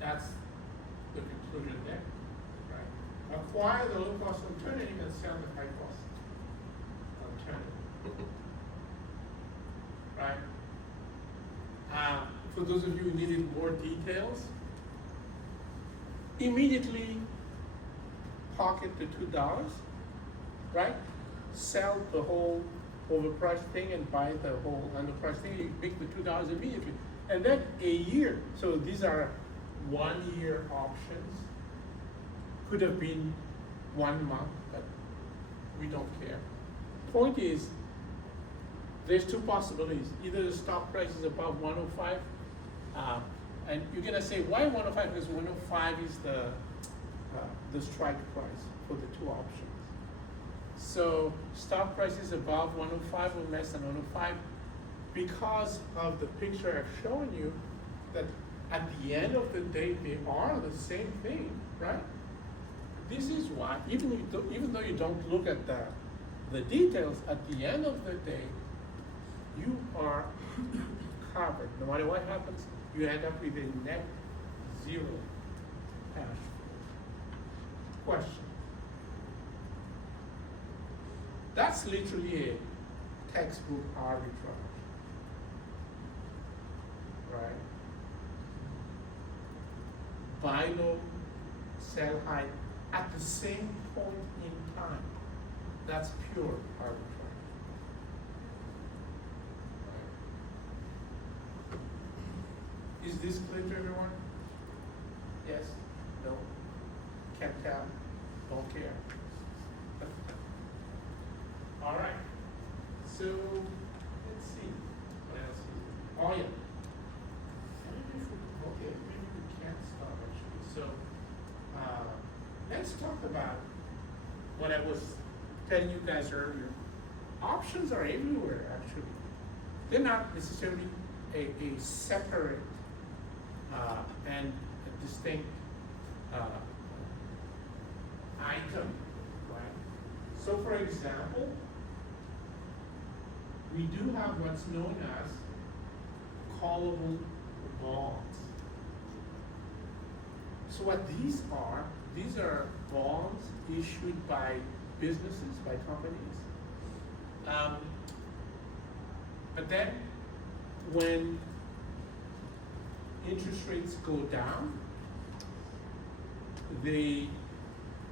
That's the conclusion there. Right? Acquire the low-cost alternative and sell the high-cost alternative. Right? For those of you who needed more details, immediately pocket the $2, right? Sell the whole overpriced thing and buy the whole underpriced thing. You make the $2 immediately. And then a year, so these are 1 year options. Could have been 1 month, but we don't care. Point is, there's two possibilities. Either the stock price is above 105, and you're gonna say, why 105? Because 105 is the strike price for the two options. So stock price is above 105 or less than 105 because of the picture I've shown you, that at the end of the day, they are the same thing, right? This is why, even though you don't look at the details, at the end of the day, you are covered. No matter what happens, you end up with a net zero cash flow. Question. That's literally a textbook arbitrage, right? Buy low, sell high at the same point in time. That's pure arbitrage. Is this clear to everyone? Yes? No? Can't tell? Don't care? All right. So, let's see. What else is there? Oh, yeah. Okay, maybe we can't stop actually. So, let's talk about what I was telling you guys earlier. Options are everywhere, actually. They're not necessarily a separate and a distinct item, right? So for example, we do have what's known as callable bonds. So what these are bonds issued by businesses, by companies. But then when interest rates go down,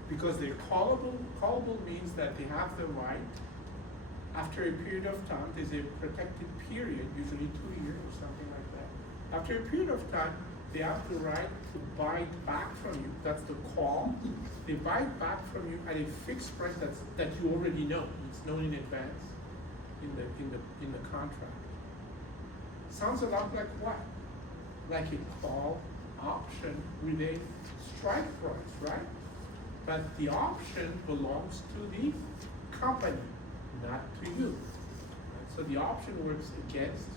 because they're callable means that they have the right, after a period of time, there's a protected period, usually 2 years or something like that. After a period of time, they have the right to buy it back from you. That's the call. They buy it back from you at a fixed price that you already know. It's known in advance in the contract. Sounds a lot like what? like a call option with a strike price, right? But the option belongs to the company, not to you. Right? So the option works against you.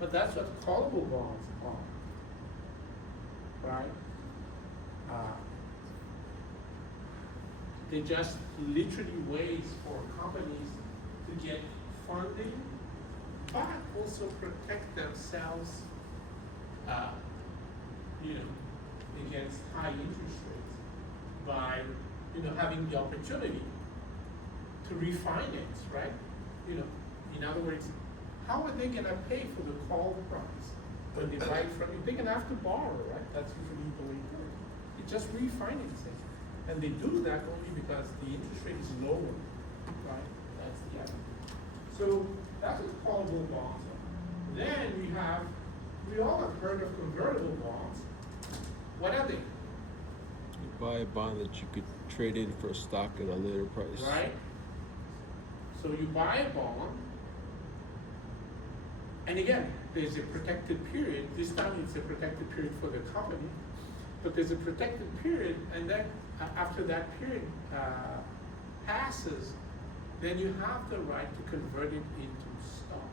But that's what callable bonds are, right? They just literally ways for companies to get funding, but also protect themselves, against high interest rates by, having the opportunity to refinance, right? In other words, how are they gonna pay for the call price when they buy it from you? They're gonna have to borrow, right? That's usually the way it goes. It's just refinancing. And they do that only because the interest rate is lower, right? That's the idea. So that's what callable bonds are. Then we all have heard of convertible bonds. What are they? You buy a bond that you could trade in for a stock at a later price. Right? So you buy a bond, and again, there's a protected period. This time it's a protected period for the company, but there's a protected period, and then after that period passes, then you have the right to convert it into stock.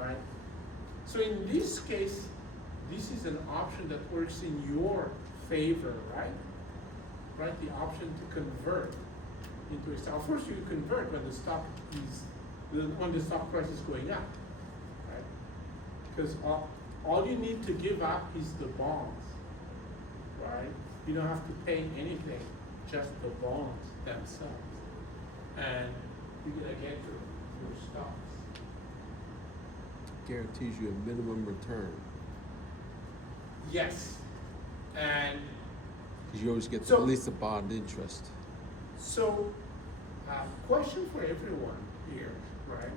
Right? So in this case, this is an option that works in your favor, right? Right? The option to convert into a stock. Of course, you convert when the stock price is going up, right? Because all you need to give up is the bonds, right? You don't have to pay anything, just the bonds themselves, and you're gonna get your stocks. Guarantees you a minimum return. Yes, and Because you always get So- at least the bond interest. so, question for everyone here, right?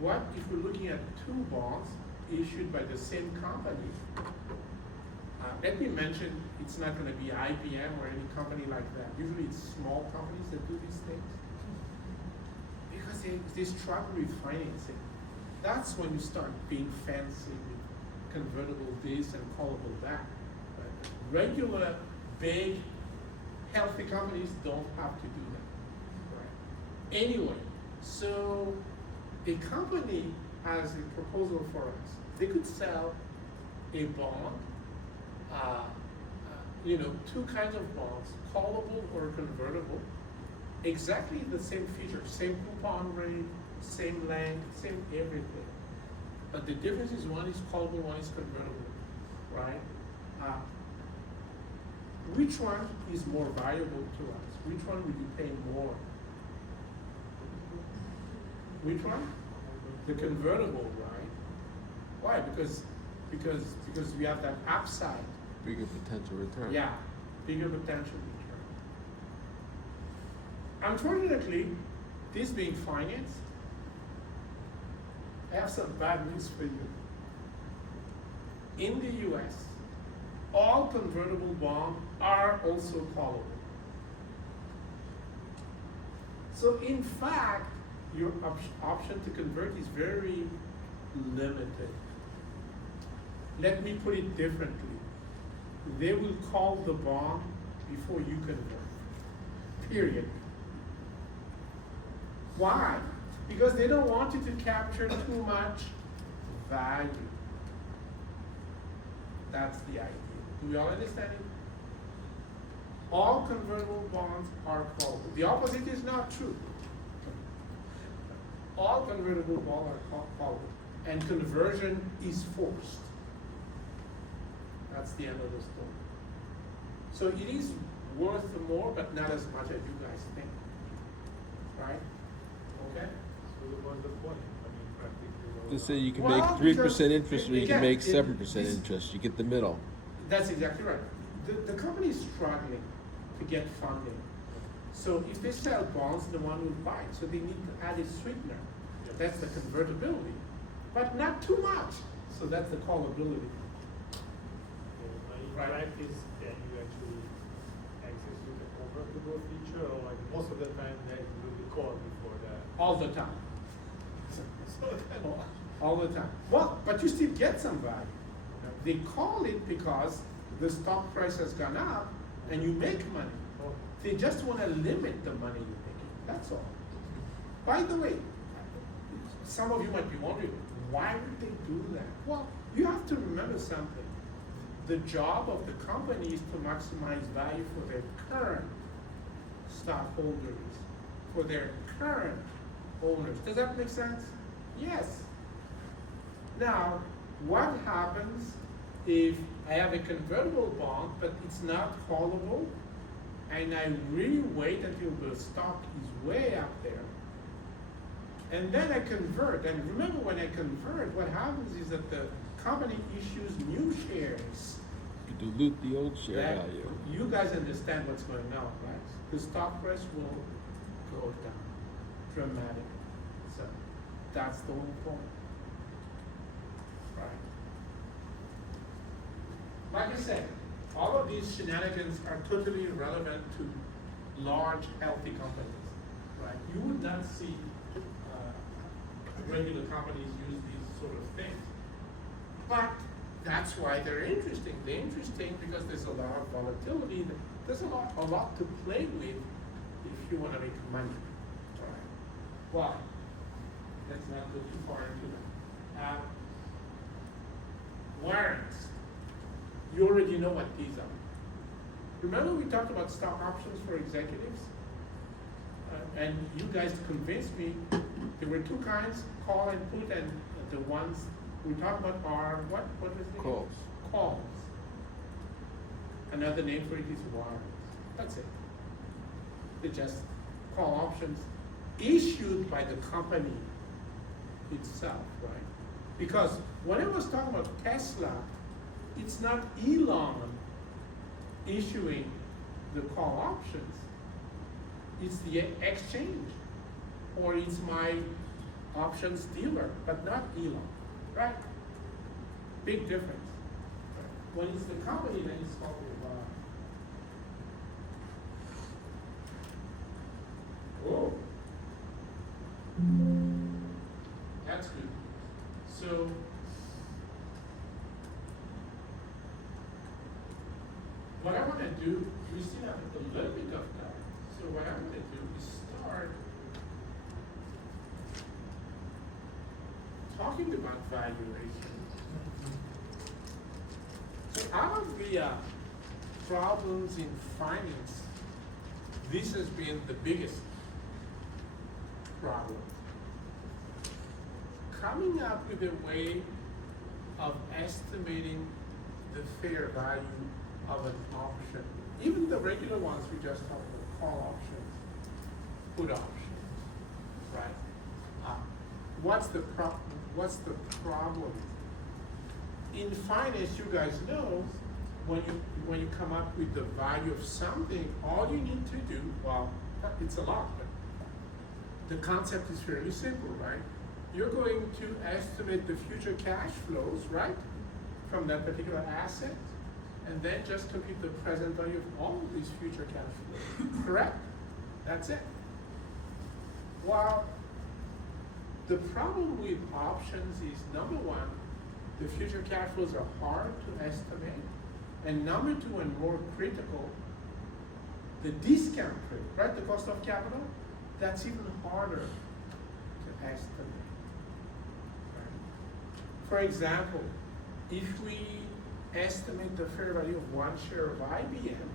What if we're looking at two bonds issued by the same company? Let me mention, it's not gonna be IBM or any company like that. Usually it's small companies that do these things. Because they struggle with financing. That's when you start being fancy with convertible this and callable that. Right? Regular, big, healthy companies don't have to do that. Right? Anyway, so a company has a proposal for us. They could sell a bond, two kinds of bonds, callable or convertible, exactly the same features, same coupon rate, same length, same everything. But the difference is one is callable, one is convertible, right? Which one is more valuable to us? Which one will you pay more? Which one? The convertible, right? Why? Because we have that upside. Bigger potential return. Yeah, bigger potential return. Unfortunately, this being financed, I have some bad news for you. In the US, all convertible bonds are also callable. So in fact, your option to convert is very limited. Let me put it differently. They will call the bond before you convert, period. Why? Because they don't want you to capture too much value. That's the idea. Do we all understand it? All convertible bonds are callable. The opposite is not true. All convertible bonds are callable, and conversion is forced. That's the end of the story. So it is worth more, but not as much as you guys think. Right? Okay? So what's the point? I mean, practically. Just say you can Well, make 3% because, interest, or you again, can make it- 7% this- interest. You get the middle. That's exactly right. The company is struggling to get funding. So if they sell bonds, the one will buy it. So they need to add a sweetener. That's the convertibility. But not too much. So that's the callability. In Right. practice, then you actually execute a convertible feature, or like most of the time that will be called before that. All the time. So all the time. Well, but you still get some value. They call it because the stock price has gone up and you make money. They just want to limit the money you're making, that's all. By the way, some of you might be wondering, why would they do that? Well, you have to remember something. The job of the company is to maximize value for their current stockholders, for their current owners. Does that make sense? Yes. Now, what happens if I have a convertible bond, but it's not callable, and I really wait until the stock is way up there, and then I convert? And remember, when I convert, what happens is that the company issues new shares. You dilute the old share That- value. You guys understand what's going on, right? The stock price will go down dramatically. So that's the whole point. Right. Like I said, all of these shenanigans are totally irrelevant to large, healthy companies, right? You would not see regular companies use these sort of things. But that's why they're interesting. They're interesting because there's a lot of volatility. There's a lot to play with if you want to make money. All right. Well, let's not go too far into that. Warrants. You already know what these are. Remember we talked about stock options for executives? And you guys convinced me there were two kinds, call and put, and the ones we talk about are, what was it? Calls. Calls. Another name for it is warrants. That's it. They're just call options issued by the company itself, right? Because when I was talking about Tesla, it's not Elon issuing the call options. It's the exchange, or it's my options dealer, but not Elon, right? Big difference. When it's the company, then it's called a warrant. Oh, that's good. So, what I want to do, we still have a little bit of time. So what I want to do is start talking about valuation. So out of the problems in finance, this has been the biggest problem. Coming up with a way of estimating the fair value of an option. Even the regular ones we just talked about, call options, put options, right? What's the problem? In finance, you guys know, when you come up with the value of something, all you need to do, well, it's a lot, but the concept is fairly simple, right? You're going to estimate the future cash flows, right, from that particular asset, and then just compute the present value of all of these future cash flows, correct? That's it. Well, the problem with options is, number one, the future cash flows are hard to estimate, and number two, and more critical, the discount rate, right, the cost of capital, that's even harder to estimate. Right? For example, if we estimate the fair value of one share of IBM,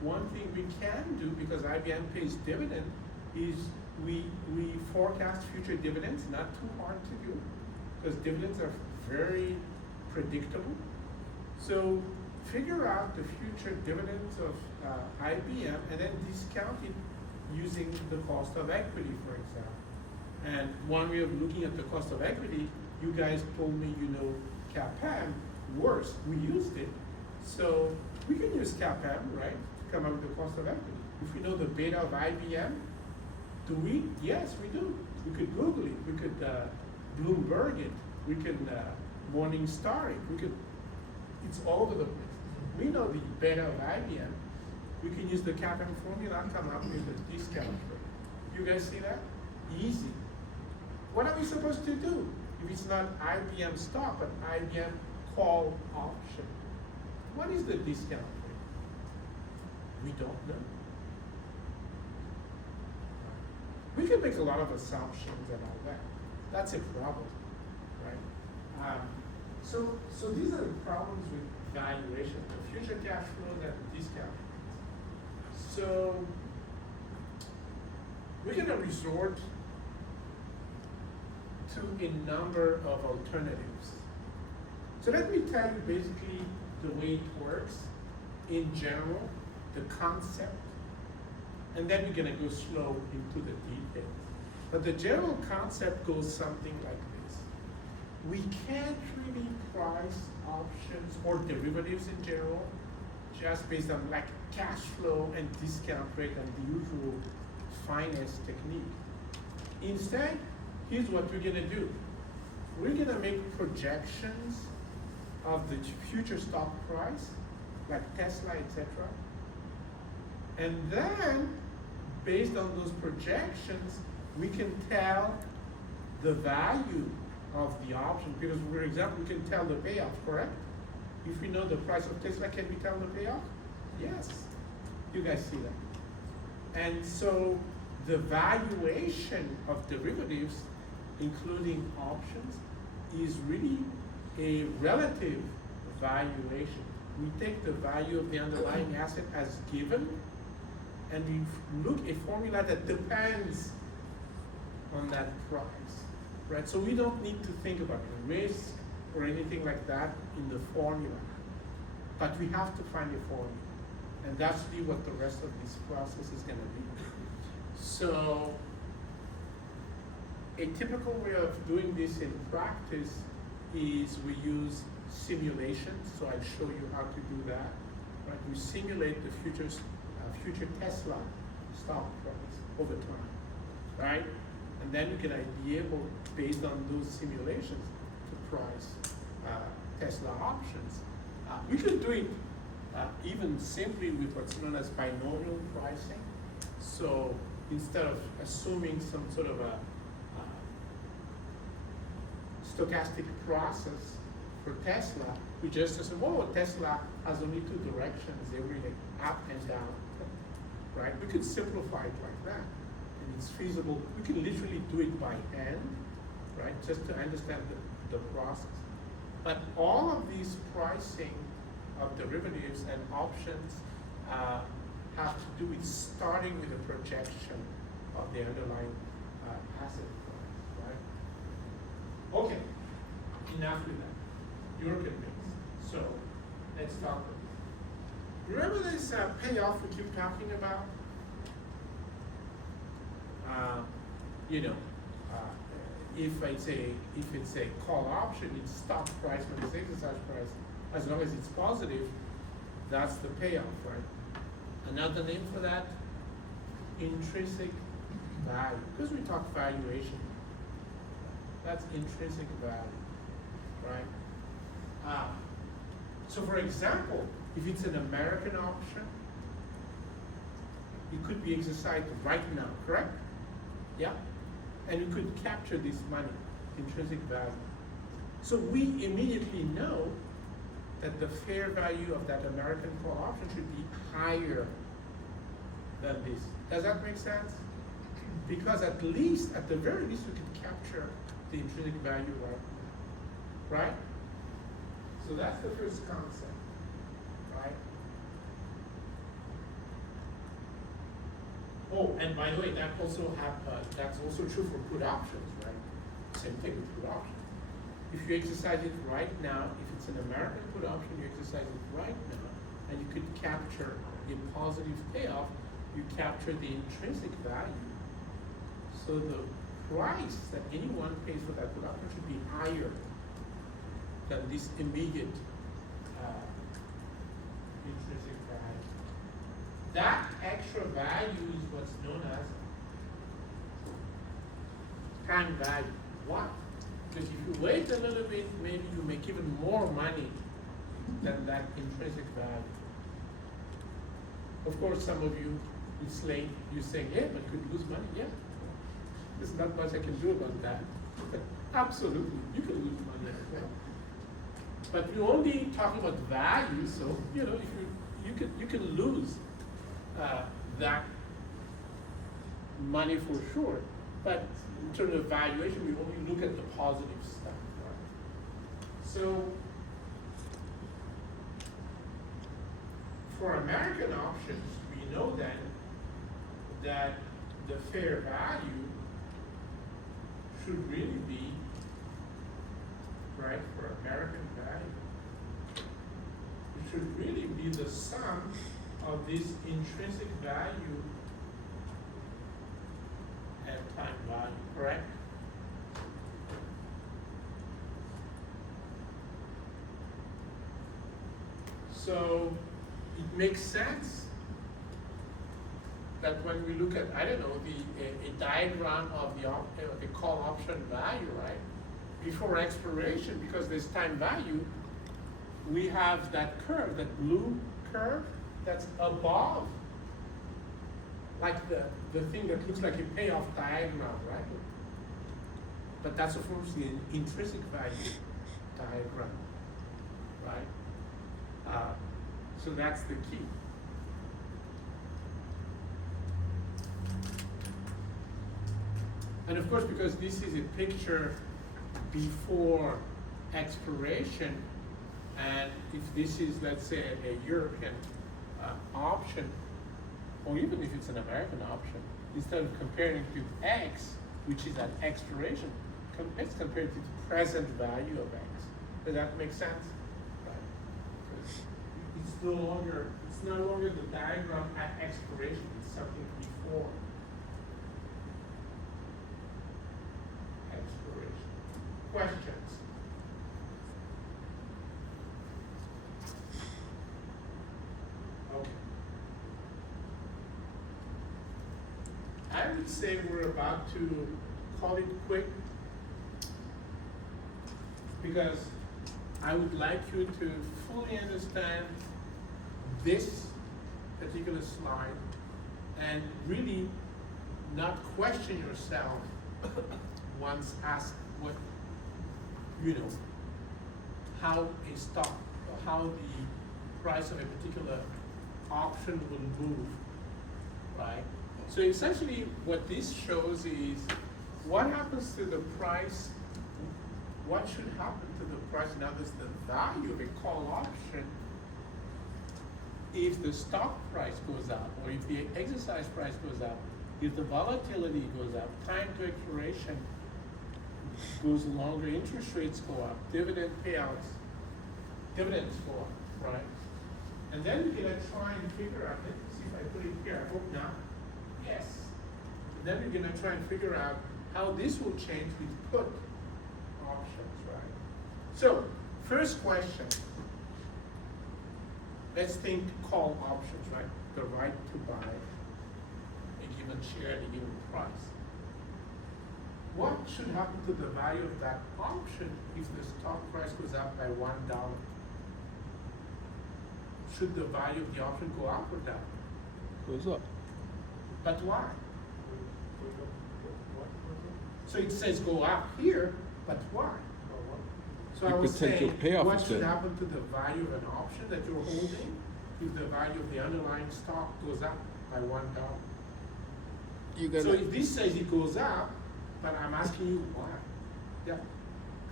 one thing we can do, because IBM pays dividend, is we forecast future dividends. Not too hard to do, because dividends are very predictable. So figure out the future dividends of IBM and then discount it using the cost of equity, for example. And one way of looking at the cost of equity, you guys told me you know CAPM. Worse, we used it. So we can use CAPM, right, to come up with the cost of equity. If we know the beta of IBM, do we? Yes, we do. We could Google it. We could Bloomberg it. We could Morningstar it. We could. It's all over the place. We know the beta of IBM. We can use the CAPM formula and come up with a discount rate. You guys see that? Easy. What are we supposed to do? if it's not IBM stock, but IBM call option, what is the discount rate? We don't know. We can make a lot of assumptions and all that. That's a problem, right? So these are the problems with valuation, the future cash flows and the discount rates. So we're gonna resort to a number of alternatives. So let me tell you basically the way it works in general, the concept, and then we're gonna go slow into the details. But the general concept goes something like this. We can't really price options or derivatives in general just based on like cash flow and discount rate and the usual finance technique. Instead, here's what we're gonna do. We're gonna make projections of the future stock price, like Tesla, etc. And then, based on those projections, we can tell the value of the option. Because, for example, we can tell the payoff, correct? If we know the price of Tesla, can we tell the payoff? Yes. You guys see that. And so the valuation of derivatives, including options, is really a relative valuation. We take the value of the underlying asset as given, and we look a formula that depends on that price, right? So we don't need to think about the risk or anything like that in the formula, but we have to find a formula, and that's really what the rest of this process is gonna be. So a typical way of doing this in practice is we use simulations. So I'll show you how to do that. Right? We simulate the future Tesla stock price over time, right? And then we can be able, based on those simulations, to price Tesla options. We could do it even simply with what's known as binomial pricing. So instead of assuming some sort of a stochastic process for Tesla, we just assume, oh, Tesla has only two directions, every up and down, right? We could simplify it like that, and it's feasible. We can literally do it by hand, right? Just to understand the process. But all of these pricing of derivatives and options have to do with starting with a projection of the underlying asset price, right? Okay, enough with that. You're convinced. So let's talk about it. Remember this payoff we keep talking about? If it's a call option, it's stock price minus exercise price. As long as it's positive, that's the payoff, right? Another name for that, intrinsic value. Because we talk valuation, that's intrinsic value, right? So for example, if it's an American option, it could be exercised right now, correct? Yeah? And you could capture this money, intrinsic value. So we immediately know that the fair value of that American call option should be higher than this. Does that make sense? Because at the very least, we could capture the intrinsic value right? So that's the first concept, right? Oh, and by the way, that's also true for put options, right? Same thing with put options. If you exercise it right now, if it's an American put option, you exercise it right now, and you could capture a positive payoff, you capture the intrinsic value. So the price that anyone pays for that put option should be higher than this immediate intrinsic value. That extra value is what's known as time value. Why? Because if you wait a little bit, maybe you make even more money than that intrinsic value. Of course, some of you, it's late, you say, yeah, but could lose money, yeah. There's not much I can do about that. Absolutely, you can lose money as well. But you're only talking about value, so you know if you can lose that money for sure. But in terms of valuation, we only look at the positive stuff. Right? So for American options, we know then that the fair value should really be, right, for American value, it should really be the sum of this intrinsic value and time value, correct? So it makes sense that when we look at, I don't know, a diagram of the call option value, right? Before expiration, because there's time value, we have that curve, that blue curve that's above, like the thing that looks like a payoff diagram, right? But that's of course the intrinsic value diagram, right? So that's the key. And of course, because this is a picture before expiration, and if this is, let's say, a European option, or even if it's an American option, instead of comparing it with X, which is at expiration, let's compare it to the present value of X. Does that make sense? Right. Because it's no longer the diagram at expiration, it's something before expiration. Questions? Okay. I would say we're about to call it quick because I would like you to fully understand this particular slide and really not question yourself once asked what, how a stock or how the price of a particular option will move, right? So essentially what this shows is what happens to the price, what should happen to the price, in other words, the value of a call option if the stock price goes up, or if the exercise price goes up, if the volatility goes up, time to expiration goes longer, interest rates go up, dividend payouts, dividends go up, right? And then we're gonna try and figure out, let's see if I put it here, I hope not, yes. And then we're gonna try and figure out how this will change with put options, right? So, first question. Let's think call options, right? The right to buy a given share at a given price. What should happen to the value of that option if the stock price goes up by $1? Should the value of the option go up or down? Goes up. But why? So it says go up here, but why? So The I was potential saying, payoff what is should good. happen to the value of an option that you're holding if the value of the underlying stock goes up by $1? You So gotta if this says it goes up, but I'm asking you why? Yeah,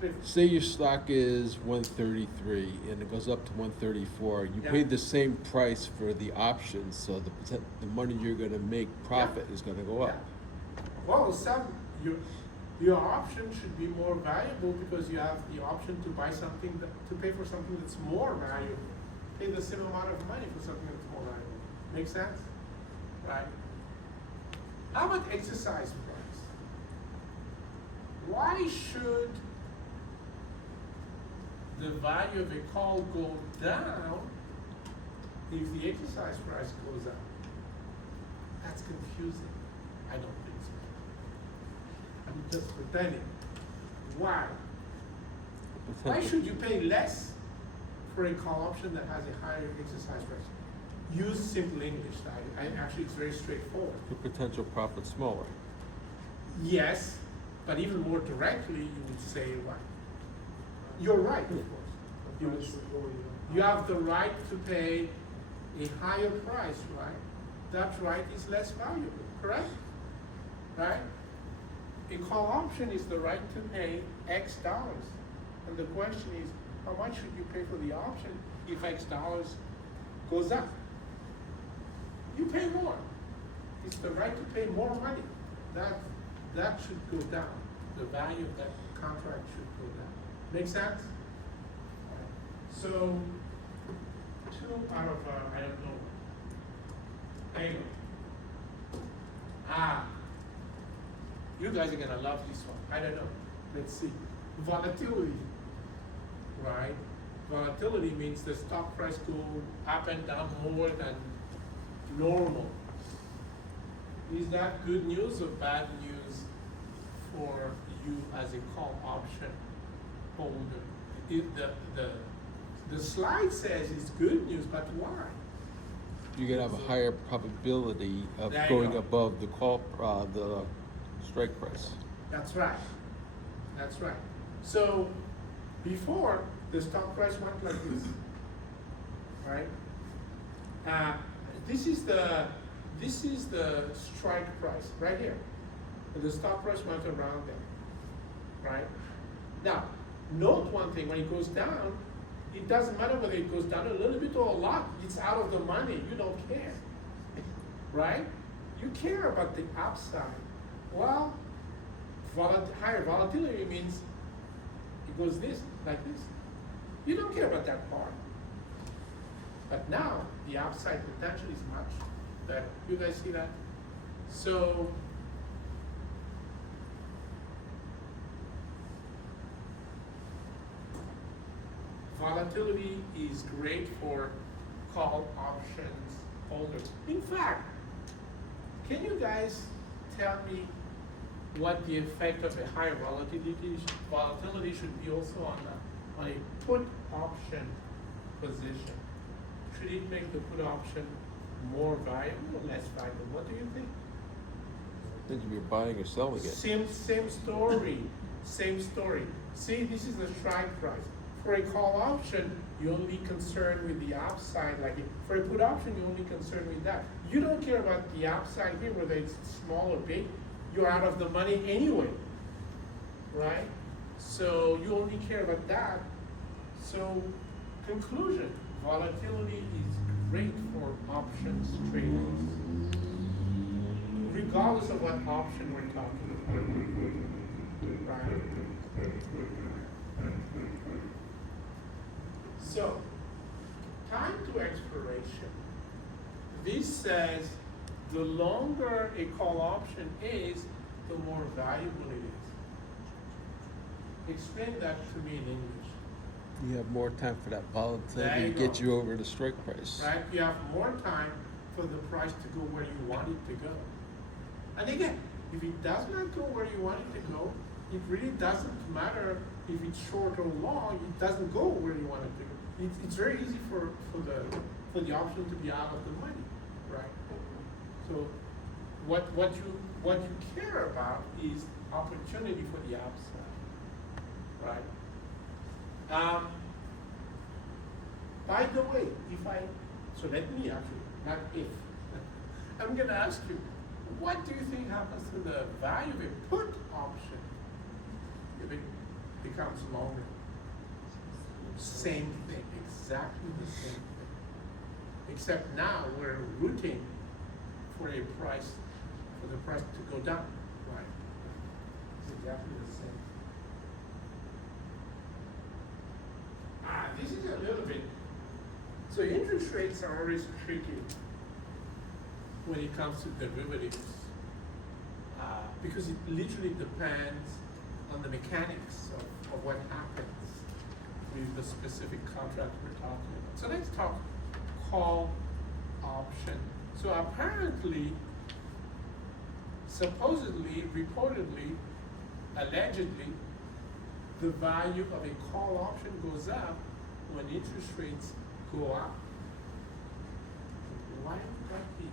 Cliff. say your stock is 133 and it goes up to 134. You Yeah. paid the same price for the options, so the money you're gonna make profit is gonna go up. Yeah. Well, your option should be more valuable because you have the option to buy something to pay for something that's more valuable. Pay the same amount of money for something that's more valuable. Make sense? Right? How about exercise price? Why should the value of a call go down if the exercise price goes up? That's confusing. I don't think so. I'm just pretending. Why? Why should you pay less for a call option that has a higher exercise price? Use simple English. Actually, it's very straightforward. The potential profit smaller. Yes, But even more directly, you would say what? You're right, of course. The You price would- should go even You higher. have the right to pay a higher price, right? That right is less valuable, correct? Right? A call option is the right to pay X dollars. And the question is, how much should you pay for the option if X dollars goes up? You pay more. It's the right to pay more money. That should go down. The value of that contract should go down. Make sense? So, 2 out of, I don't know. Anyway. You guys are gonna love this one. I don't know. Let's see. Volatility, right? Volatility means the stock price go up and down more than normal. Is that good news or bad news for you as a call option holder? The slide says it's good news, but why? You're gonna have a higher probability of There you going go. above the the strike price. That's right. That's right. So before the stock price went like this, right? This is the strike price right here. And the stock price went around there, right? Now, note one thing: when it goes down, it doesn't matter whether it goes down a little bit or a lot. It's out of the money. You don't care, right? You care about the upside. Well, higher volatility means it goes like this. You don't care about that part. But now the upside potential is much better. You guys see that? So volatility is great for call options holders. In fact, can you guys tell me what the effect of a higher volatility should be also on a put option position? Should it make the put option more valuable or less valuable? What do you think? Then you'd be buying or selling it. Same story, same story. See, this is the strike price. For a call option, you're only concerned with the upside. For a put option, you're only concerned with that. You don't care about the upside here, whether it's small or big. You're out of the money anyway, right? So you only care about that. So, conclusion, volatility is great for options traders, regardless of what option we're talking about, right? So, time to expiration. This says the longer a call option is, the more valuable it is. Explain that to me in English. You have more time for that There volatility you to get go. you over the strike price. Right? You have more time for the price to go where you want it to go. And again, if it does not go where you want it to go, it really doesn't matter if it's short or long, it doesn't go where you want it to go. It's very easy for the option to be out of the money, right? So what you care about is opportunity for the upside, right? By the way, so let me actually, not if, I'm gonna ask you, what do you think happens to the value of a put option if it becomes longer? Same thing, exactly the same thing. Except now we're rooting for the price to go down, right? It's exactly the same. This is a little bit, so interest rates are always tricky when it comes to derivatives, because it literally depends on the mechanics of what happens with the specific contract we're talking about. So let's talk call option. So apparently, supposedly, reportedly, allegedly, the value of a call option goes up when interest rates go up. Why would that be?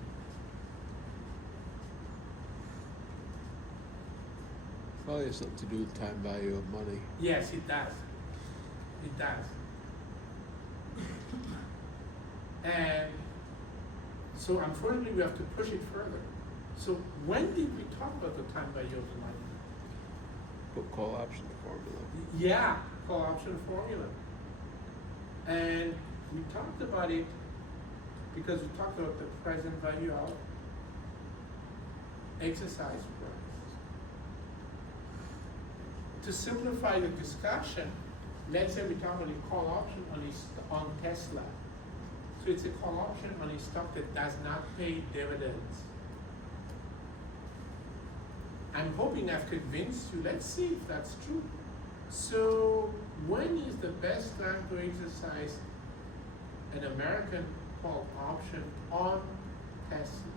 Probably has something to do with time value of money. Yes, it does. It does. And so unfortunately, we have to push it further. So when did we talk about the time value of the money? Put call option formula. Yeah, call option formula. And we talked about it because we talked about the present value of exercise price. To simplify the discussion, let's say we talk about a call option on Tesla. So it's a call option on a stock that does not pay dividends. I'm hoping I've convinced you. Let's see if that's true. So when is the best time to exercise an American call option on Tesla?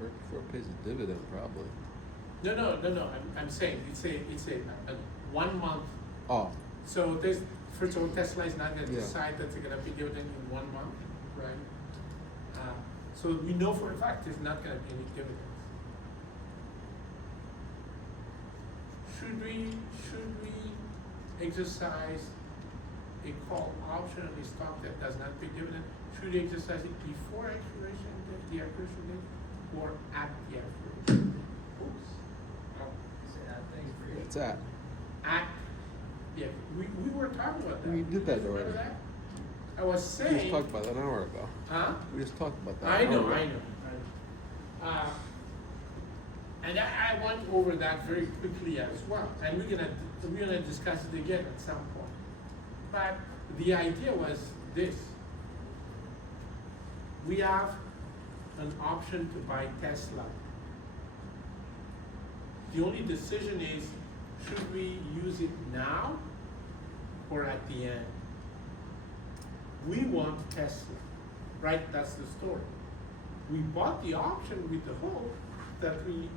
Right before it pays a dividend, probably. No. I'm saying it's a 1 month. Oh, So there's, first of all, Tesla is not gonna Yeah. decide that they're gonna pay dividend in 1 month, right? So we know for a fact there's not gonna be any dividends. Should we exercise a call option on a stock that does not pay dividend? Should we exercise it before expiration, the expiration date, or at the expiration date? Oops. Oh. it's at. Yeah, we were talking about that. We did You that guys remember already. that? I was We just saying. talked about that an hour ago. Huh? We just talked about that. I an hour know. ago. And I went over that very quickly as well, and we're gonna discuss it again at some point. But the idea was this: we have an option to buy Tesla. The only decision is, should we use it now or at the end? We want Tesla, right? That's the story. We bought the option with the hope that we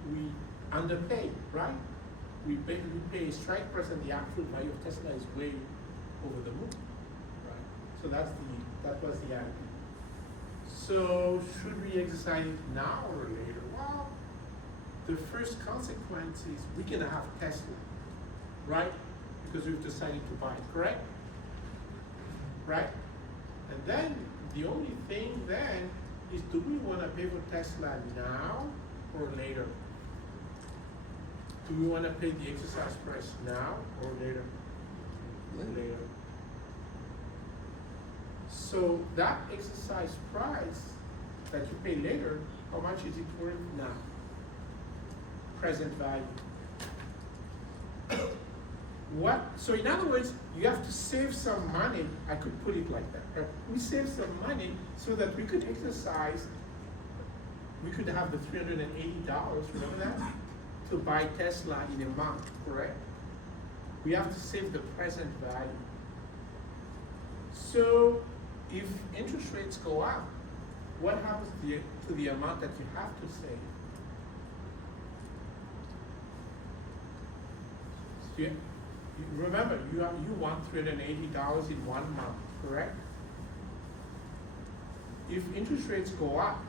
underpaid, right? We pay a strike price and the actual value of Tesla is way over the moon, right? So that was the idea. So should we exercise it now or later? Well, the first consequence is we're gonna have Tesla, right? Because we've decided to buy it, correct? Right? And then the only thing then is, do we want to pay for Tesla now or later? Do we want to pay the exercise price now or later? Later. So that exercise price that you pay later, how much is it worth now? Present value. What? So in other words, you have to save some money. I could put it like that. Right? We save some money so that we could exercise. We could have the $380. Remember that? To buy Tesla in a month, correct? We have to save the present value. So if interest rates go up, what happens to the amount that you have to save? Remember, you want $380 in 1 month, correct? If interest rates go up,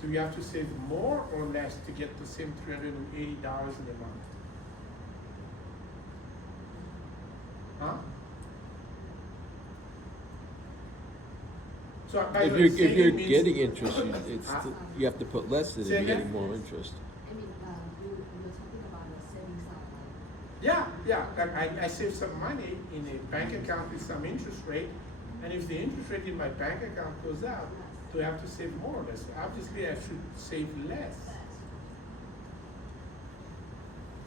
do you have to save more or less to get the same $380 in a month? Huh? So by the If way, you're, if saving you're means- getting interest, Huh? you have to put less in if Say you're again? getting more interest. I mean, you were talking about the savings account. Yeah, like I save some money in a bank account with some interest rate, and if the interest rate in my bank account goes up, do I have to save more or less? Obviously, I should save less.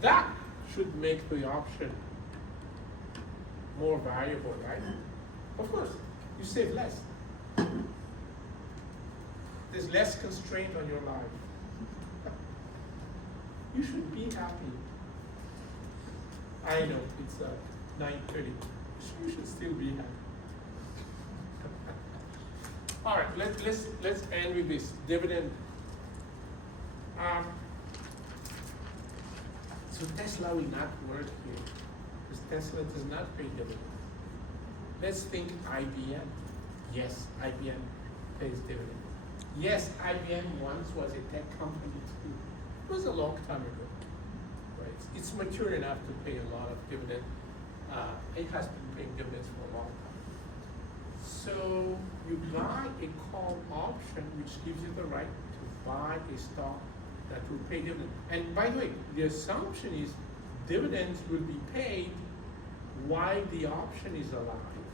That should make the option more valuable, right? Of course, you save less. There's less constraint on your life. You should be happy. I know, it's 9:30. You should still be happy. All right, let's end with this dividend. So Tesla will not work here, because Tesla does not pay dividend. Let's think IBM. Yes, IBM pays dividend. Yes, IBM once was a tech company too. It was a long time ago. Right? It's mature enough to pay a lot of dividend. It has been paying dividends for a long time. So you buy a call option, which gives you the right to buy a stock that will pay dividends. And by the way, the assumption is dividends will be paid while the option is alive.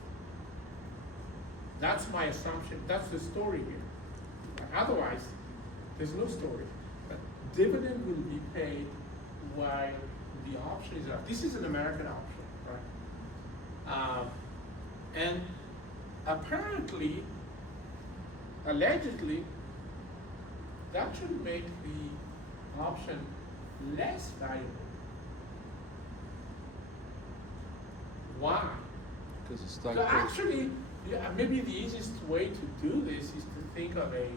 That's my assumption. That's the story here. Otherwise, there's no story. But dividend will be paid while the option is alive. This is an American option, right? And apparently, allegedly, that should make the option less valuable. Why? Because the stock So price. actually, yeah, maybe the easiest way to do this is to think of a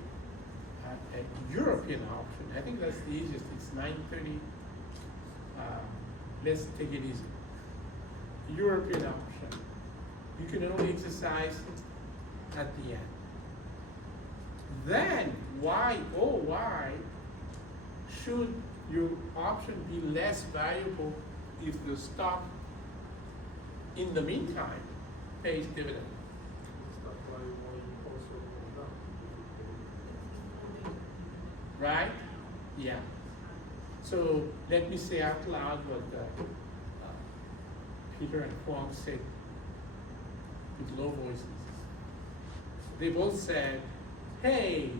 European option. I think that's the easiest. It's 930. Let's take it easy. European option. You can only exercise it at the end. Then why should your option be less valuable if the stock in the meantime pays dividend? That's why you want to also go down. Right? Yeah. So let me say out loud what Peter and Huang said with low voices. They both said, hey,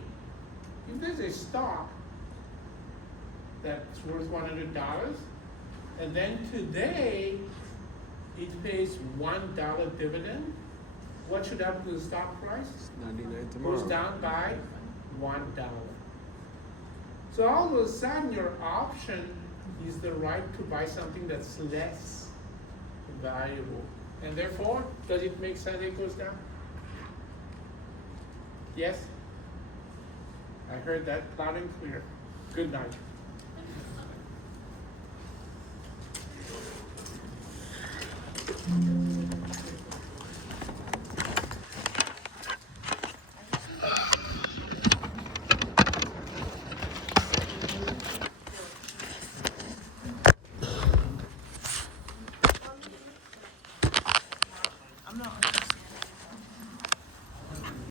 if there's a stock that's worth $100, and then today it pays $1 dividend, what should happen to the stock price? 99 Goes tomorrow. down by $1. So all of a sudden your option is the right to buy something that's less valuable. And therefore, does it make sense it goes down? Yes? I heard that loud and clear. Good night.